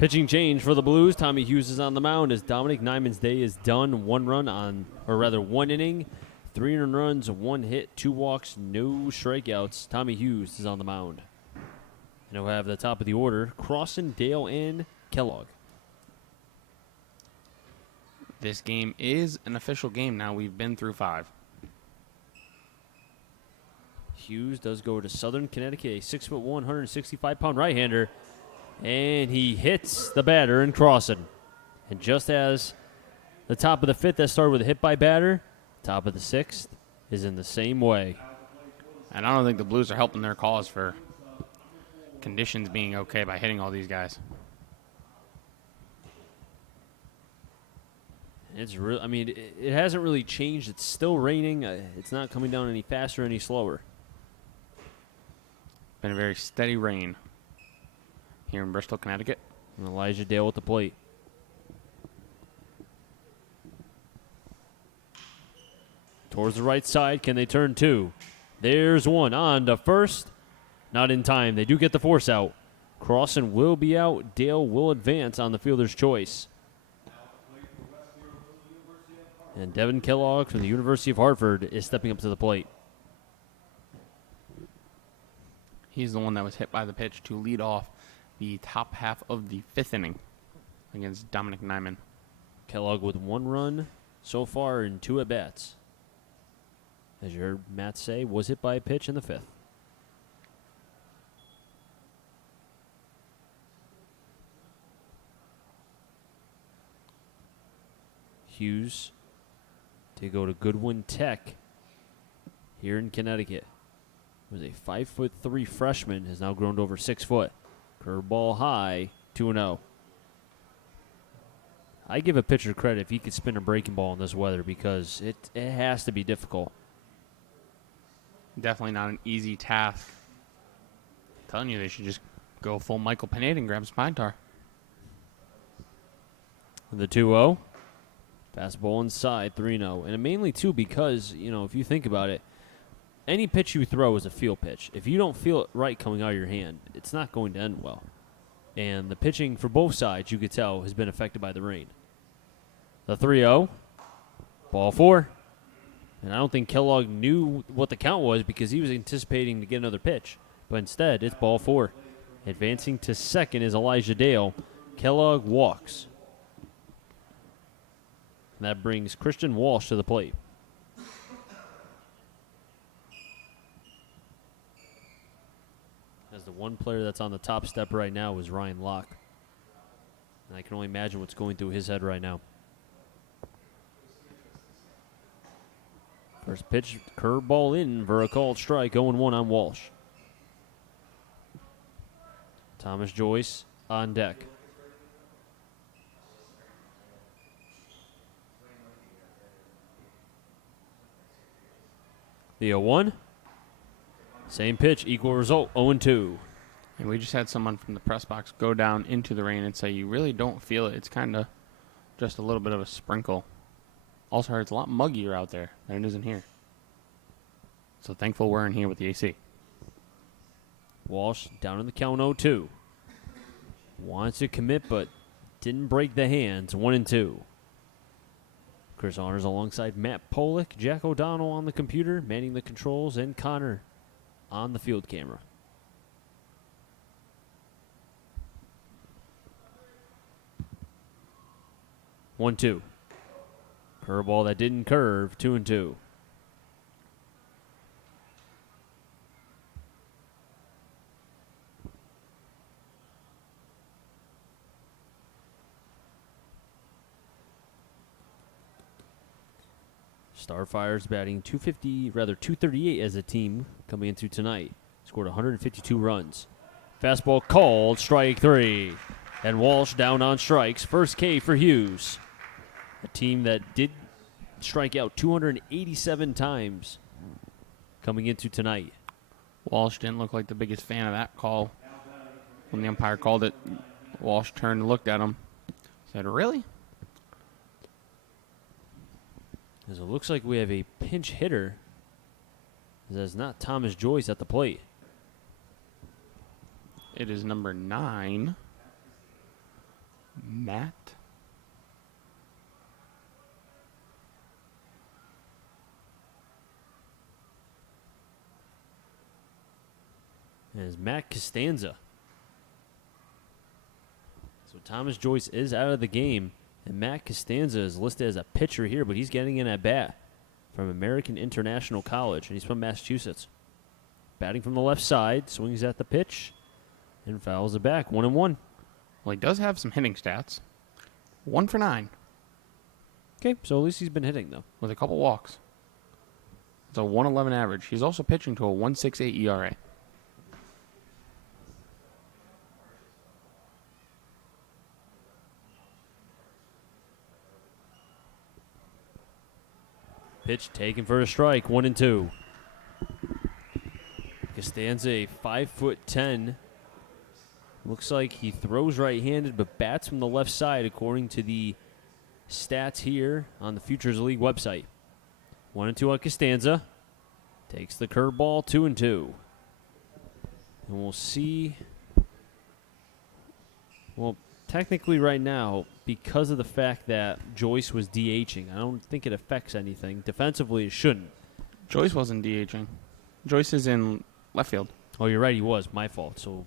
Pitching change for the Blues. Tommy Hughes is on the mound as Dominic Nyman's day is done. 1 inning, 3 earned runs, 1 hit, 2 walks, no strikeouts. Tommy Hughes is on the mound. And we'll have the top of the order, Crossan, Dale, and Kellogg. This game is an official game now. We've been through 5. Hughes does go to Southern Connecticut, a 6'1", 165-pound right-hander. And he hits the batter in Crossan. And just as the top of the 5th that started with a hit by batter, top of the 6th is in the same way. And I don't think the Blues are helping their cause for conditions being okay by hitting all these guys. It's real. I mean, it hasn't really changed. It's still raining. It's not coming down any faster, any slower. Been a very steady rain here in Bristol, Connecticut. And Elijah Dale at the plate. Towards the right side. Can they turn 2? There's 1 on to first. Not in time. They do get the force out. Crossan will be out. Dale will advance on the fielder's choice. And Devin Kellogg from the University of Hartford is stepping up to the plate. He's the one that was hit by the pitch to lead off the top half of the 5th inning against Dominic Nyman. Kellogg with 1 run so far in 2 at-bats. As you heard Matt say, was hit by a pitch in the 5th. Hughes to go to Goodwin Tech here in Connecticut. Was a 5'3" freshman, has now grown to over 6 foot. Curveball high, 2-0. I give a pitcher credit if he could spin a breaking ball in this weather because it has to be difficult. Definitely not an easy task. I'm telling you, they should just go full Michael Pineda and grab a spine tar. The 2-0. Fastball inside, 3-0. And mainly, too, because, if you think about it, any pitch you throw is a field pitch. If you don't feel it right coming out of your hand, it's not going to end well. And the pitching for both sides, you could tell, has been affected by the rain. The 3-0. Ball 4. And I don't think Kellogg knew what the count was because he was anticipating to get another pitch. But instead, it's ball 4. Advancing to second is Elijah Dale. Kellogg walks. And that brings Christian Walsh to the plate. As the one player that's on the top step right now is Ryan Locke. And I can only imagine what's going through his head right now. First pitch, curveball in for a called strike, 0-1 on Walsh. Thomas Joyce on deck. The 0-1. Same pitch, equal result, 0-2. And we just had someone from the press box go down into the rain and say, you really don't feel it. It's kind of just a little bit of a sprinkle. Also heard it's a lot muggier out there than it is in here. So thankful we're in here with the AC. Walsh down in the count, 0-2. Wants to commit, but didn't break the hands, 1-2. Chris Honors alongside Matt Polick, Jack O'Donnell on the computer, manning the controls, and Connor on the field camera. One, 2. Curveball that didn't curve, 2-2. Starfires batting 238 as a team coming into tonight. Scored 152 runs. Fastball called, strike 3. And Walsh down on strikes. First K for Hughes. A team that did strike out 287 times coming into tonight. Walsh didn't look like the biggest fan of that call. When the umpire called it, Walsh turned and looked at him. Said, really? As it looks like we have a pinch hitter. That's not Thomas Joyce at the plate. It is number 9. Matt. As Matt Costanza. So Thomas Joyce is out of the game, and Matt Costanza is listed as a pitcher here, but he's getting in at bat from American International College, and he's from Massachusetts. Batting from the left side, swings at the pitch, and fouls it back. 1-1. Well, he does have some hitting stats. 1 for 9 Okay, so at least he's been hitting, though. with a couple walks. It's a 111 average. He's also pitching to a 1.68 ERA. Pitch taken for a strike. 1-2. Costanza, a 5'10". Looks like he throws right-handed, but bats from the left side, according to the stats here on the Futures League website. 1-2 on Costanza. Takes the curveball. 2-2. And we'll see. Well, technically right now, because of the fact that Joyce was DHing, I don't think it affects anything. Defensively, it shouldn't. Joyce wasn't DHing. Joyce is in left field. Oh, you're right. He was. My fault. So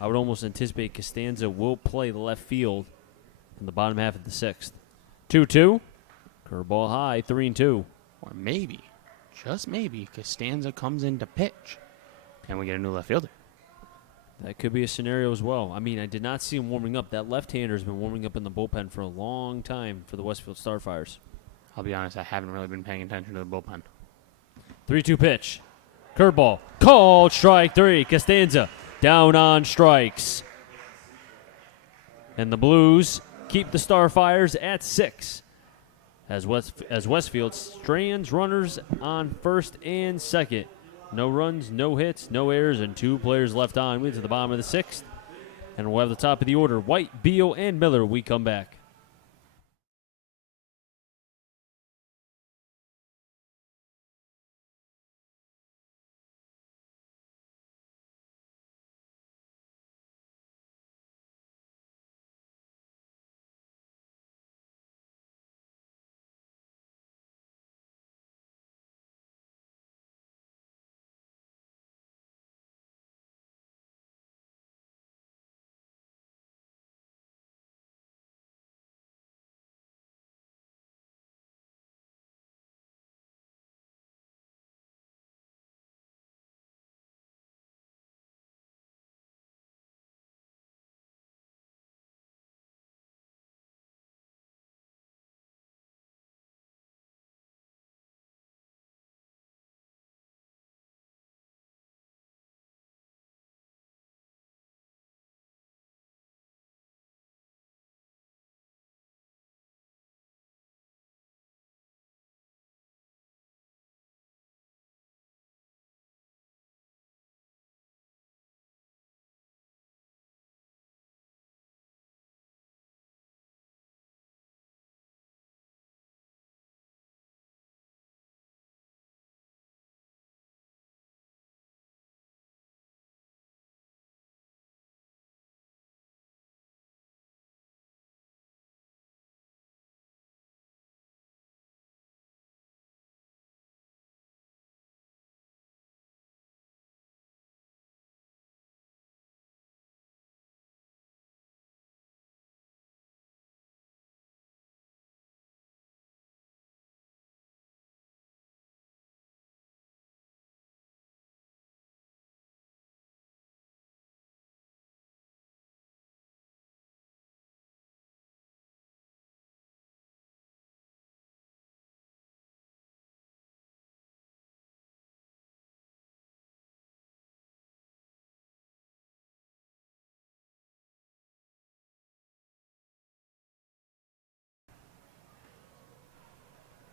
I would almost anticipate Costanza will play the left field in the bottom half of the sixth. 2-2. Curveball high. 3-2. Or maybe, just maybe, Costanza comes in to pitch, and we get a new left fielder. That could be a scenario as well. I mean, I did not see him warming up. That left-hander has been warming up in the bullpen for a long time for the Westfield Starfires. I'll be honest, I haven't really been paying attention to the bullpen. 3-2 pitch. Curveball. Called strike 3. Costanza down on strikes. And the Blues keep the Starfires at 6. As Westfield strands runners on first and second. No runs, no hits, no errors, and 2 players left on. We get to the bottom of the 6th. And we'll have the top of the order. White, Beal, and Miller. We come back.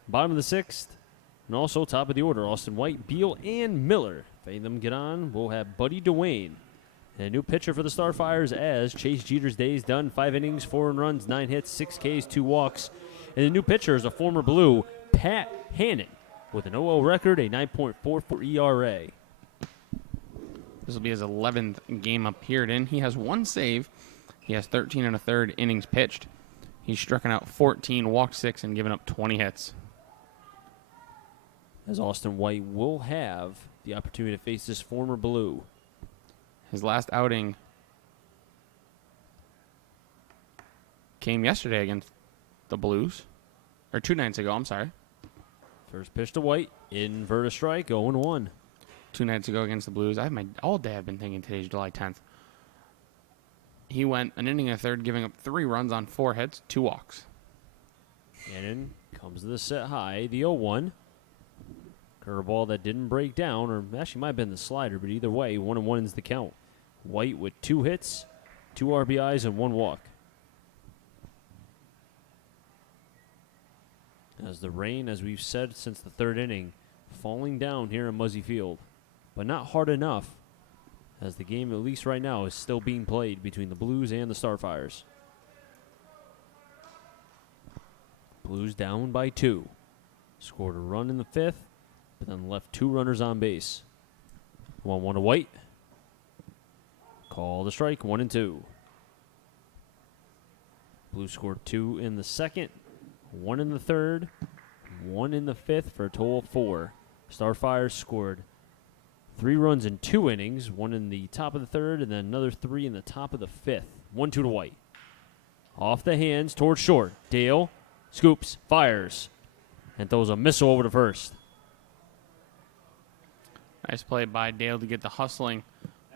Bottom of the 6th, and also top of the order, Austin White, Beal, and Miller. If any of them get on, we'll have Buddy Dwayne. And a new pitcher for the Starfires as Chase Jeter's day is done. 5 innings, 4 runs, 9 hits, 6 Ks, 2 walks. And the new pitcher is a former Blue, Pat Hannon, with an 0-0 record, a 9.44 ERA. This will be his 11th game appeared in. He has 1 save He has 13 and a third innings pitched. He's stricken out 14, walked 6, and given up 20 hits. As Austin White will have the opportunity to face this former Blue. His last outing came yesterday against the Blues. Or 2 nights ago, I'm sorry. First pitch to White, inverted strike, 0-1. 2 nights ago against the Blues. All day I've been thinking today's July 10th. He went an inning and a third, giving up 3 runs on 4 hits, 2 walks. Cannon comes to the set high, the 0-1. Curveball that didn't break down, or actually might have been the slider, but either way, 1-1 is the count. White with 2 hits, 2 RBIs, and 1 walk. As the rain, as we've said since the 3rd inning, falling down here in Muzzy Field, but not hard enough, as the game, at least right now, is still being played between the Blues and the Starfires. Blues down by 2. Scored a run in the 5th, but then left 2 runners on base. 1-1 to White. Call the strike, 1-2. Blues scored 2 in the 2nd, 1 in the 3rd, 1 in the 5th for a total of 4. Starfires scored 3 runs in 2 innings, 1 in the top of the 3rd, and then another 3 in the top of the 5th. 1-2 to White. Off the hands towards short. Dale scoops, fires, and throws a missile over to first. Nice play by Dale to get the hustling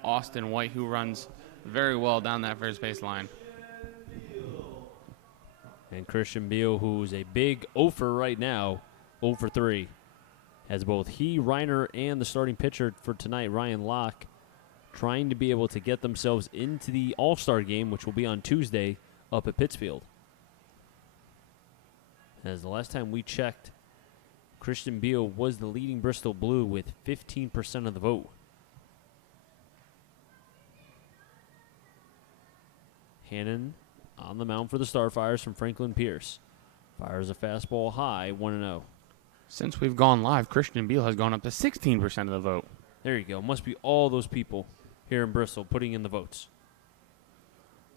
Austin White, who runs very well down that first base line. And Christian Beal, who's a big 0 for right now, 0 for 3. As both he, Reiner, and the starting pitcher for tonight, Ryan Locke, trying to be able to get themselves into the All-Star game, which will be on Tuesday up at Pittsfield. As the last time we checked, Christian Beal was the leading Bristol Blue with 15% of the vote. Hannon on the mound for the Starfires from Franklin Pierce. Fires a fastball high, 1-0. Since we've gone live, Christian Beal has gone up to 16% of the vote. There you go. Must be all those people here in Bristol putting in the votes.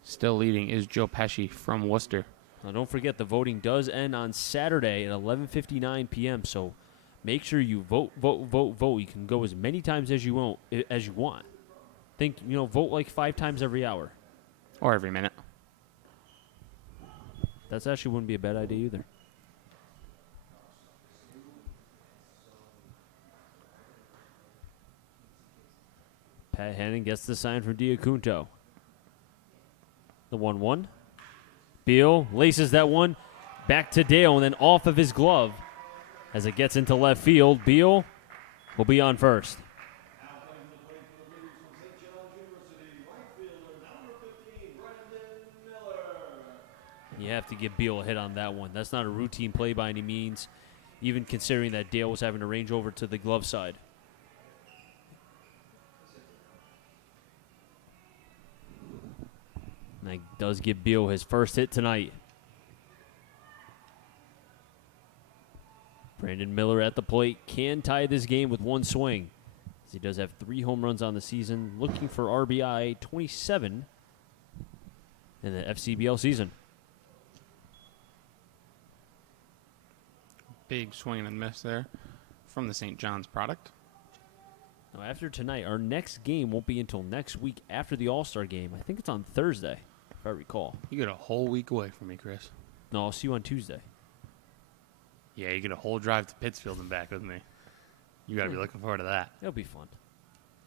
Still leading is Joe Pesci from Worcester. Now, don't forget, the voting does end on Saturday at 11:59 p.m., so make sure you vote, vote, vote, vote. You can go as many times as you want. Think, vote like 5 times every hour. Or every minute. That actually wouldn't be a bad idea either. Pat Hannon gets the sign from Diacunto. The 1-1. Beal laces that one back to Dale and then off of his glove as it gets into left field. Beal will be on first. You have to give Beal a hit on that one. That's not a routine play by any means, even considering that Dale was having to range over to the glove side. And that does give Beal his first hit tonight. Brandon Miller at the plate can tie this game with 1 swing, as he does have 3 home runs on the season, looking for RBI 27 in the FCBL season. Big swing and a miss there from the St. John's product. Now, after tonight, our next game won't be until next week after the All-Star game. I think it's on Thursday, if I recall. You get a whole week away from me, Chris. No, I'll see you on Tuesday. Yeah, you get a whole drive to Pittsfield and back with me. You got to be looking forward to that. It'll be fun.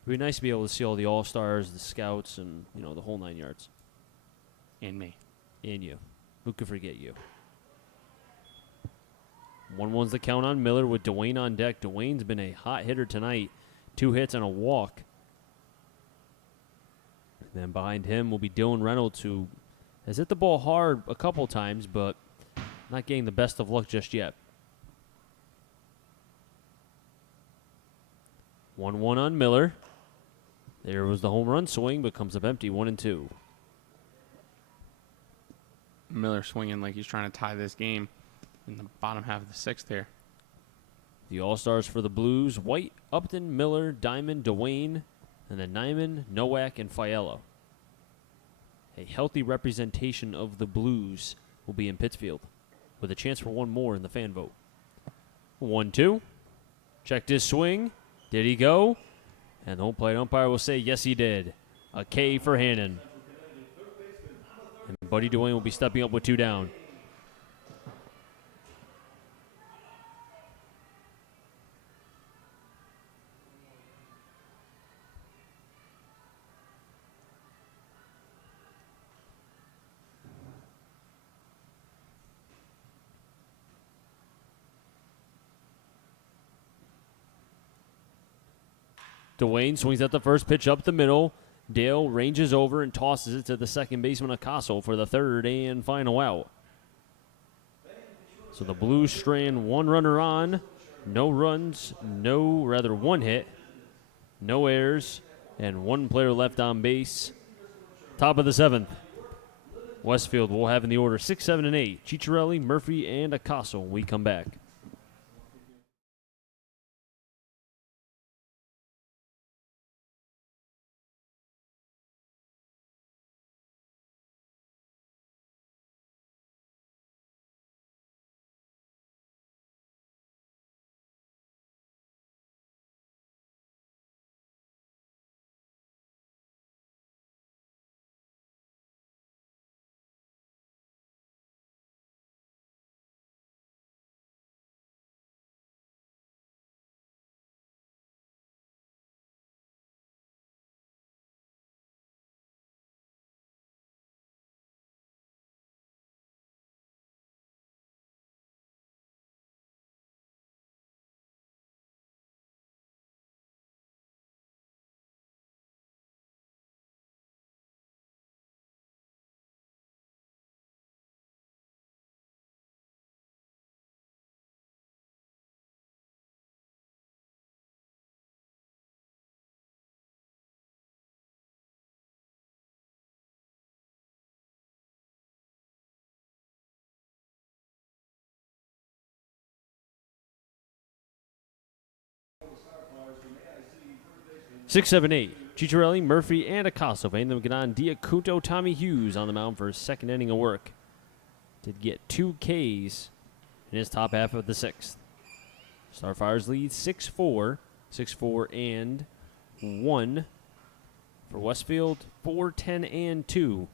It'll be nice to be able to see all the All-Stars, the scouts, and, the whole 9 yards. And me. And you. Who could forget you? 1-1's the count on Miller with Dwayne on deck. Dwayne's been a hot hitter tonight. 2 hits and a walk. And then behind him will be Dylan Reynolds, who has hit the ball hard a couple times, but not getting the best of luck just yet. 1-1 on Miller. There was the home run swing, but comes up empty, 1-2. Miller swinging like he's trying to tie this game in the bottom half of the 6th here. The All-Stars for the Blues: White, Upton, Miller, Diamond, Dwayne, and then Nyman, Nowak, and Fiello. a healthy representation of the Blues will be in Pittsfield, with a chance for one more in the fan vote. 1-2. Checked his swing. Did he go? And the home plate umpire will say, yes, he did. A K for Hannon. And Buddy Dwayne will be stepping up with 2 down. Dwayne swings at the first pitch up the middle. Dale ranges over and tosses it to the second baseman, Acosta, for the third and final out. So the Blues strand 1 runner on, no runs, one hit, no errors, and 1 player left on base. Top of the 7th. Westfield will have in the order 6, 7, and 8. Ciccarelli, Murphy, and Acosta when we come back. Six, seven, eight. Ciccarelli, Murphy, and Acosta. Van them get on Diacuto, Tommy Hughes on the mound for his second inning of work. Did get 2 Ks in his top half of the 6th. Starfires lead 6-4. 6-4 and 1 for Westfield. 4-10 and 2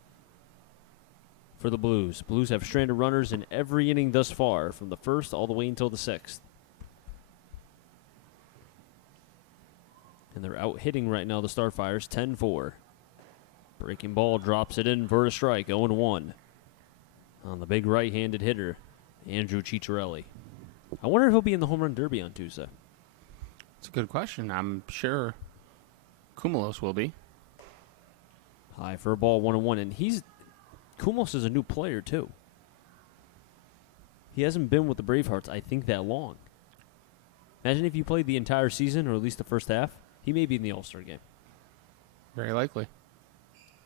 for the Blues. Blues have stranded runners in every inning thus far, from the 1st all the way until the 6th. And they're out hitting right now, the Starfires, 10-4. Breaking ball drops it in for a strike, 0-1. On the big right-handed hitter, Andrew Ciccarelli. I wonder if he'll be in the home run derby on Tuesday. It's a good question. I'm sure Kumulos will be. High for a ball, 1-1. And Kumulos is a new player, too. He hasn't been with the Bravehearts, I think, that long. Imagine if you played the entire season, or at least the first half. He may be in the All-Star game. Very likely.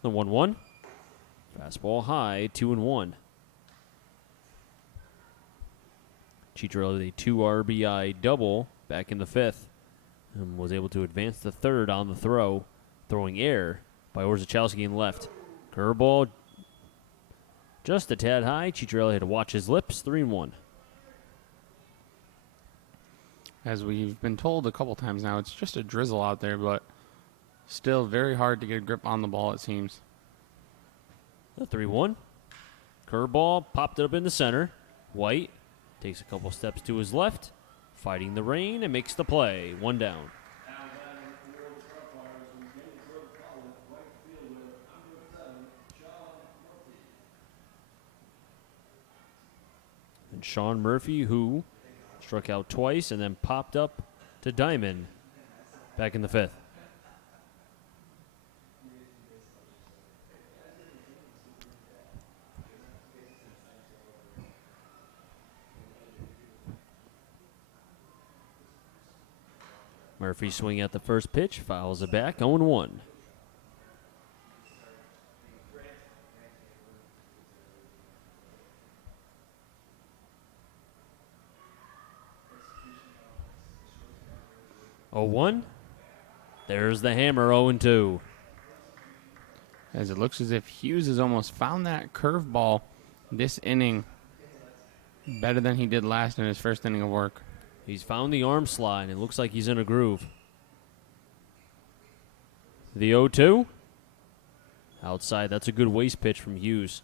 The 1-1. Fastball high, 2-1. Ciccarelli, a 2 RBI double back in the 5th, and was able to advance the 3rd on the throw, throwing air by Orzechowski in left. Curveball just a tad high. Ciccarelli had to watch his lips, 3-1. As we've been told a couple times now, it's just a drizzle out there, but still very hard to get a grip on the ball, it seems. The 3-1. Curveball popped it up in the center. White takes a couple steps to his left, fighting the rain, and makes the play. 1 down. And Sean Murphy, who struck out twice and then popped up to diamond back in the 5th. Murphy swinging at the first pitch, fouls it back, 0-1. Oh, 1. There's the hammer, 0-2. as it looks as if Hughes has almost found that curveball this inning better than he did last in his first inning of work. He's found the arm slide, and it looks like he's in a groove. The 0-2. Outside, that's a good waste pitch from Hughes.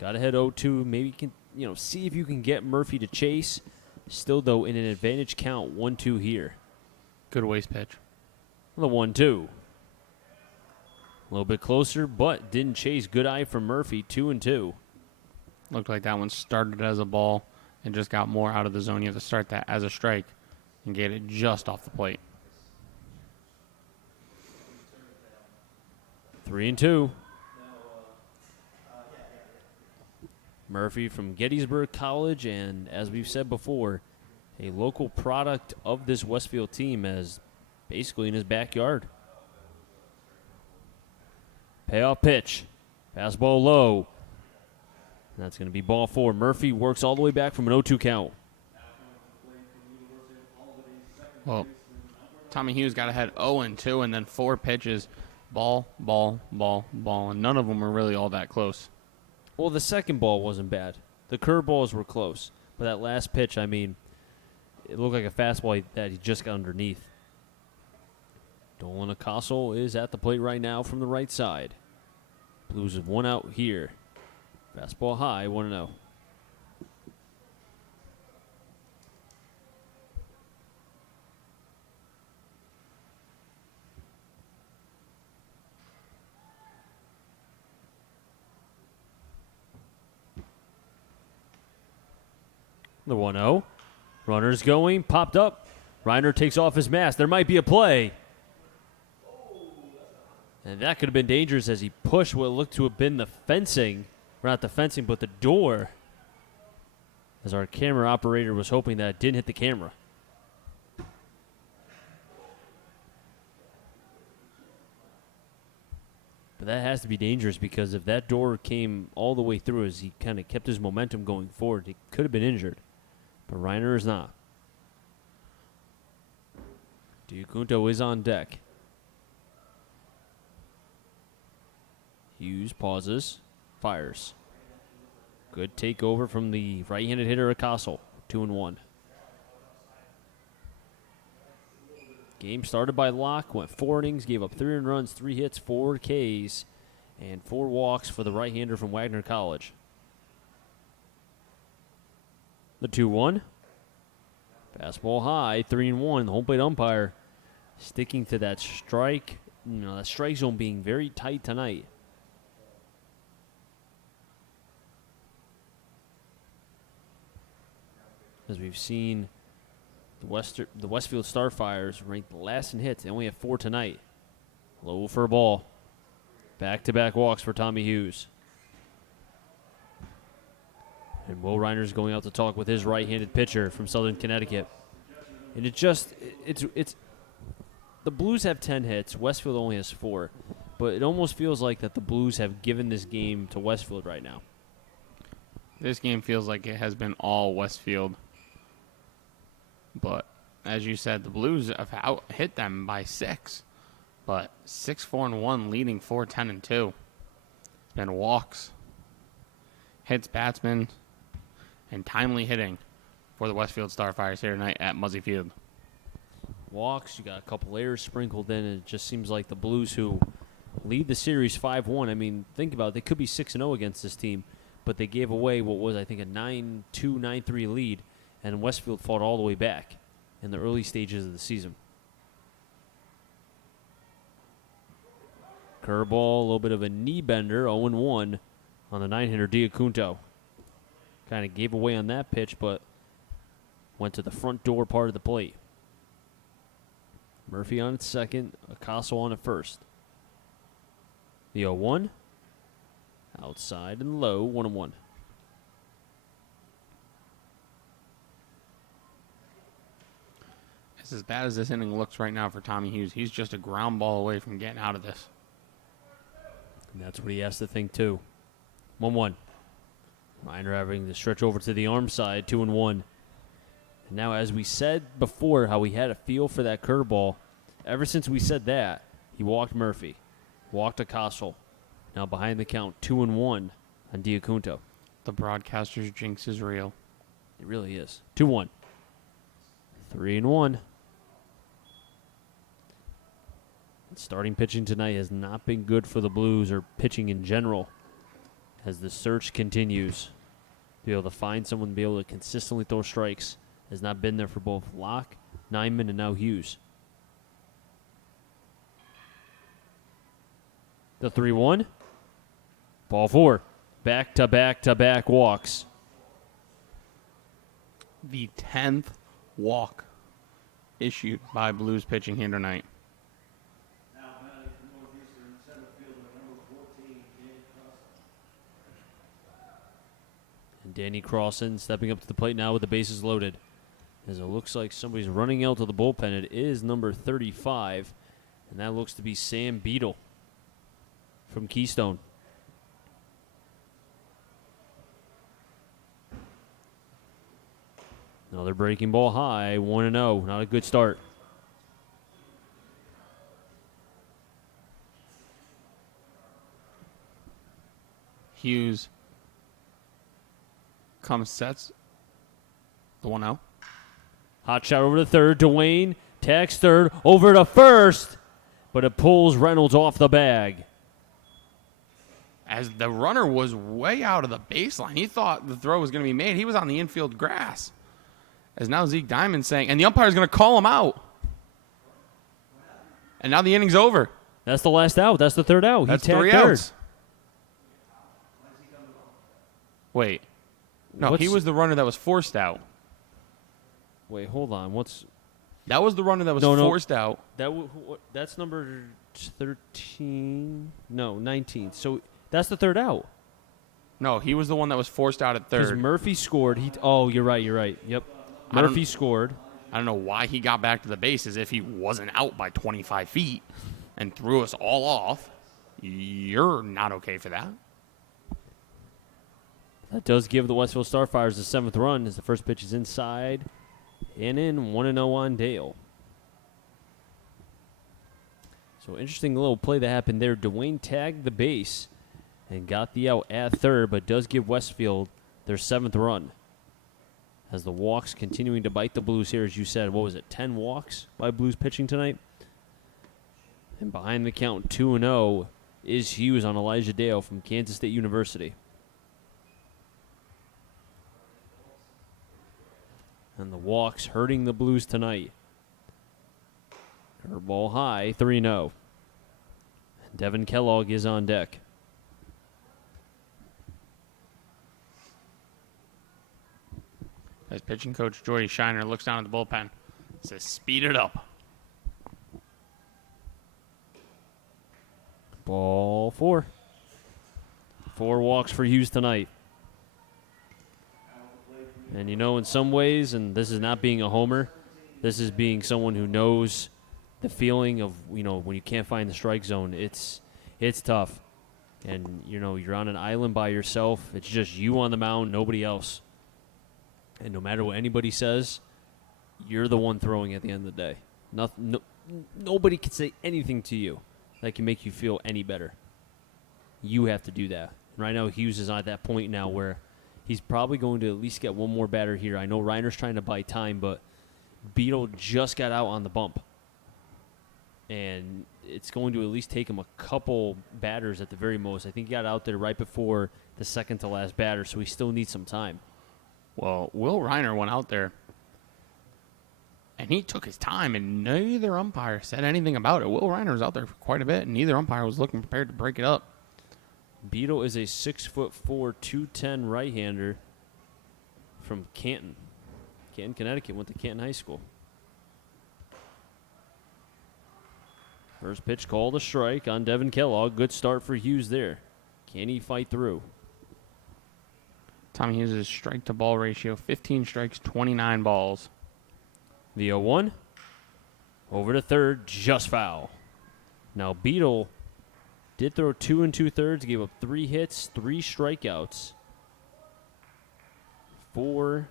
Got ahead 0-2. Maybe you can, see if you can get Murphy to chase. Still, though, in an advantage count, 1-2 here. Good waste pitch. The 1-2. A little bit closer, but didn't chase. Good eye from Murphy, 2-2. Looked like that one started as a ball and just got more out of the zone. You have to start that as a strike and get it just off the plate. 3-2. Murphy from Gettysburg College, and as we've said before, a local product of this Westfield team, as basically in his backyard. Payoff pitch. Fastball low. That's going to be ball 4. Murphy works all the way back from an 0-2 count. Well, Tommy Hughes got ahead 0-2 and then 4 pitches. Ball, ball, ball, ball, and none of them were really all that close. Well, the second ball wasn't bad. The curveballs were close. But that last pitch, it looked like a fastball that he just got underneath. Dolan Acosta is at the plate right now from the right side. Blues have 1 out here. Fastball high, 1-0. The 1-0. Runner's going, popped up. Reiner takes off his mask. There might be a play. And that could have been dangerous as he pushed what looked to have been the fencing. Or not the fencing, but the door. As our camera operator was hoping that it didn't hit the camera. But that has to be dangerous, because if that door came all the way through as he kind of kept his momentum going forward, he could have been injured. But Reiner is not. Diacunto is on deck. Hughes pauses, fires. Good takeover from the right-handed hitter Acosta. 2-1. Game started by Locke, went 4 innings, gave up 3 earned runs, 3 hits, 4 Ks, and 4 walks for the right-hander from Wagner College. The 2-1. Fastball high, 3-1. The home plate umpire sticking to that strike. That strike zone being very tight tonight. As we've seen, the Westfield Starfires ranked last in hits. They only have 4 tonight. Low for a ball. Back-to-back walks for Tommy Hughes. And Will Reiner's going out to talk with his right-handed pitcher from Southern Connecticut. And it's the Blues have 10 hits. Westfield only has 4. But it almost feels like that the Blues have given this game to Westfield right now. This game feels like it has been all Westfield. But as you said, the Blues have hit them by 6. But 6-4-1, leading 4-10-2. Then walks, hits batsmen, and timely hitting for the Westfield Starfires here tonight at Muzzy Field. Walks, you got a couple errors sprinkled in, and it just seems like the Blues, who lead the series 5-1. Think about it. They could be 6-0 against this team, but they gave away what was, I think, a 9-2, 9-3 lead, and Westfield fought all the way back in the early stages of the season. Curveball, a little bit of a knee bender, 0-1 on the 9-hitter Diacunto. Kind of gave away on that pitch, but went to the front door part of the plate. Murphy on at second, Acosta on at first. The 0-1. Outside and low, 1-1. It's as bad as this inning looks right now for Tommy Hughes. He's just a ground ball away from getting out of this. And that's what he has to think, too. 1-1. Reiner having to stretch over to the arm side, 2-1. And now, as we said before, how he had a feel for that curveball, ever since we said that, he walked Murphy, walked Acosta, Now behind the count, 2-1 on Diacunto. The broadcaster's jinx is real. It really is. 2-1. 3-1. Starting pitching tonight has not been good for the Blues, or pitching in general, as the search continues. To be able to find someone to be able to consistently throw strikes has not been there for both Locke, Nyman, and now Hughes. The 3-1. Ball 4. Back-to-back-to-back walks. The 10th walk issued by Blues pitching here tonight. And Danny Crossan stepping up to the plate now with the bases loaded. As it looks like somebody's running out to the bullpen. It is number 35, and that looks to be Sam Beadle from Keystone. Another breaking ball high, 1-0. Not a good start. Hughes sets the 1-0. Hot shot over to third. Dwayne tags third over to first, but it pulls Reynolds off the bag. As the runner was way out of the baseline, he thought the throw was going to be made. He was on the infield grass. As now Zeke Diamond saying, and the umpire's going to call him out. And now the inning's over. That's the last out. That's the third out. That's he tagged 3 third. outs. Wait. No, he was the runner that was forced out. Wait, hold on. That was the runner that was forced out. That's number 13. No, 19. So that's the third out. No, he was the one that was forced out at Because third. Murphy scored. You're right. Yep. Murphy scored. I don't know why he got back to the bases if he wasn't out by 25 feet and threw us all off. You're not okay for that. That does give the Westfield Starfires the 7th run as the first pitch is inside and in. 1-0 on Dale. So interesting little play that happened there. Dwayne tagged the base and got the out at third, but does give Westfield their 7th run. As the walks continuing to bite the Blues here, as you said, 10 walks by Blues pitching tonight? And behind the count, 2-0, is Hughes on Elijah Dale from Kansas State University. And the walks hurting the Blues tonight. Curveball high, 3-0. Devin Kellogg is on deck. As pitching coach Jordy Shiner looks down at the bullpen, says, speed it up. Ball 4. 4 walks for Hughes tonight. And in some ways, and this is not being a homer, this is being someone who knows the feeling of, when you can't find the strike zone. It's tough. And, you're on an island by yourself. It's just you on the mound, nobody else. And no matter what anybody says, you're the one throwing at the end of the day. Nobody can say anything to you that can make you feel any better. You have to do that. And right now, Hughes is at that point now where he's probably going to at least get one more batter here. I know Reiner's trying to buy time, but Beadle just got out on the bump. And it's going to at least take him a couple batters at the very most. I think he got out there right before the second to last batter, so he still needs some time. Well, Will Reiner went out there, and he took his time, and neither umpire said anything about it. Will Reiner was out there for quite a bit, and neither umpire was looking prepared to break it up. Beadle is a 6'4", 210 right-hander from Canton, Connecticut. Went to Canton High School. First pitch called a strike on Devin Kellogg. Good start for Hughes there. Can he fight through? Tommy Hughes' strike-to-ball ratio, 15 strikes, 29 balls. The 0-1. Over to third, just foul. Now Beadle did throw 2 2/3, gave up 3 hits, 3 strikeouts for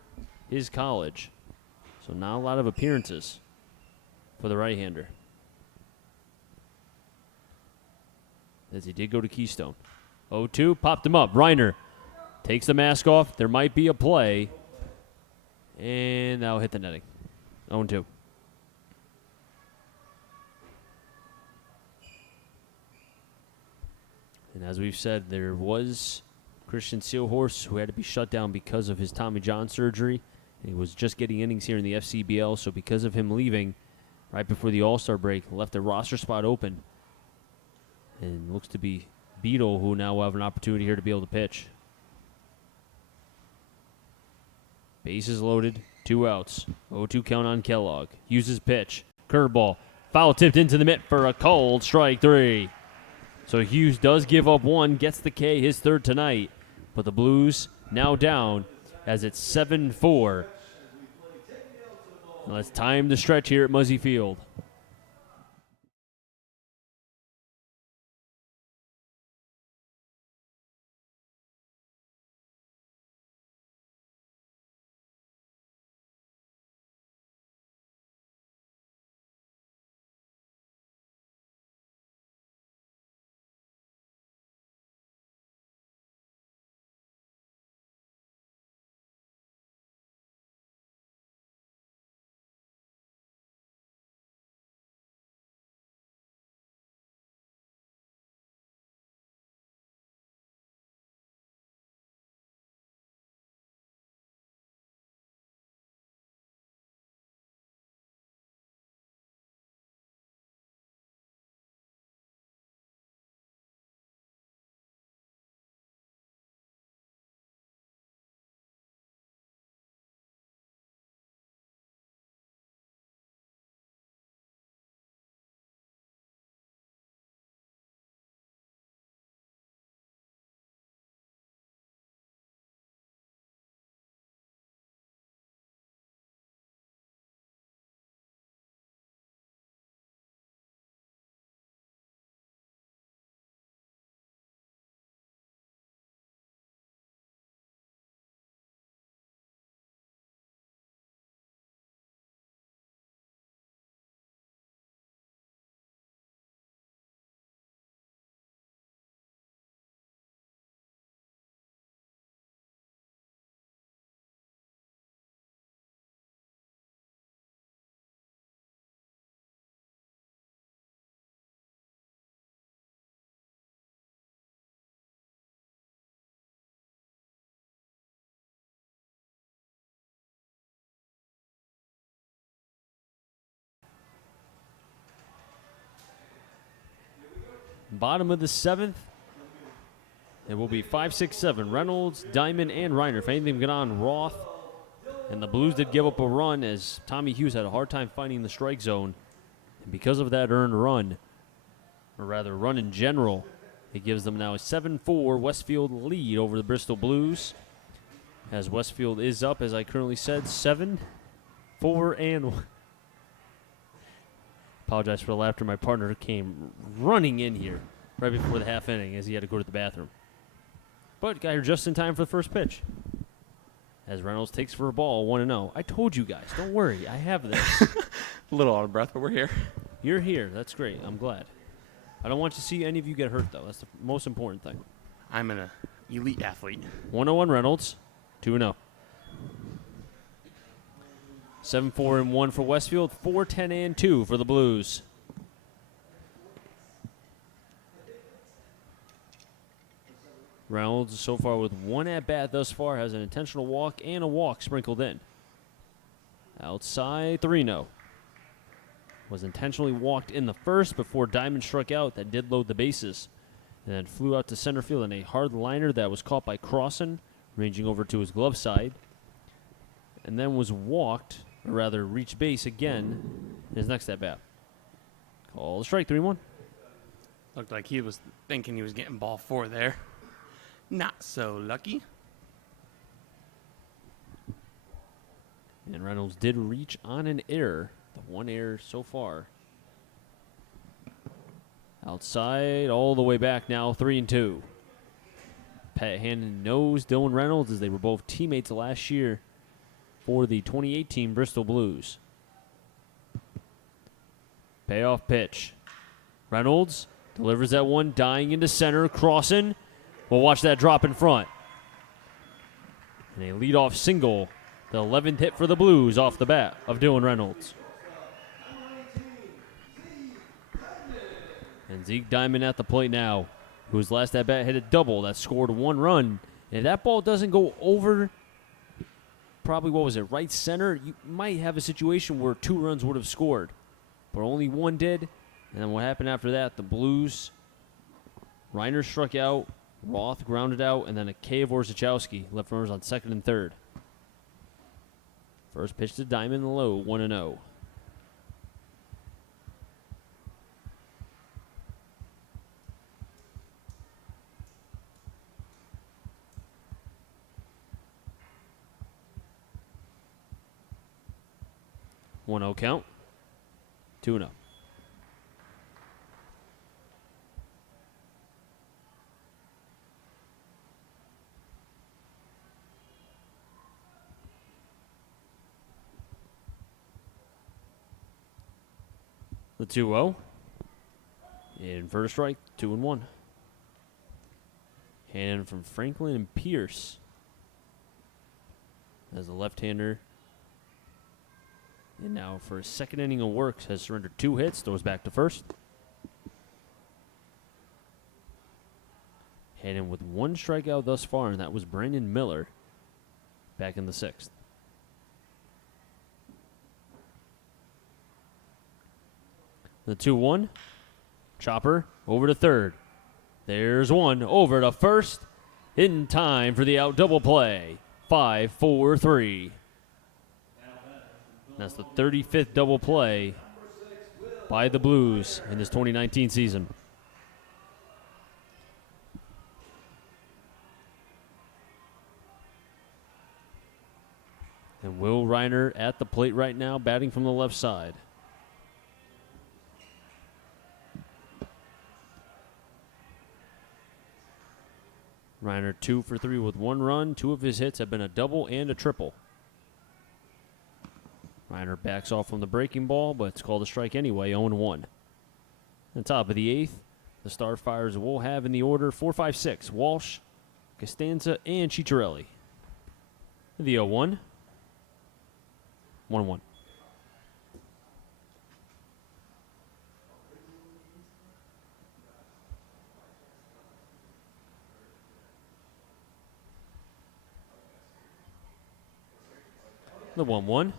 his college. So not a lot of appearances for the right-hander. as he did go to Keystone. 0-2, popped him up. Reiner takes the mask off. There might be a play. And that'll hit the netting. 0-2. And as we've said, there was Christian Seelhorst who had to be shut down because of his Tommy John surgery. And he was just getting innings here in the FCBL, so because of him leaving right before the All-Star break, left the roster spot open. And looks to be Beetle, who now will have an opportunity here to be able to pitch. Bases loaded, 2 outs. 0-2 count on Kellogg. Uses pitch. Curveball. Foul tipped into the mitt for a cold strike 3. So Hughes does give up 1, gets the K, his 3rd tonight. But the Blues now down as it's 7-4. Now it's time to stretch here at Muzzy Field. Bottom of the 7th. It will be 5, 6, 7. Reynolds, Diamond, and Reiner. If anything got on, Roth. And the Blues did give up a run as Tommy Hughes had a hard time finding the strike zone. And because of that earned run, or rather run in general, it gives them now a 7-4 Westfield lead over the Bristol Blues. As Westfield is up, as I currently said, 7-4 and 1. Apologize for the laughter. My partner came running in here right before the half inning as he had to go to the bathroom. But got here just in time for the first pitch. As Reynolds takes for a ball, 1-0. I told you guys, don't worry, I have this. A little out of breath, but we're here. You're here. That's great. I'm glad. I don't want to see any of you get hurt, though. That's the most important thing. I'm an elite athlete. 1-0 Reynolds, 2-0. 7-4 and 1 for Westfield, 4-10 and 2 for the Blues. Reynolds so far with 1 at-bat thus far, has an intentional walk and a walk sprinkled in. Outside, 3-0. Was intentionally walked in the first before Diamond struck out. That did load the bases. And then flew out to center field in a hard liner that was caught by Crossan, ranging over to his glove side. And then was walked, or rather reached base again in his next at-bat. Call the strike, 3-1. Looked like he was thinking he was getting ball 4 there. Not so lucky. And Reynolds did reach on an error. The 1 error so far. Outside, all the way back now, 3-2. Pat Hannon knows Dylan Reynolds as they were both teammates last year for the 2018 Bristol Blues. Payoff pitch. Reynolds Delivers that one, dying into center, crossing. We'll watch that drop in front. And a leadoff single, the 11th hit for the Blues off the bat of Dylan Reynolds. And Zeke Diamond at the plate now, whose last at bat hit a double that scored 1 run. And if that ball doesn't go over, probably, right center, you might have a situation where 2 runs would have scored. But only 1 did. And then what happened after that, the Blues, Reiner struck out, Roth grounded out, and then a K of Orzechowski left runners on second and third. First pitch to Diamond low, 1-0. One 0 count. 2-0. The 2-0. In first strike, 2-1. Hand from Franklin and Pierce. As the left-hander. And now for his second inning of work, has surrendered 2 hits, throws back to first. Hannon with 1 strikeout thus far, and that was Brandon Miller back in the 6th. The 2-1. Chopper over to third. There's one over to first. In time for the out double play. 5-4-3. That's the 35th double play by the Blues in this 2019 season. And Will Reiner at the plate right now, batting from the left side. Reiner 2 for 3 with 1 run. 2 of his hits have been a double and a triple. Reiner backs off from the breaking ball, but it's called a strike anyway, 0-1. On top of the 8th, the Starfires will have in the order 4-5-6, Walsh, Costanza, and Ciccarelli. The 0-1. 1-1. The 1-1.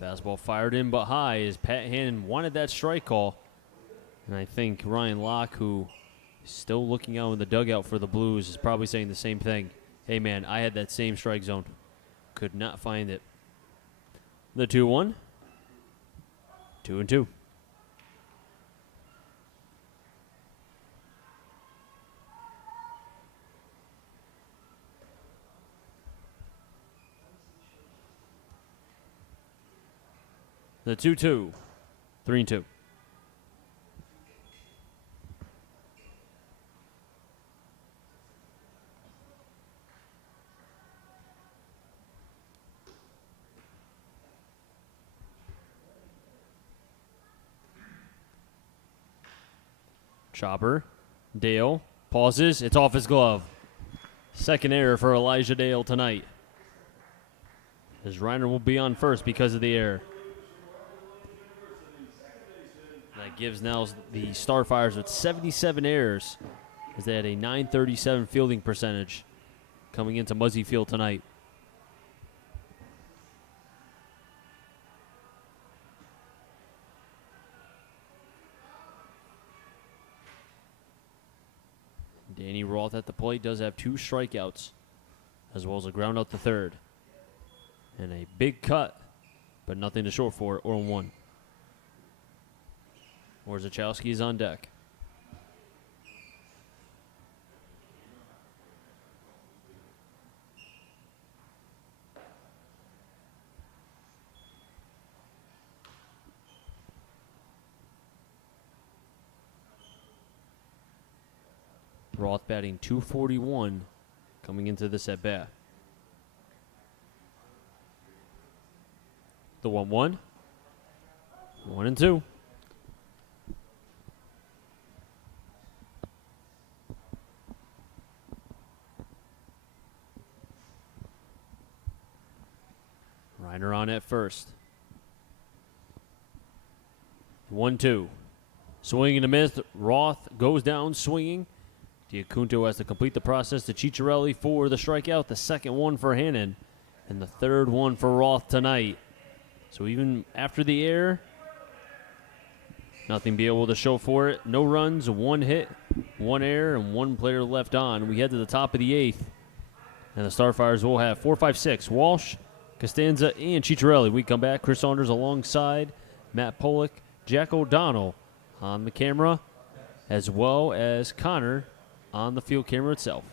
Fastball fired in but high as Pat Hannon wanted that strike call. And I think Ryan Locke, who is still looking out in the dugout for the Blues, is probably saying the same thing. Hey, man, I had that same strike zone. Could not find it. The 2-1. 2-2. The 2-2. 3-2. Chopper. Dale pauses. It's off his glove. Second error for Elijah Dale tonight. As Reiner will be on first because of the error. That gives now the Starfires with 77 errors as they had a .937 fielding percentage coming into Muzzy Field tonight. Danny Roth at the plate does have 2 strikeouts as well as a ground out to third. And a big cut, but nothing to show for it, 0-1. Orzechowski is on deck. Roth batting .241 coming into this at bat. The 1-1. 1-2. Reiner on at first. 1-2. Swing and a miss. Roth goes down swinging. Diacunto has to complete the process to Ciccarelli for the strikeout. The second one for Hannon. And the third one for Roth tonight. So even after the error, nothing be able to show for it. No runs, 1 hit, 1 error, and 1 player left on. We head to the top of the 8th. And the Starfires will have 4, 5, 6. Walsh, Costanza, and Ciccarelli. We come back. Chris Saunders alongside Matt Pollock, Jack O'Donnell on the camera, as well as Connor on the field camera itself.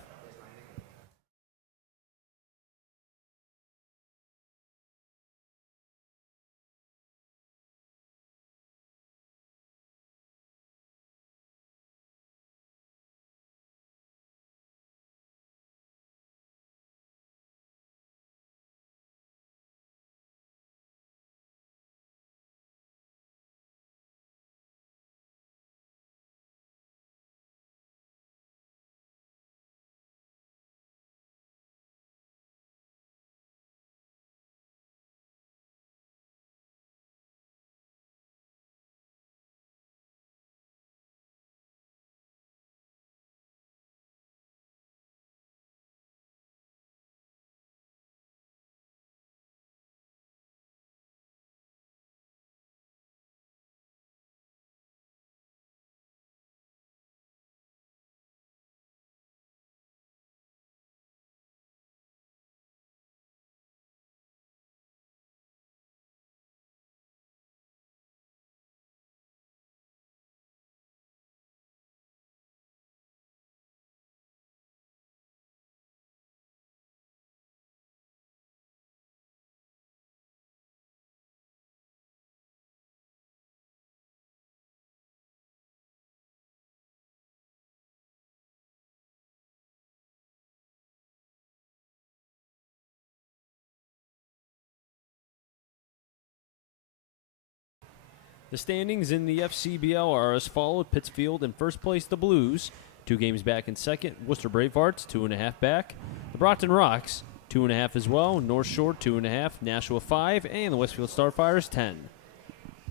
The standings in the FCBL are as followed. Pittsfield in first place, the Blues, 2 games back in second. Worcester Bravehearts, 2.5 back. The Brockton Rocks, 2.5 as well. North Shore, 2.5. Nashua, 5. And the Westfield Starfires, 10.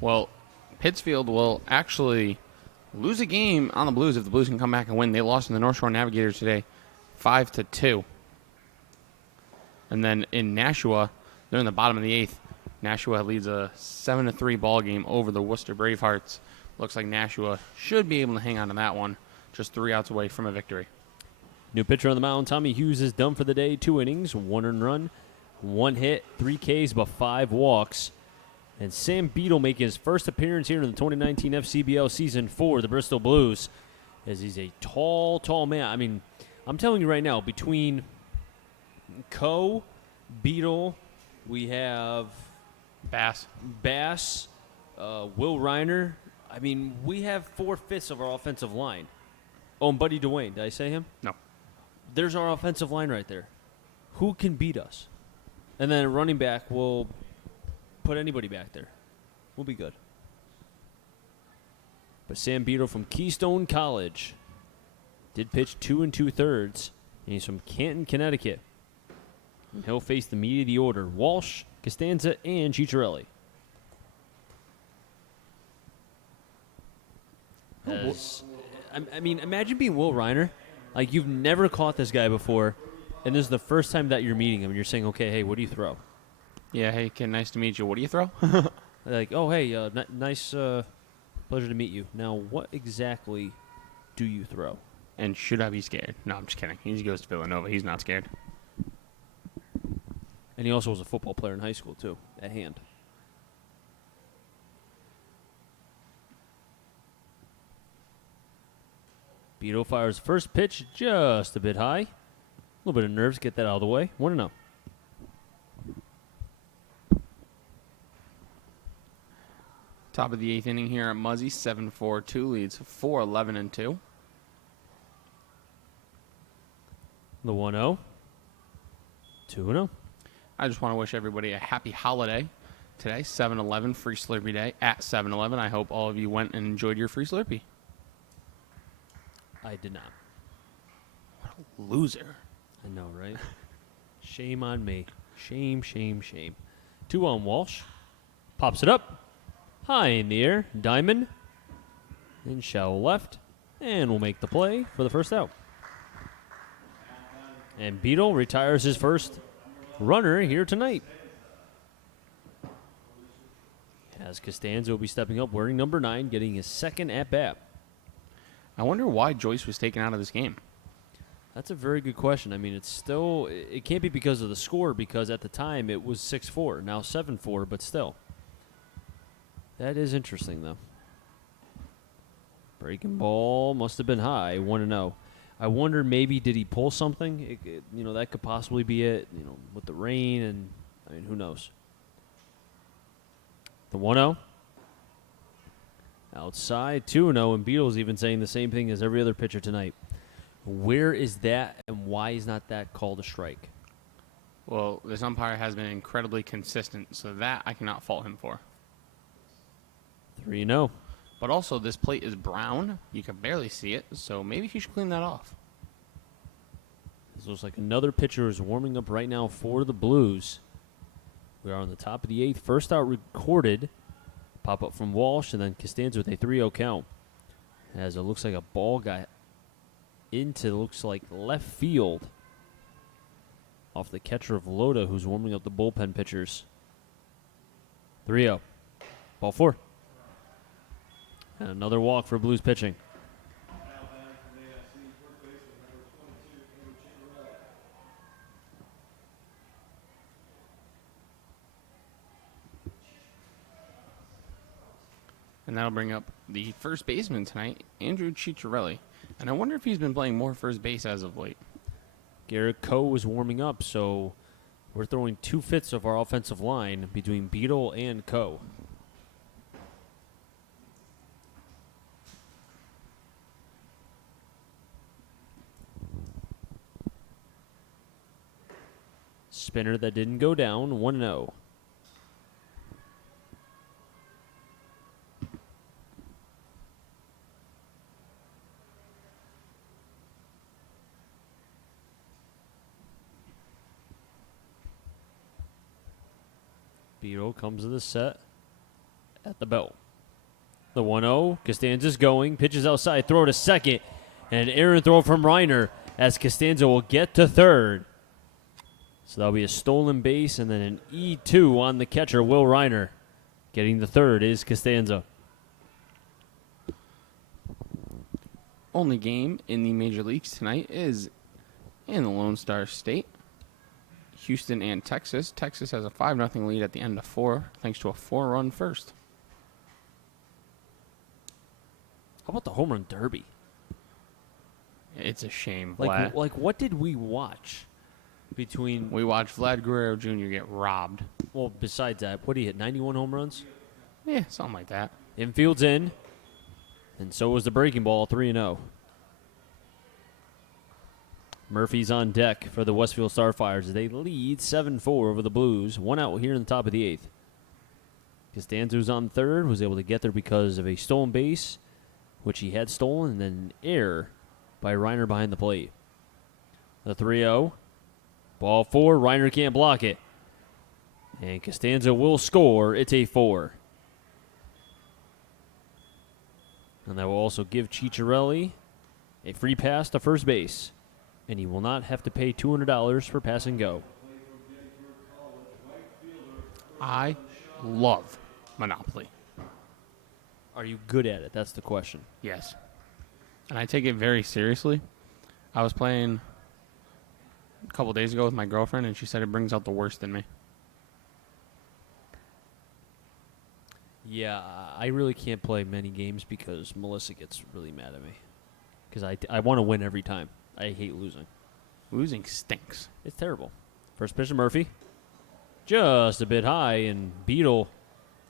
Well, Pittsfield will actually lose a game on the Blues if the Blues can come back and win. They lost in the North Shore Navigators today, 5-2. And then in Nashua, they're in the bottom of the 8th. Nashua leads a 7-3 ball game over the Worcester Bravehearts. Looks like Nashua should be able to hang on to that one, just 3 outs away from a victory. New pitcher on the mound, Tommy Hughes is done for the day. 2 innings, 1 earned run, 1 hit, 3 Ks, but 5 walks. And Sam Beadle making his first appearance here in the 2019 FCBL season for the Bristol Blues, as he's a tall, tall man. I mean, I'm telling you right now, between Beadle, we have Bass, Will Reiner. I mean, we have 4/5 of our offensive line. Oh, and Buddy Dwayne. Did I say him? No. There's our offensive line right there. Who can beat us? And then a running back will put anybody back there. We'll be good. But Sam Beadle from Keystone College did pitch 2 2/3, and he's from Canton, Connecticut. And he'll face the meat of the order: Walsh, Costanza, and Ciccarelli. I mean, imagine being Will Reiner. Like, you've never caught this guy before, and this is the first time that you're meeting him, and you're saying, okay, hey, what do you throw? Yeah, hey, kid, nice to meet you. What do you throw? Like, oh, hey, nice, pleasure to meet you. Now, what exactly do you throw? And should I be scared? No, I'm just kidding. He goes to Villanova. He's not scared. And he also was a football player in high school, too, at hand. Beto fires first pitch just a bit high. A little bit of nerves, get that out of the way. 1-0. Top of the 8th inning here at Muzzy, 7-4-2 leads 4-11-2. The 1-0. 2-0. I just want to wish everybody a happy holiday today, 7-Eleven, free Slurpee day at 7-Eleven. I hope all of you went and enjoyed your free Slurpee. I did not. What a loser. I know, right? Shame on me. Shame, shame, shame. 2 on Walsh. Pops it up. High in the air. Diamond. And shallow left. And will make the play for the first out. And Beetle retires his first runner here tonight. As Costanza will be stepping up, wearing number 9, getting his second at-bat. I wonder why Joyce was taken out of this game. That's a very good question. I mean, it can't be because of the score, because at the time it was 6-4, now 7-4, but still. That is interesting, though. Breaking ball must have been high, 1-0. I wonder, maybe did he pull something? That could possibly be it, with the rain, and, I mean, who knows? The 1-0. Outside, 2-0, and Beatles even saying the same thing as every other pitcher tonight. Where is that, and why is not that called a strike? Well, this umpire has been incredibly consistent, so that I cannot fault him for. 3-0. But also, this plate is brown. You can barely see it, so maybe he should clean that off. This looks like another pitcher is warming up right now for the Blues. We are on the top of the 8th. First out recorded. Pop up from Walsh, and then Costanza with a 3-0 count. As it looks like a ball got into, looks like left field. Off the catcher of Loda, who's warming up the bullpen pitchers. 3-0. Ball 4. And another walk for Blues pitching. And that'll bring up the first baseman tonight, Andrew Ciccarelli. And I wonder if he's been playing more first base as of late. Garrett Coe was warming up, so we're throwing 2/5 of our offensive line between Beetle and Coe. Spinner that didn't go down, 1-0. Beetle comes to the set at the belt. The 1-0. Costanza's going. Pitches outside. Throw to second. And an errant throw from Reiner as Costanza will get to third. So that'll be a stolen base and then an E2 on the catcher, Will Reiner. Getting the third is Costanza. Only game in the major leagues tonight is in the Lone Star State. Houston and Texas. Texas has a 5-0 lead at the end of 4, thanks to a 4-run first. How about the home run derby? It's a shame, Vlad. Like what did we watch between... We watched Vlad Guerrero Jr. get robbed. Well, besides that, what did he hit, 91 home runs? Yeah, something like that. Infield's in, and so was the breaking ball, 3-0. Murphy's on deck for the Westfield Starfires. They lead 7-4 over the Blues. 1 out here in the top of the 8th. Costanza's on third, was able to get there because of a stolen base, which he had stolen, and then an error by Reiner behind the plate. The 3-0. Ball 4. Reiner can't block it. And Costanza will score. It's a 4. And that will also give Ciccarelli a free pass to first base. And he will not have to pay $200 for pass and go. I love Monopoly. Are you good at it? That's the question. Yes. And I take it very seriously. I was playing a couple days ago with my girlfriend, and she said it brings out the worst in me. Yeah, I really can't play many games because Melissa gets really mad at me. Because I want to win every time. I hate losing. Losing stinks. It's terrible. First pitch to Murphy. Just a bit high, and Beetle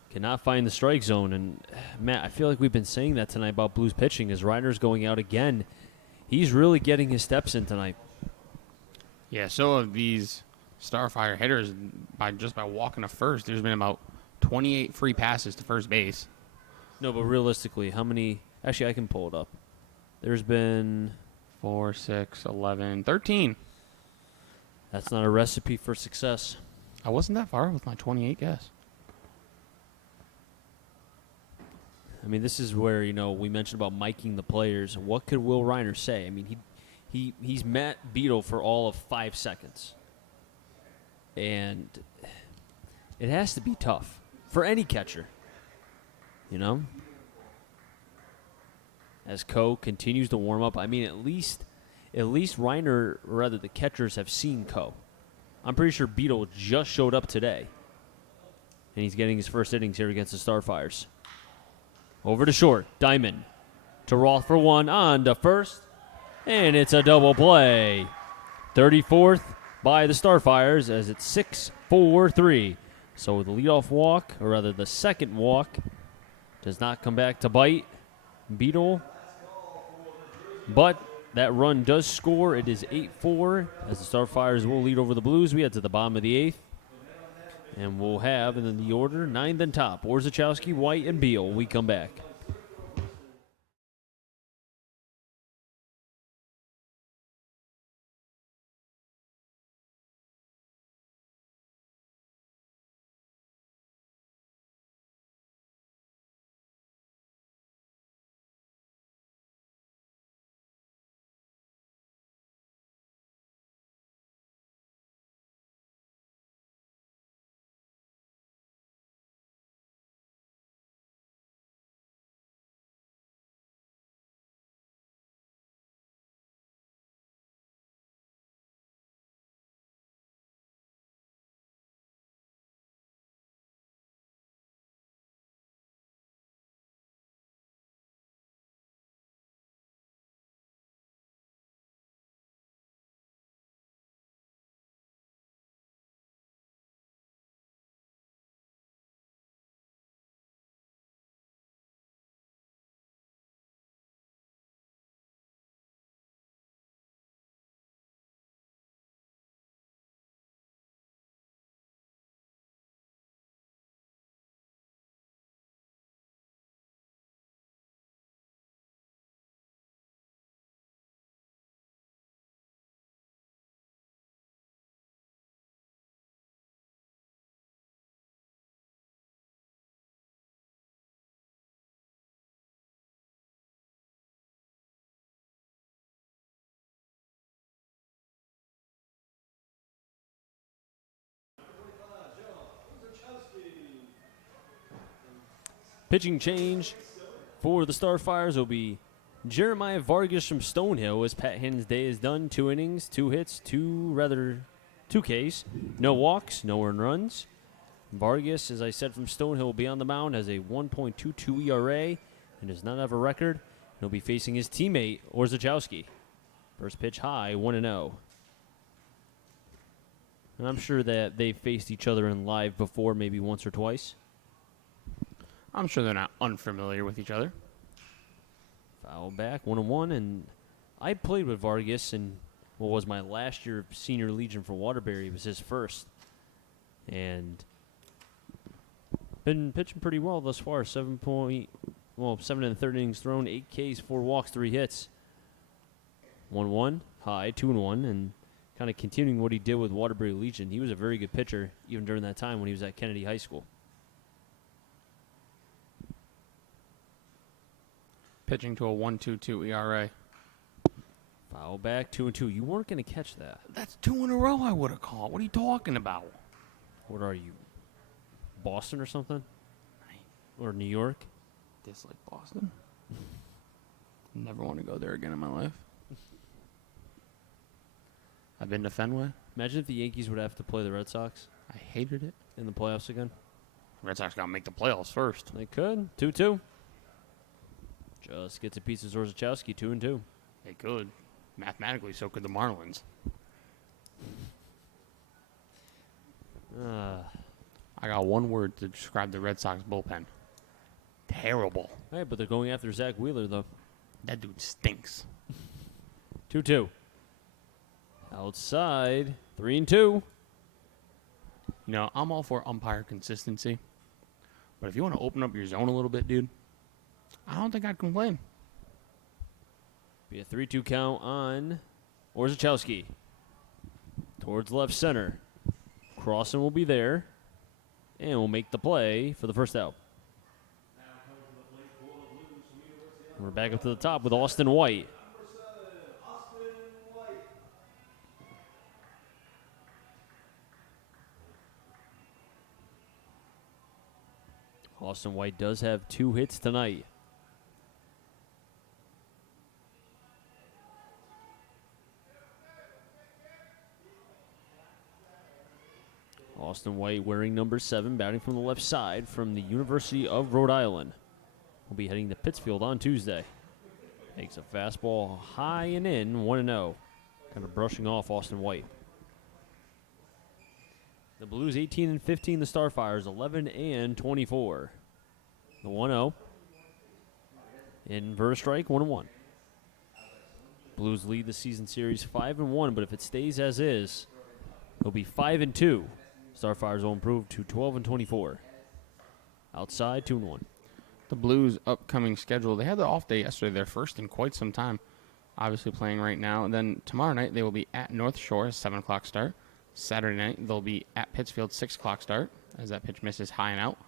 cannot find the strike zone. And, Matt, I feel like we've been saying that tonight about Blues pitching as Reiner's going out again. He's really getting his steps in tonight. Yeah, so have these Starfire hitters by walking to first. There's been about 28 free passes to first base. No, but realistically, how many? Actually, I can pull it up. There's been 4, 6, 11, 13. That's not a recipe for success. I wasn't that far with my 28 guess. I mean, this is where, we mentioned about miking the players. What could Will Reiner say? I mean, he's met Beetle for all of 5 seconds. And it has to be tough for any catcher, As Coe continues to warm up, I mean, at least Reiner, or rather the catchers, have seen Coe. I'm pretty sure Beetle just showed up today. And he's getting his first innings here against the Starfires. Over to short, Diamond to Roth for one, on to first, and it's a double play. 34th by the Starfires as it's 6-4-3. So the leadoff walk, or rather the second walk, does not come back to bite Beetle. But that run does score. It is 8-4 as the Starfires will lead over the Blues. We head to the bottom of the 8th. And we'll have, in the order, 9th and top, Orzechowski, White, and Beal. We come back. Pitching change for the Starfires will be Jeremiah Vargas from Stonehill, as Pat Hannon's day is done. 2 innings, 2 hits, 2 Ks. No walks, no earned runs. Vargas, as I said, from Stonehill, will be on the mound, has a 1.22 ERA and does not have a record. He'll be facing his teammate, Orzechowski. First pitch high, 1-0. And I'm sure that they've faced each other in live before, maybe once or twice. I'm sure they're not unfamiliar with each other. Foul back, 1-1, and I played with Vargas in what was my last year of Senior Legion for Waterbury. It was his first. And been pitching pretty well thus far. 7 and 3 innings thrown, 8 Ks, 4 walks, 3 hits. 1-1, high, 2-1, and kind of continuing what he did with Waterbury Legion. He was a very good pitcher even during that time when he was at Kennedy High School. Pitching to a 1.22 ERA. Foul back, 2-2. You weren't going to catch that. That's 2 in a row I would have caught. What are you talking about? What are you, Boston or something? Or New York? Dislike Boston. Never want to go there again in my life. I've been to Fenway. Imagine if the Yankees would have to play the Red Sox I hated it. in the playoffs again. Red Sox got to make the playoffs first. They could. 2-2. Just gets a piece of Orzechowski, 2-2. They could. Mathematically, so could the Marlins. I got one word to describe the Red Sox bullpen. Terrible. Hey, but they're going after Zach Wheeler, though. That dude stinks. 2-2. Outside, 3-2. You know, I'm all for umpire consistency. But if you want to open up your zone a little bit, dude, I don't think I'd complain. Be a 3-2 count on Orzechowski. Towards left center. Crossan will be there, and will make the play for the first out. We're back up to the top with Austin White. Austin White does have 2 hits tonight. Austin White wearing number 7, batting from the left side from the University of Rhode Island. Will be heading to Pittsfield on Tuesday. Takes a fastball high and in, 1-0. Kind of brushing off Austin White. The Blues 18-15, the Starfires 11-24. The 1-0. Inverted strike, 1-1. Blues lead the season series 5-1, but if it stays as is, it'll be 5-2. Starfires will improve to 12-24. Outside, 2-1. The Blues' upcoming schedule, they had the off day yesterday, their first in quite some time. Obviously playing right now. And then tomorrow night, they will be at North Shore, 7 o'clock start. Saturday night, they'll be at Pittsfield, 6 o'clock start, as that pitch misses high and out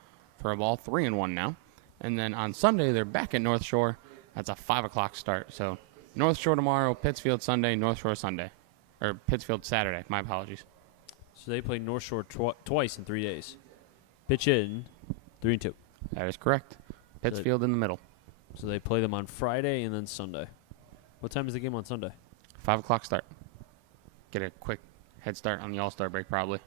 for a ball, 3-1 now. And then on Sunday, they're back at North Shore. That's a 5 o'clock start. So North Shore tomorrow, Pittsfield Sunday, North Shore Sunday. Or Pittsfield Saturday, my apologies. So they play North Shore twice in 3 days. Pitch in, 3-2. That is correct. Pittsfield in the middle. So they play them on Friday and then Sunday. What time is the game on Sunday? 5 o'clock start. Get a quick head start on the All-Star break, probably.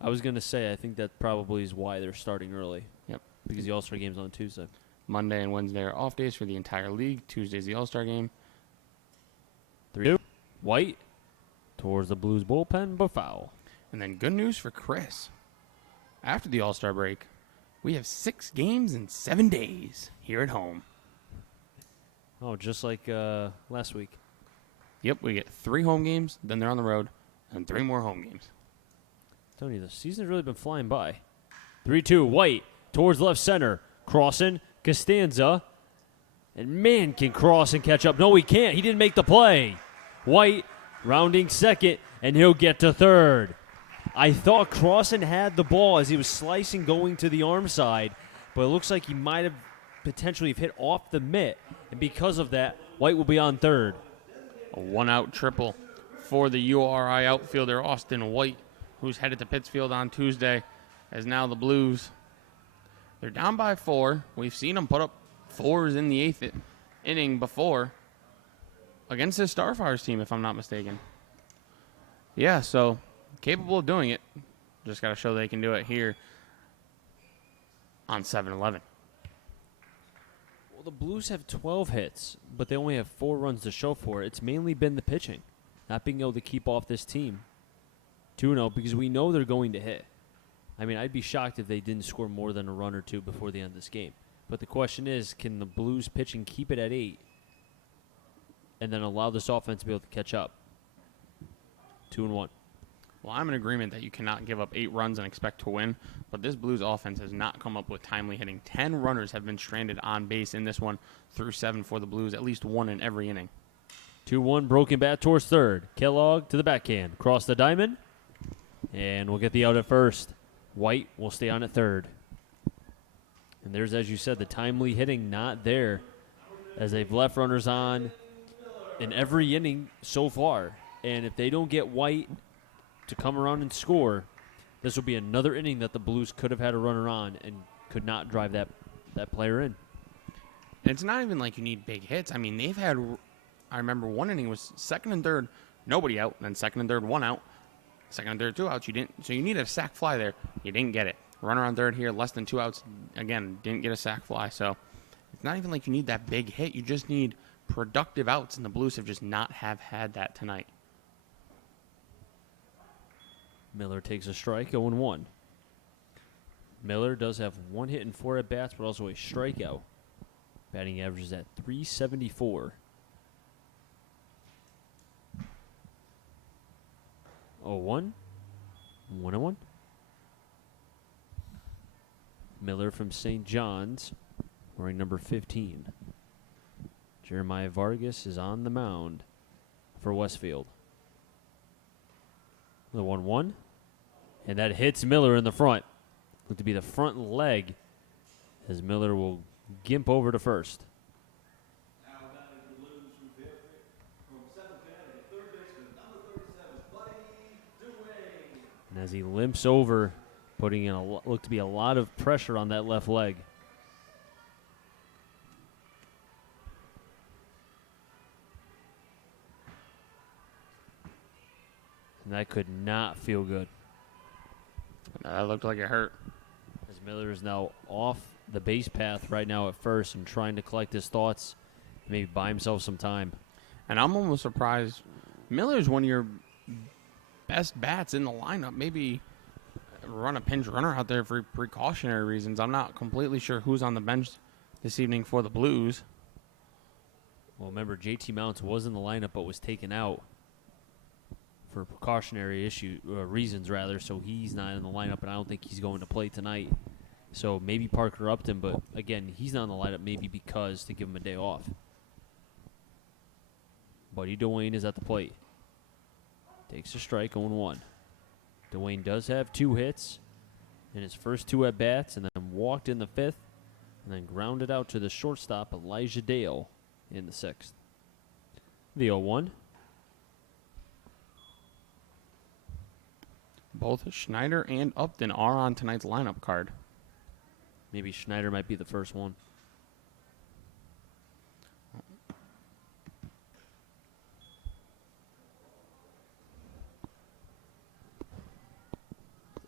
I was going to say, I think that probably is why they're starting early. Yep. Because the All-Star game's on Tuesday. Monday and Wednesday are off days for the entire league. Tuesday's the All-Star game. 3-2. White towards the Blues bullpen, but foul. And then good news for Chris. After the All-Star break, we have 6 games in 7 days here at home. Oh, just like last week. Yep, we get 3 home games, then they're on the road, and 3 more home games. I'm telling you, the season's really been flying by. 3-2, White towards left center. Crossing, Costanza. And man, can Crossan catch up. No, he can't. He didn't make the play. White rounding second, and he'll get to third. I thought Crossan had the ball as he was slicing going to the arm side, but it looks like he might have potentially hit off the mitt, and because of that, White will be on third. A 1-out triple for the URI outfielder Austin White, who's headed to Pittsfield on Tuesday, as now the Blues, they're down by 4. We've seen them put up 4s in the 8th inning before against this Starfires team, if I'm not mistaken. Yeah, so capable of doing it. Just got to show they can do it here on 7-11. Well, the Blues have 12 hits, but they only have 4 runs to show for it. It's mainly been the pitching, not being able to keep off this team. 2-0, because we know they're going to hit. I mean, I'd be shocked if they didn't score more than a run or 2 before the end of this game. But the question is, can the Blues pitching keep it at 8 and then allow this offense to be able to catch up? 2-1. Well, I'm in agreement that you cannot give up 8 runs and expect to win, but this Blues offense has not come up with timely hitting. 10 runners have been stranded on base in this one through 7 for the Blues, at least 1 in every inning. 2-1, broken bat towards third. Kellogg to the backhand. Cross the diamond, and we'll get the out at first. White will stay on at third. And there's, as you said, the timely hitting not there, as they've left runners on in every inning so far. And if they don't get White to come around and score, this will be another inning that the Blues could have had a runner on and could not drive that player in. And it's not even like you need big hits. I mean, they've had, I remember one inning was second and third, nobody out, and then second and third, 1 out. Second and third, 2 outs. So you needed a sac fly there. You didn't get it. Runner on third here, less than 2 outs. Again, didn't get a sac fly. So it's not even like you need that big hit. You just need productive outs, and the Blues have just not have had that tonight. Miller takes a strike, 0-1. Miller does have 1 hit and 4 at-bats, but also a strikeout. Batting average is at .374. 0-1. 1-1. Miller from St. John's, wearing number 15. Jeremiah Vargas is on the mound for Westfield. The 1-1. And that hits Miller in the front. Look to be the front leg as Miller will gimp over to first. And as he limps over, putting in look to be a lot of pressure on that left leg. And that could not feel good. That looked like it hurt. As Miller is now off the base path right now at first and trying to collect his thoughts, maybe buy himself some time. And I'm almost surprised. Miller's one of your best bats in the lineup. Maybe run a pinch runner out there for precautionary reasons. I'm not completely sure who's on the bench this evening for the Blues. Well, remember, JT Mounts was in the lineup but was taken out for precautionary reasons, so he's not in the lineup, and I don't think he's going to play tonight. So maybe Parker upped him, but again, he's not in the lineup maybe because to give him a day off. Buddy Dwayne is at the plate. Takes a strike, 0-1. Dwayne does have 2 hits in his first 2 at-bats, and then walked in the 5th, and then grounded out to the shortstop, Elijah Dale, in the 6th. The 0-1. Both Schneider and Upton are on tonight's lineup card. Maybe Schneider might be the first one.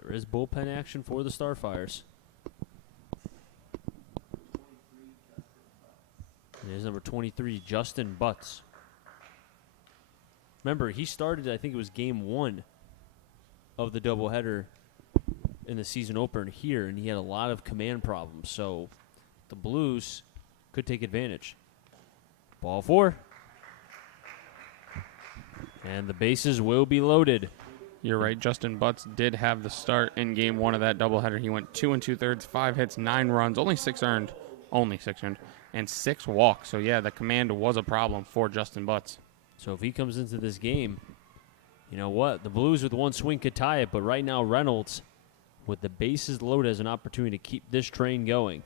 There is bullpen action for the Starfires. It is number 23, Justin Butts. Remember, he started, I think it was game 1 of the doubleheader in the season opener here, and he had a lot of command problems. So the Blues could take advantage. Ball 4. And the bases will be loaded. You're right. Justin Butts did have the start in game 1 of that doubleheader. He went 2 2/3, 5 hits, 9 runs, only 6 earned, and 6 walks. So, yeah, the command was a problem for Justin Butts. So if he comes into this game, you know what? The Blues with one swing could tie it, but right now Reynolds, with the bases loaded, has an opportunity to keep this train going.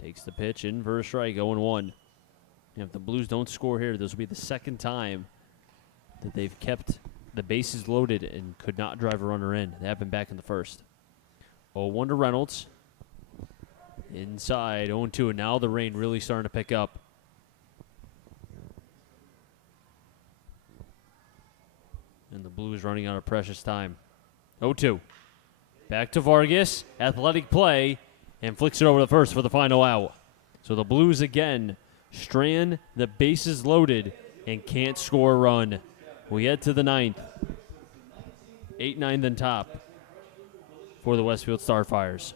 Takes the pitch in for a strike, 0-1. And if the Blues don't score here, this will be the second time that they've kept the bases loaded and could not drive a runner in. They have been back in the first. 0-1 to Reynolds. Inside, 0-2, and now the rain really starting to pick up. And the Blues running out of precious time. 0-2. Back to Vargas. Athletic play. And flicks it over to first for the final out. So the Blues again strand the bases loaded and can't score a run. We head to the 9th. 8-9 then top for the Westfield Starfires.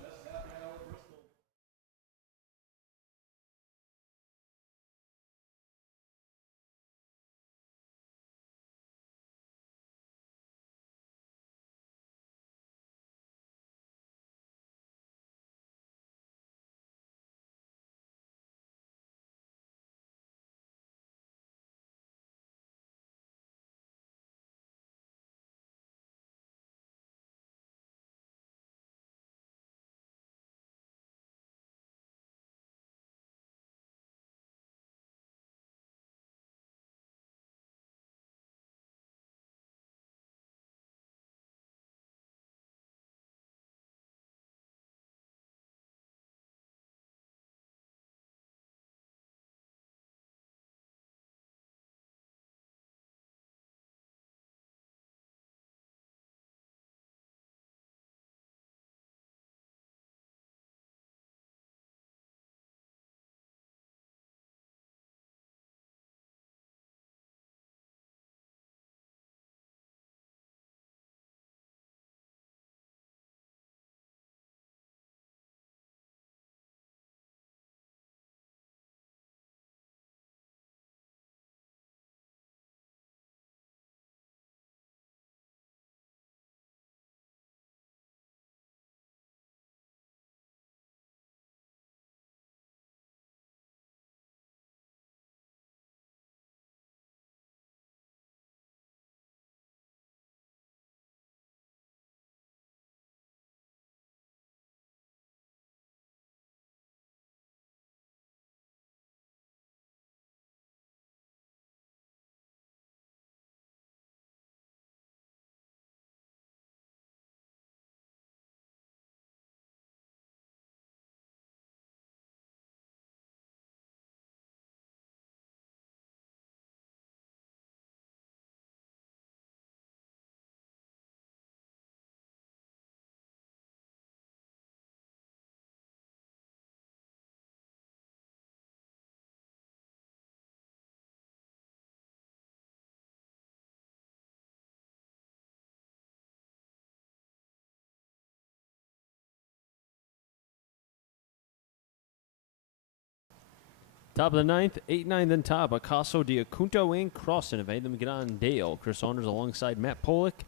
Top of the ninth, 8-9 then top. Acaso, Diacunto, and Crossan have made them get on Dale. Chris Saunders alongside Matt Pollock.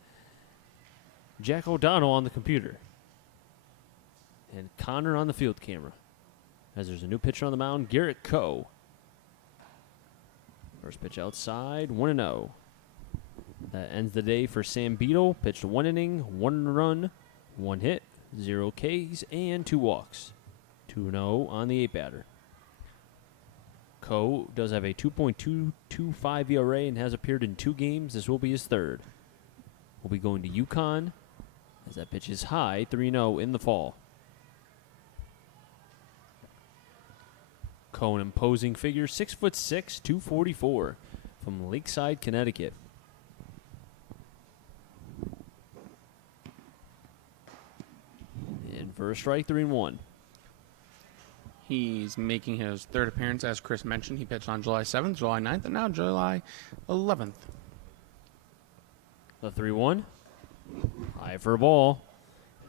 Jack O'Donnell on the computer. And Connor on the field camera. As there's a new pitcher on the mound, Garrett Coe. First pitch outside, 1-0. That ends the day for Sam Beadle. Pitched 1 inning, 1 run, 1 hit, 0 Ks, and 2 walks. 2-0 on the 8-batter. Coe does have a 2.225 ERA and has appeared in 2 games. This will be his third. We'll be going to UConn as that pitch is high, 3-0 in the fall. Coe, an imposing figure, 6'6", 244 from Lakeside, Connecticut. And first strike, 3-1. He's making his third appearance, as Chris mentioned. He pitched on July 7th, July 9th, and now July 11th. The 3-1. High for a ball.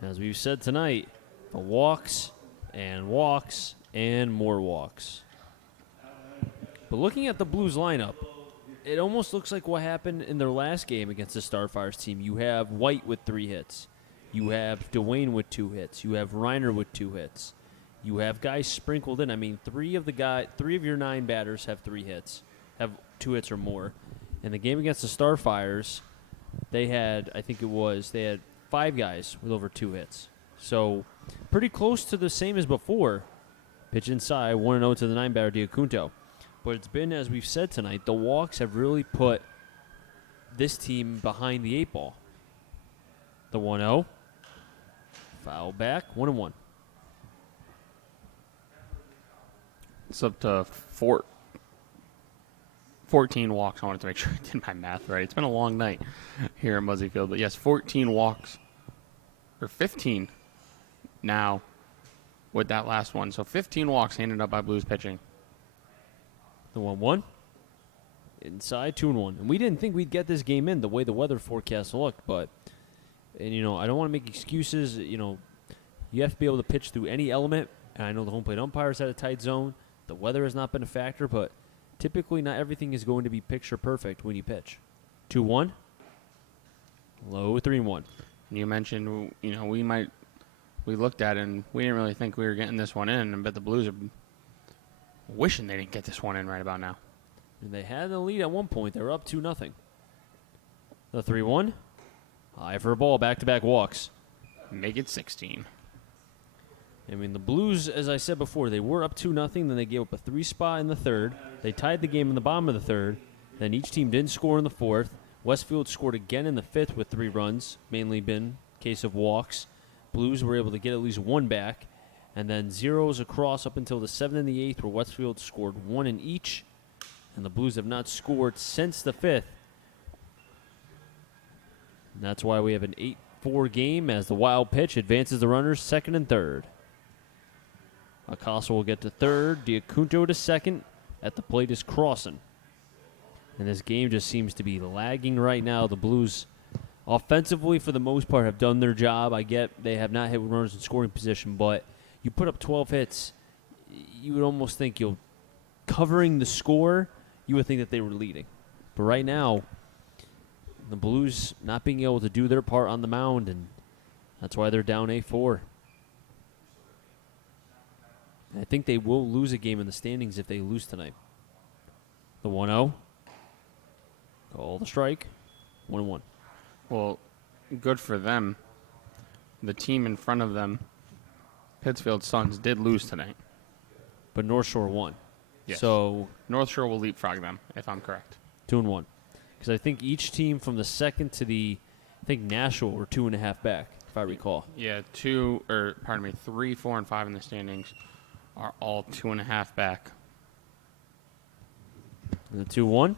As we've said tonight, the walks and walks and more walks. But looking at the Blues lineup, it almost looks like what happened in their last game against the Starfires team. You have White with 3 hits. You have Dwayne with 2 hits. You have Reiner with 2 hits. You have guys sprinkled in. I mean, 3 of your 9 batters have 3 hits, have 2 hits or more. In the game against the Starfires, they had 5 guys with over 2 hits. So pretty close to the same as before. Pitch inside, 1-0 to the 9-batter Diacunto. But it's been, as we've said tonight, the walks have really put this team behind the 8 ball. The 1-0. Foul back, 1-1. It's up to 14 walks. I wanted to make sure I did my math right. It's been a long night here at Muzzy Field. But yes, 14 walks. Or 15 now with that last one. So 15 walks handed up by Blues pitching. The 1-1. Inside, 2-1. And we didn't think we'd get this game in the way the weather forecast looked. But, I don't want to make excuses. You have to be able to pitch through any element. And I know the home plate umpires had a tight zone. The weather has not been a factor, but typically not everything is going to be picture perfect when you pitch. 2-1. Low 3-1. You mentioned, we looked at it and we didn't really think we were getting this one in. I bet the Blues are wishing they didn't get this one in right about now. And they had the lead at one point. They were up 2-0. The 3-1. High for a ball. Back-to-back walks. Make it 16. I mean, the Blues, as I said before, they were up 2-0. Then they gave up a 3 spot in the third. They tied the game in the bottom of the third. Then each team didn't score in the fourth. Westfield scored again in the fifth with 3 runs, mainly been case of walks. Blues were able to get at least 1 back. And then zeros across up until the 7th and the 8th, where Westfield scored 1 in each. And the Blues have not scored since the 5th. And that's why we have an 8-4 game as the wild pitch advances the runners second and third. Acaso will get to third. Diacunto to second. At the plate is Crossan. And this game just seems to be lagging right now. The Blues, offensively, for the most part, have done their job. I get they have not hit runners in scoring position, but you put up 12 hits, you would almost think covering the score, you would think that they were leading. But right now, the Blues not being able to do their part on the mound, and that's why they're down 8-4. I think they will lose a game in the standings if they lose tonight. The 1-0. Call the strike. 1-1. Well, good for them. The team in front of them, Pittsfield Suns, did lose tonight. But North Shore won. Yes. So North Shore will leapfrog them, if I'm correct. 2-1. Because I think each team from the second to Nashville were 2.5 back, if I recall. Yeah, 3, 4, and 5 in the standings are all 2.5 back. And the 2-1.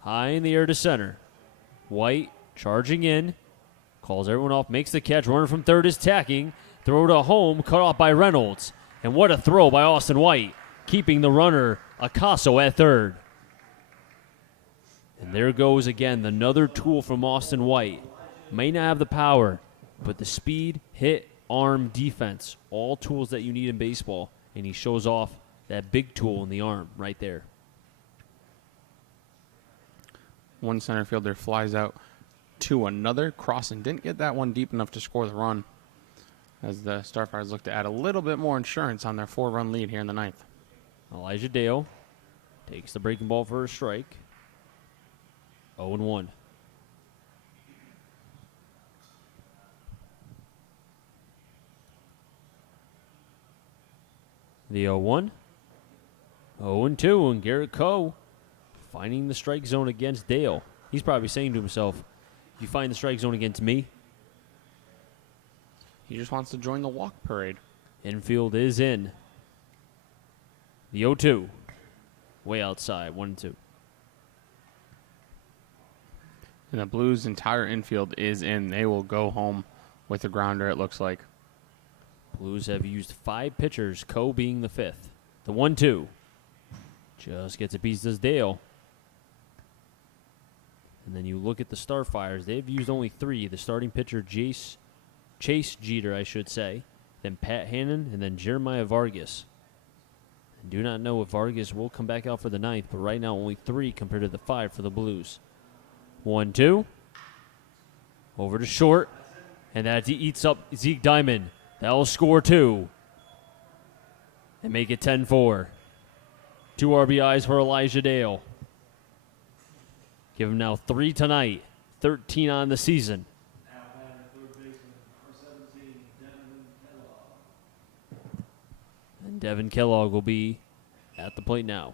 High in the air to center. White charging in. Calls everyone off. Makes the catch. Runner from third is tacking. Throw to home. Cut off by Reynolds. And what a throw by Austin White. Keeping the runner, Acaso, at third. And there goes again another tool from Austin White. May not have the power, but the speed, hit, arm, defense, all tools that you need in baseball. And he shows off that big tool in the arm right there. One center fielder flies out to another. Crossan didn't get that one deep enough to score the run, as the Starfires look to add a little bit more insurance on their 4-run lead here in the ninth. Elijah Dale takes the breaking ball for a strike. 0-1. The 0-1. 0-2, and Garrett Coe finding the strike zone against Dale. He's probably saying to himself, if you find the strike zone against me. He just wants to join the walk parade. Infield is in. The 0-2. Way outside, 1-2. And the Blues' entire infield is in. They will go home with a grounder, it looks like. Blues have used 5 pitchers, Coe being the 5th. The 1-2. Just gets a piece, does Dale. And then you look at the Starfires. They've used only 3. The starting pitcher, Chase Jeter, I should say. Then Pat Hannon, and then Jeremiah Vargas. I do not know if Vargas will come back out for the 9th, but right now only 3 compared to the 5 for the Blues. 1-2. Over to short. And that eats up Zeke Diamond. That'll score 2. And make it 10-4. 2 RBIs for Elijah Dale. Give him now 3 tonight. 13 on the season. And Devin Kellogg will be at the plate now.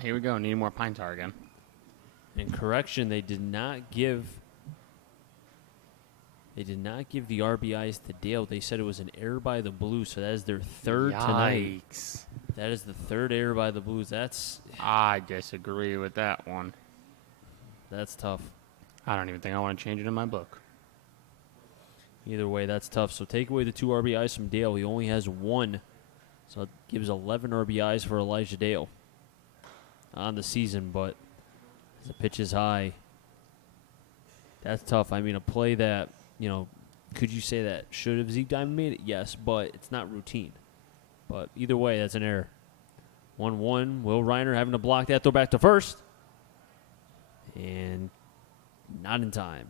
Here we go. Needing more pine tar again. In correction, they did not give the RBIs to Dale. They said it was an error by the Blues, so that is their 3rd tonight. Yikes. That is the 3rd error by the Blues. I disagree with that one. That's tough. I don't even think I want to change it in my book. Either way, that's tough. So take away the 2 RBIs from Dale. He only has 1. So it gives 11 RBIs for Elijah Dale on the season, but the pitch is high. That's tough. I mean, a play that, could you say that should have Zeke Diamond made it? Yes, but it's not routine. But either way, that's an error. 1-1. Will Reiner having to block that throw back to first. And not in time.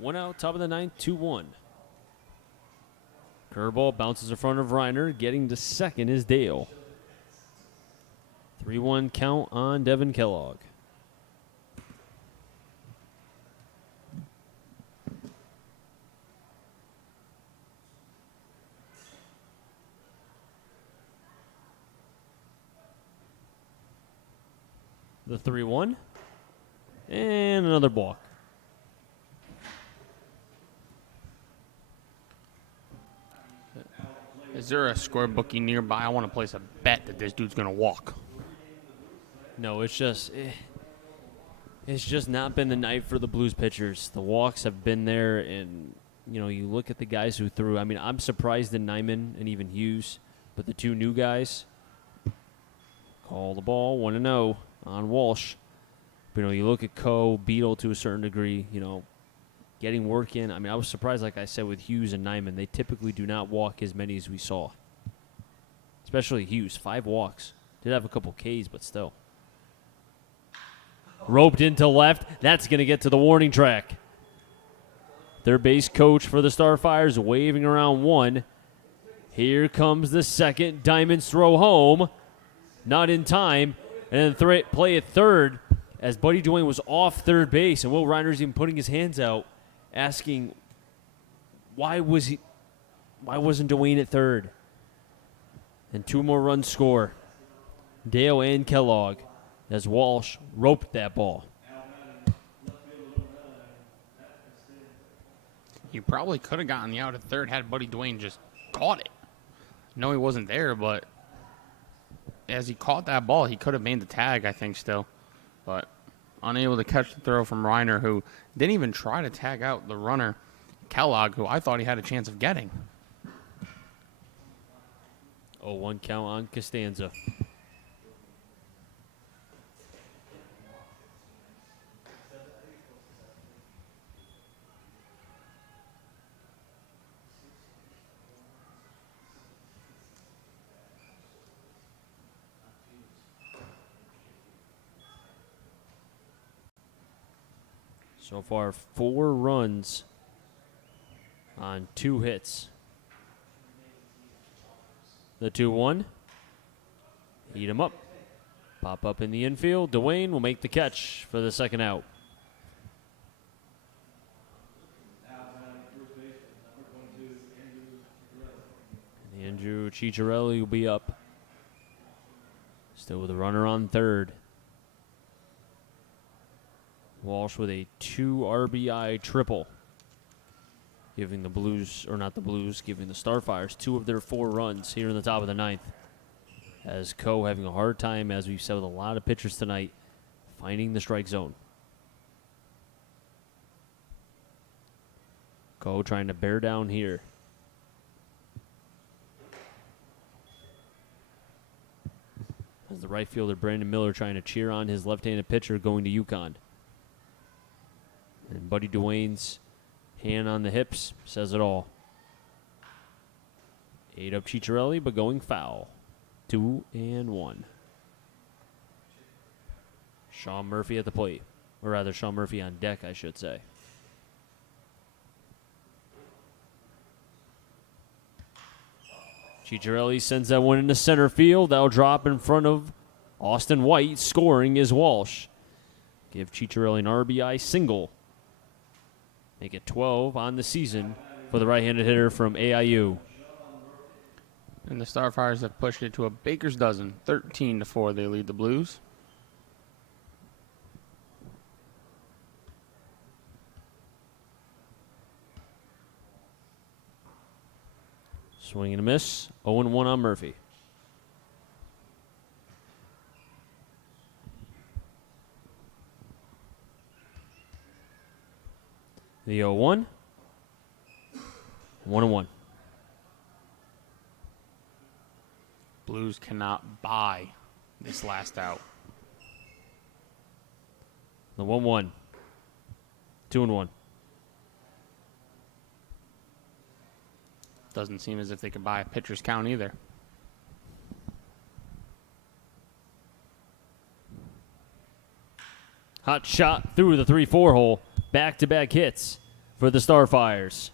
One out, top of the 9th, 2-1. Curveball bounces in front of Reiner. Getting to second is Dale. 3-1 count on Devin Kellogg. The 3-1. And another balk. Is there a score bookie nearby? I want to place a bet that this dude's going to walk. No, it's just not been the night for the Blues pitchers. The walks have been there, and you look at the guys who threw. I mean, I'm surprised in Nyman and even Hughes, but the 2 new guys call the ball 1-0 on Walsh. But, you look at Coe, Beetle to a certain degree. Getting work in. I mean, I was surprised, like I said, with Hughes and Nyman. They typically do not walk as many as we saw. Especially Hughes, 5 walks. Did have a couple Ks, but still. Roped into left. That's going to get to the warning track. Their base coach for the Starfires waving around 1. Here comes the second. Diamonds throw home. Not in time. And then play at third as Buddy Dwayne was off third base. And Will Reiner's even putting his hands out, asking why wasn't Dwayne at third? And 2 more runs score. Dale and Kellogg. as Walsh roped that ball. He probably could have gotten the out at third had Buddy Dwayne just caught it. No, he wasn't there, but as he caught that ball, he could have made the tag, I think, still. But unable to catch the throw from Reiner, who didn't even try to tag out the runner, Kellogg, who I thought he had a chance of getting. 0-1 count on Costanza. So far, 4 runs on 2 hits. The 2-1. Eat him up. Pop up in the infield. Dwayne will make the catch for the second out. And Andrew Ciccarelli will be up. Still with a runner on third. Walsh with a 2 RBI triple. Giving the Blues, or not the Blues, giving the Starfires 2 of their 4 runs here in the top of the 9th. As Coe having a hard time, as we've said with a lot of pitchers tonight, finding the strike zone. Coe trying to bear down here. As the right fielder, Brandon Miller, trying to cheer on his left-handed pitcher going to UConn. And Buddy Dwayne's hand on the hips says it all. 8 up Ciccarelli, but going foul. 2-1. Sean Murphy at the plate. Or rather, Sean Murphy on deck, I should say. Ciccarelli sends that one into center field. That'll drop in front of Austin White. Scoring is Walsh. Give Ciccarelli an RBI single. Make it 12 on the season for the right-handed hitter from AIU. And the Starfires have pushed it to a baker's dozen. 13-4, they lead the Blues. Swing and a miss. 0-1 on Murphy. The 0-1. 1-1. Blues cannot buy this last out. The 1-1. 2-1. Doesn't seem as if they could buy a pitcher's count either. Hot shot through the 3-4 hole. Back-to-back hits for the Starfires.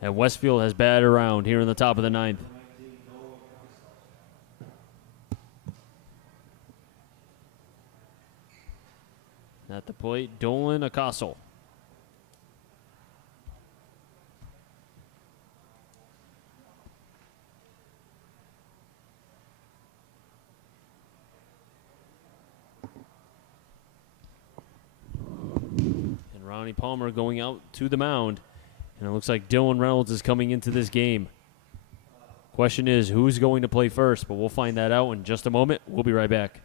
And Westfield has batted around here in the top of the 9th. At the plate, Dolan Acossel. Ronnie Palmer going out to the mound. And it looks like Dylan Reynolds is coming into this game. Question is, who's going to play first? But we'll find that out in just a moment. We'll be right back.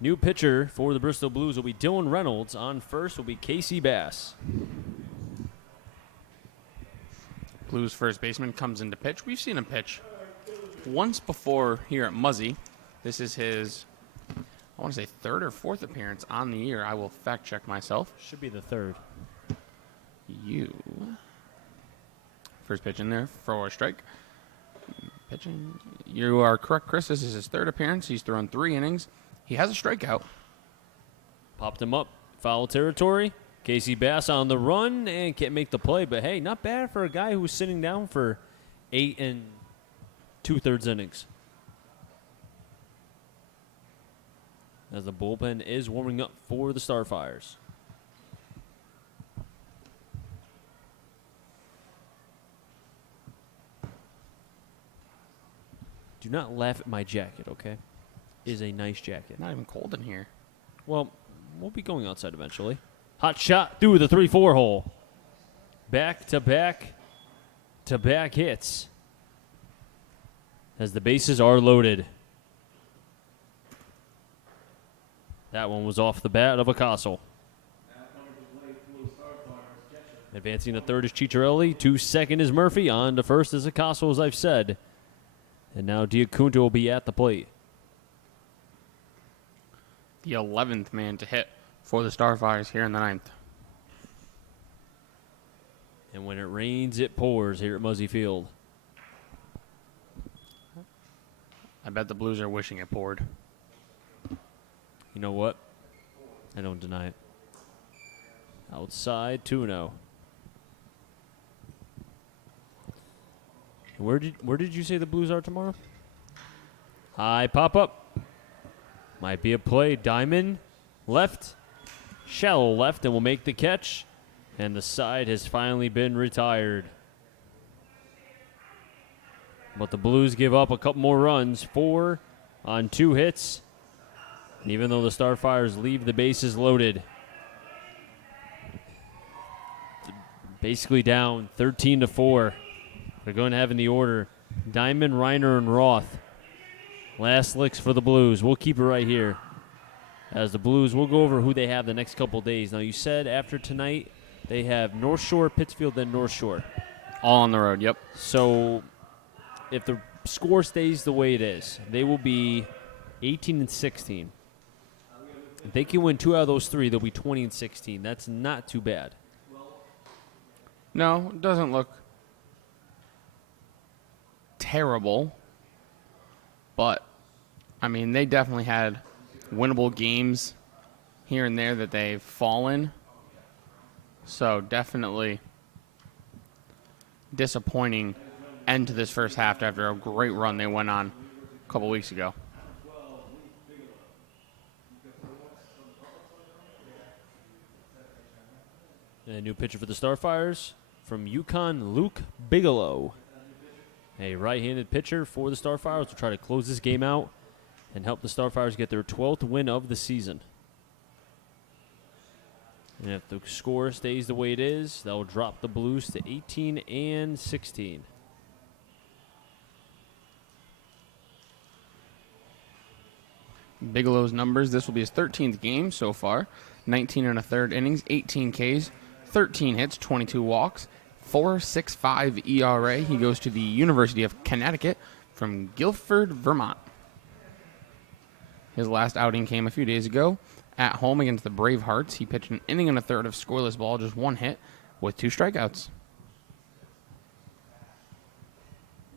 New pitcher for the Bristol Blues will be Dylan Reynolds. On first will be Casey Bass. Blues first baseman comes into pitch. We've seen him pitch once before here at Muzzy. This is his, I want to say, third or fourth appearance on the year. I will fact check myself. Should be the third. First pitch in there for a strike. Pitching. You are correct, Chris. This is his third appearance. He's thrown 3 innings. He has a strikeout. Popped him up. Foul territory. Casey Bass on the run and can't make the play. But, hey, not bad for a guy who was sitting down for 8 2/3 innings. As the bullpen is warming up for the Starfires. Do not laugh at my jacket, okay? It is a nice jacket. Not even cold in here. Well, we'll be going outside eventually. Hot shot through the 3-4 hole. Back-to-back hits. As the bases are loaded. That one was off the bat of a Castle. Advancing to third is Chicharelli. To second is Murphy. On to first is a Castle, as I've said. And now Diacunta will be at the plate. The 11th man to hit for the Starfires here in the 9th. And when it rains, it pours here at Muzzy Field. I bet the Blues are wishing it poured. You know what? I don't deny it. Outside 2-0. Where did you say the Blues are tomorrow? High pop-up. Might be a play. Diamond left. Shallow left and will make the catch. And the side has finally been retired. But the Blues give up a couple more runs. 4 on 2 hits. And even though the Starfires leave the bases loaded, basically down 13-4. They're going to have in the order Diamond, Reiner, and Roth. Last licks for the Blues. We'll keep it right here. As the Blues, we'll go over who they have the next couple days. Now, you said after tonight they have North Shore, Pittsfield, then North Shore. All on the road, yep. So if the score stays the way it is, they will be 18-16. If they can win 2 out of those 3, they'll be 20-16. That's not too bad. No, it doesn't look terrible. But, I mean, they definitely had winnable games here and there that they've fallen. So, definitely disappointing end to this first half after a great run they went on a couple weeks ago. And a new pitcher for the Starfires from Yukon, Luke Bigelow. A right-handed pitcher for the Starfires to try to close this game out and help the Starfires get their 12th win of the season. And if the score stays the way it is, that will drop the Blues to 18-16. Bigelow's numbers, this will be his 13th game so far. 19 1/3 innings, 18 Ks, 13 hits, 22 walks, 4.65 ERA. He goes to the University of Connecticut from Guilford, Vermont. His last outing came a few days ago at home against the Bravehearts. He pitched an inning and a third of scoreless ball, just 1 hit with 2 strikeouts.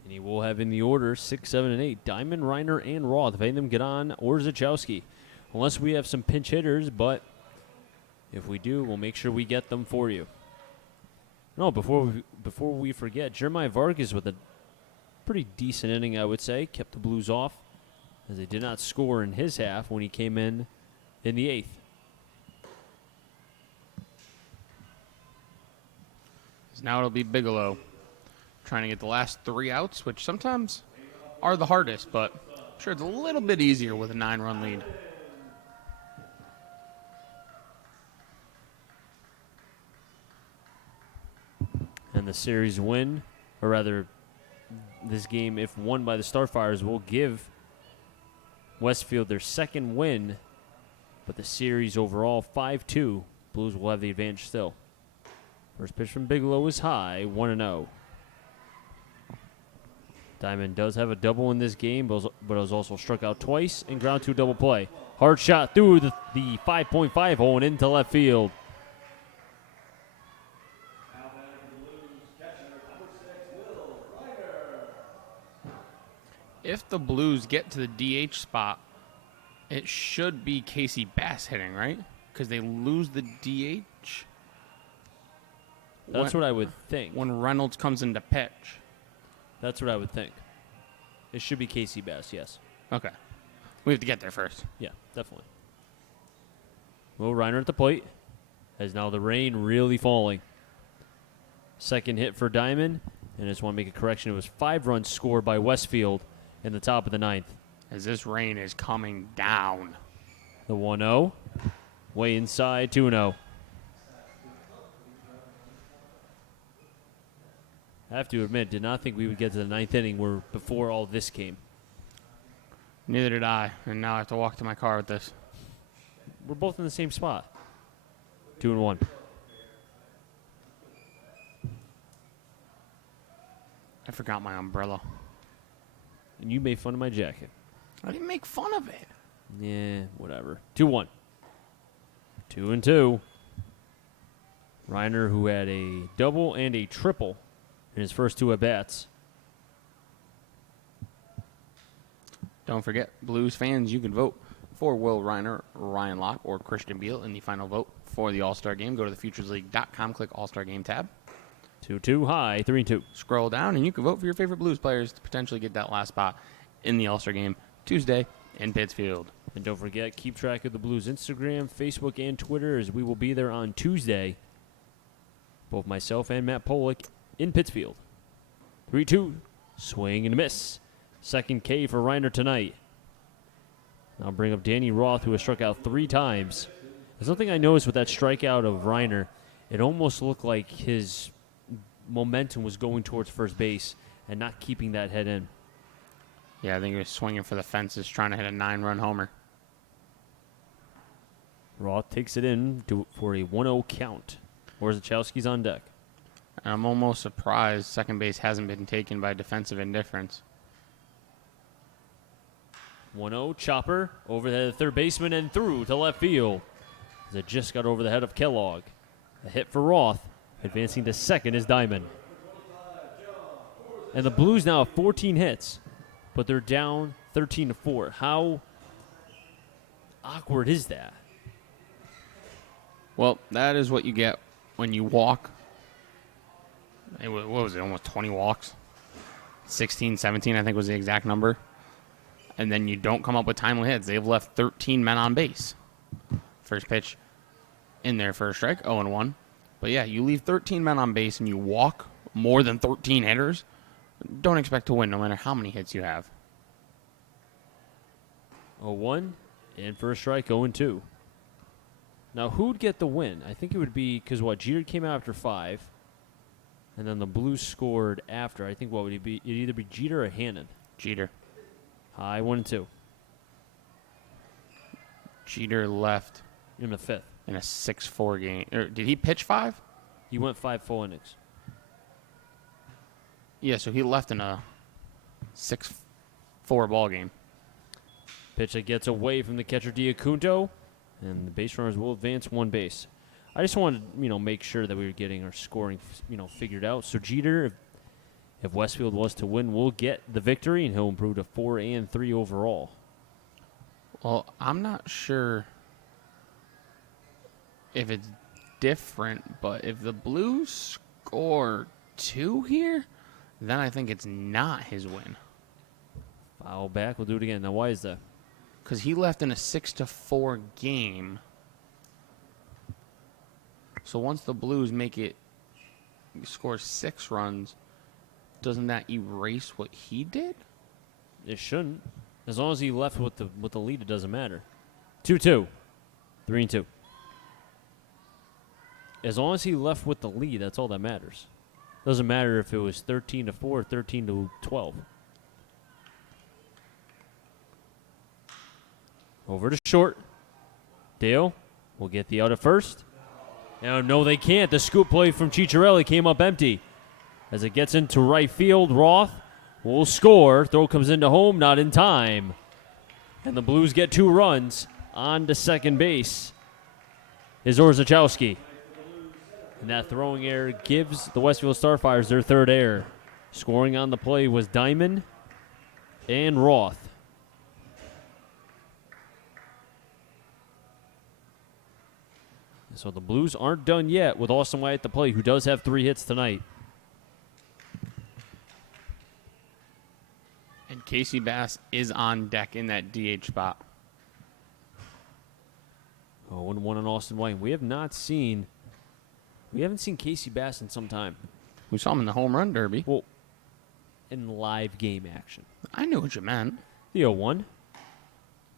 And he will have in the order 6, 7, and 8. Diamond, Reiner, and Roth. If any of them get on, or Zachowski. Unless we have some pinch hitters, but if we do, we'll make sure we get them for you. No, before we forget, Jeremiah Vargas with a pretty decent inning, I would say. Kept the Blues off, as they did not score in his half when he came in the 8th. So now it'll be Bigelow trying to get the last 3 outs, which sometimes are the hardest, but I'm sure it's a little bit easier with a 9-run lead. And the series win, or rather, this game, if won by the Starfires, will give Westfield their 2nd win But the series overall, 5-2. Blues will have the advantage still. First pitch from Bigelow is high, 1-0. Diamond does have a double in this game, but has also struck out twice and ground to double play. Hard shot through the 5.5 hole and into left field. If the Blues get to the DH spot, it should be Casey Bass hitting, right? Because they lose the DH. That's what I would think. When Reynolds comes into pitch. That's what I would think. It should be Casey Bass, yes. Okay. We have to get there first. Yeah, definitely. Will Reiner at the plate. As now the rain really falling. Second hit for Diamond. And I just want to make a correction. It was 5 runs scored by Westfield in the top of the 9th. As this rain is coming down. The 1-0. Way inside, 2-0. I have to admit, did not think we would get to the 9th inning before all this came. Neither did I, and now I have to walk to my car with this. We're both in the same spot. 2-1. I forgot my umbrella. And you made fun of my jacket. I didn't make fun of it. Yeah, whatever. 2-1. 2-2. Reiner, who had a double and a triple in his first 2 at-bats. Don't forget, Blues fans, you can vote for Will Reiner, Ryan Locke, or Christian Beal in the final vote for the All-Star Game. Go to thefuturesleague.com, click All-Star Game tab. 2-2 high, 3-2. Scroll down, and you can vote for your favorite Blues players to potentially get that last spot in the All-Star Game Tuesday in Pittsfield. And don't forget, keep track of the Blues Instagram, Facebook, and Twitter, as we will be there on Tuesday. Both myself and Matt Polick in Pittsfield. 3-2, swing and a miss. Second K for Reiner tonight. I'll bring up Danny Roth, who has struck out 3 times. There's something I noticed with that strikeout of Reiner. It almost looked like his momentum was going towards first base and not keeping that head in. Yeah, I think he was swinging for the fences, trying to hit a 9-run homer. Roth takes it in for a 1-0 count. Warzachowski's on deck. And I'm almost surprised second base hasn't been taken by defensive indifference. 1-0 chopper over the head of the third baseman and through to left field. As it just got over the head of Kellogg. A hit for Roth. Advancing to second is Diamond. And the Blues now have 14 hits, but they're down 13-4. How awkward is that? Well, that is what you get when you walk. What was it, almost 20 walks? 16, 17, I think was the exact number. And then you don't come up with timely hits. They've left 13 men on base. First pitch in there for a strike, 0-1. But yeah, you leave 13 men on base and you walk more than 13 hitters. Don't expect to win no matter how many hits you have. 0-1, and for a strike, 0-2. Now, who'd get the win? I think it would be, because Jeter came out after 5, and then the Blues scored after. I think what would it be? It'd either be Jeter or Hannon. Jeter. High, 1-2. Jeter left In the 5th. in a 6-4 game. Did he pitch 5? He went 5 full innings. Yeah, so he left in a 6-4 ball game. Pitch that gets away from the catcher Diacunto, and the base runners will advance 1 base. I just wanted to, make sure that we were getting our scoring, figured out. So Jeter, if Westfield was to win, will get the victory, and he'll improve to 4-3 overall. Well, I'm not sure if it's different, but if the Blues score 2 here, then I think it's not his win. Foul back. We'll do it again. Now, why is that? Because he left in a 6-4 game. So once the Blues score 6 runs, doesn't that erase what he did? It shouldn't. As long as he left with the lead, it doesn't matter. 2-2. 3-2. As long as he left with the lead, that's all that matters. Doesn't matter if it was 13-4 or 13-12. Over to short. Dale will get the out at first. No, they can't. The scoop play from Ciccarelli came up empty. As it gets into right field, Roth will score. Throw comes into home, not in time. And the Blues get 2 runs. On to second base is Orzechowski. And that throwing error gives the Westfield Starfires their 3rd error. Scoring on the play was Diamond and Roth. So the Blues aren't done yet with Austin White at the plate, who does have 3 hits tonight. And Casey Bass is on deck in that DH spot. 0-1 on Austin White. We haven't seen Casey Bass in some time. We saw him in the home run derby. Well, in live game action. I knew what you meant. The 0-1.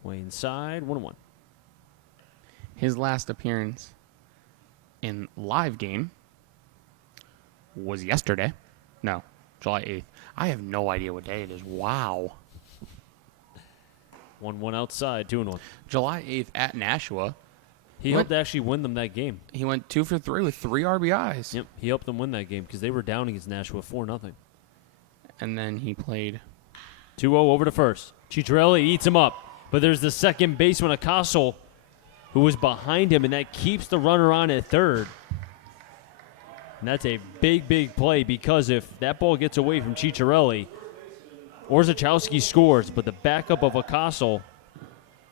Way inside, 1-1. His last appearance in live game was yesterday. No, July 8th. I have no idea what day it is. Wow. 1-1 outside, 2-1. July 8th at Nashua. He helped actually win them that game. He went 2 for 3 with 3 RBIs. Yep, he helped them win that game because they were down against Nashua 4-0. And then he played 2-0 over to first. Ciccarelli eats him up, but there's the second baseman, Acastle, who was behind him, and that keeps the runner on at third. And that's a big, big play because if that ball gets away from Ciccarelli, Orzechowski scores, but the backup of Acastle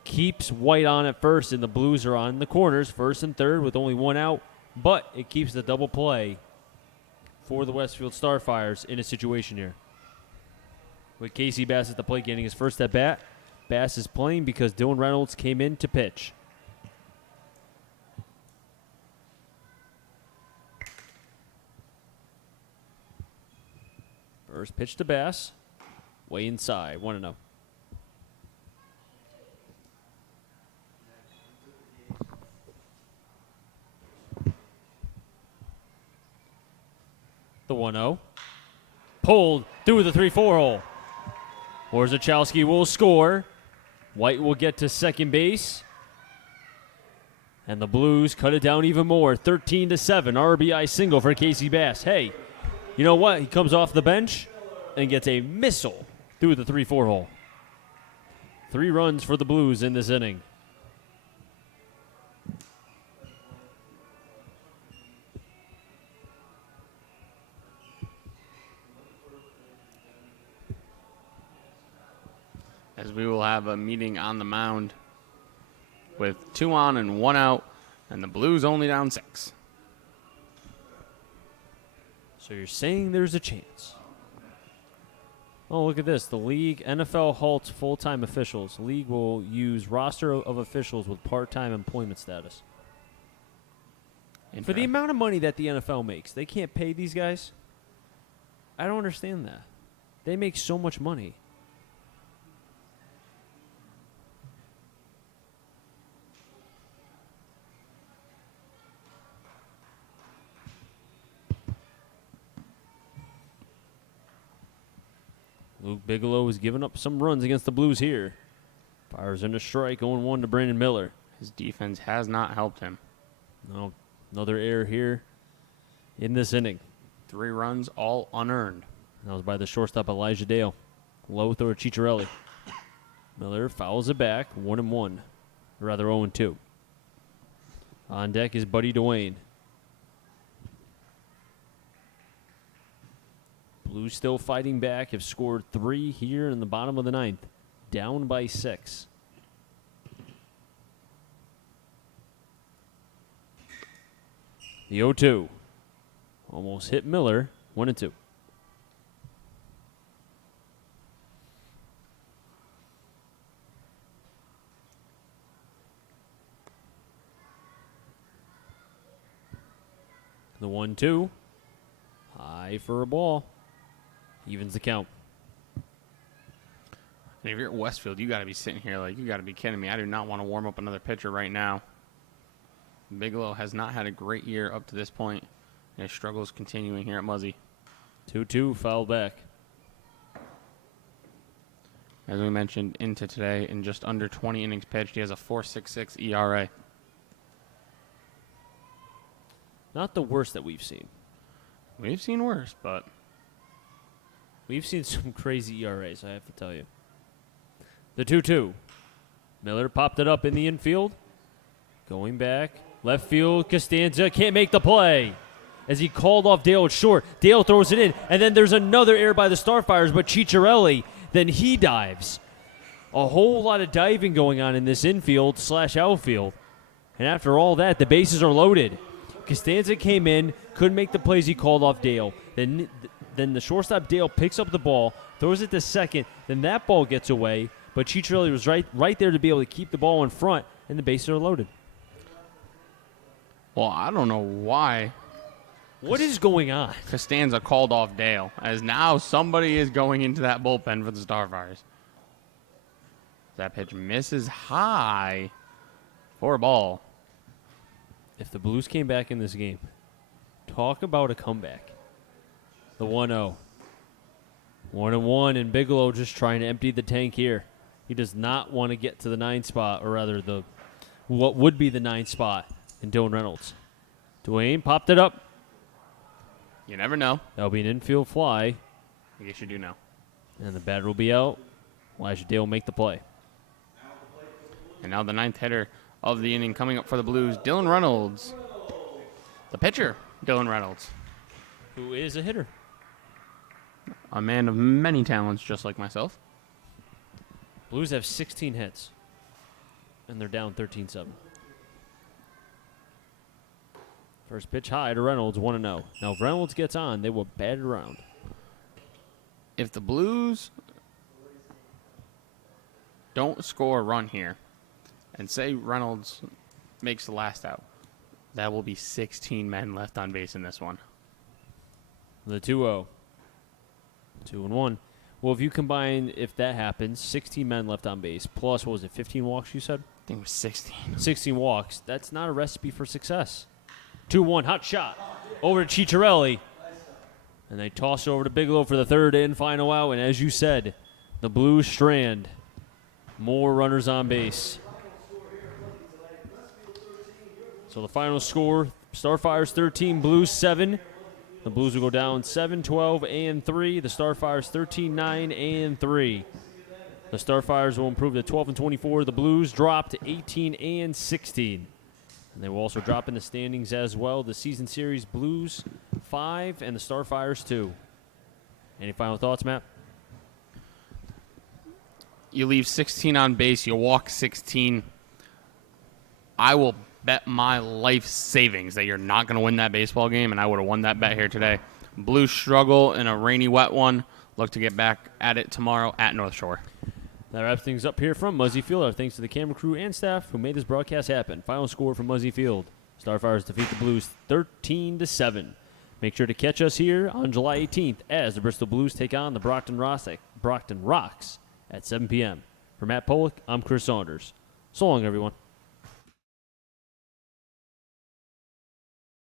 keeps White on at first, and the Blues are on the corners, first and third with only 1 out, but it keeps the double play for the Westfield Starfires in a situation here. With Casey Bass at the plate getting his first at bat, Bass is playing because Dylan Reynolds came in to pitch. First pitch to Bass. Way inside. 1-0. The 1-0. Pulled through the 3-4 hole. Orzechowski will score. White will get to second base. And the Blues cut it down even more. 13-7. RBI single for Casey Bass. Hey, you know what? He comes off the bench and gets a missile through the 3-4 hole. 3 runs for the Blues in this inning. as we will have a meeting on the mound with 2 on and 1 out, and the Blues only down 6. So you're saying there's a chance. Oh, look at this. The league, NFL halts full-time officials. League will use roster of officials with part-time employment status. For the amount of money that the NFL makes, they can't pay these guys? I don't understand that. They make so much money. Luke Bigelow is giving up some runs against the Blues here. Fires into strike, 0-1 to Brandon Miller. His defense has not helped him. No, another error here in this inning. 3 runs, all unearned. That was by the shortstop Elijah Dale. Low throw to Ciccarelli. Miller fouls it back, 1-1. Or rather 0-2. On deck is Buddy Dwayne. Blues still fighting back, have scored 3 here in the bottom of the 9th. Down by 6. The 0-2. Almost hit Miller, 1-2. The 1-2. High for a ball. Evens the count. And if you're at Westfield, you got to be sitting here like, you got to be kidding me. I do not want to warm up another pitcher right now. Bigelow has not had a great year up to this point, and his struggles continuing here at Muzzy. 2-2, foul back. As we mentioned, into today, in just under 20 innings pitched, he has a 4.66 ERA. Not the worst that we've seen. We've seen worse, but We've seen some crazy ERAs, I have to tell you. The 2-2. Miller popped it up in the infield. Going back. Left field, Costanza can't make the play. As he called off Dale at short. Dale throws it in. And then there's another error by the Starfires, but Ciccarelli, then he dives. A whole lot of diving going on in this infield / outfield. And after all that, the bases are loaded. Costanza came in, couldn't make the plays, he called off Dale. Then the shortstop Dale picks up the ball, throws it to second, then that ball gets away, but Ciccarelli was right there to be able to keep the ball in front, and the bases are loaded. well, I don't know why What is going on? Costanza called off Dale, as now somebody is going into that bullpen for the Starfires. That pitch misses high for a ball. If the Blues came back in this game, talk about a comeback. The 1-0. 1-1, and Bigelow just trying to empty the tank here. He does not want to get to the 9 spot, or rather what would be the 9 spot in Dylan Reynolds. Dwayne popped it up. You never know. That'll be an infield fly, I guess you do know. and the batter will be out. Elijah Dale will make the play. And now the 9th hitter of the inning coming up for the Blues, Dylan Reynolds. The pitcher, Dylan Reynolds. Who is a hitter. A man of many talents, just like myself. Blues have 16 hits, and they're down 13-7. First pitch high to Reynolds, 1-0. Now, if Reynolds gets on, they will bat it around. If the Blues don't score a run here, and say Reynolds makes the last out, that will be 16 men left on base in this one. The 2-0. 2-1. Well, if you combine, if that happens, 16 men left on base, plus, what was it, 15 walks you said? I think it was 16. 16 walks. That's not a recipe for success. 2-1, hot shot. Over to Ciccarelli. And they toss it over to Bigelow for the third and final out. And as you said, the Blues strand more runners on base. So the final score, Starfires 13, Blues 7. The Blues will go down 7-12 and 3. The Starfires 13-9 and 3. The Starfires will improve to 12 and 24. The Blues drop to 18 and 16. And they will also drop in the standings as well. The season series Blues 5 and the Starfires 2. Any final thoughts, Matt? You leave 16 on base, you walk 16. I will bet my life savings that you're not going to win that baseball game, and I would have won that bet here today. Blues struggle in a rainy, wet one. Look to get back at it tomorrow at North Shore. That wraps things up here from Muzzy Field. Our thanks to the camera crew and staff who made this broadcast happen. Final score from Muzzy Field. Starfires defeat the Blues 13-7. Make sure to catch us here on July 18th as the Bristol Blues take on the Brockton Rocks at 7 p.m. For Matt Pollock, I'm Chris Saunders. So long, everyone.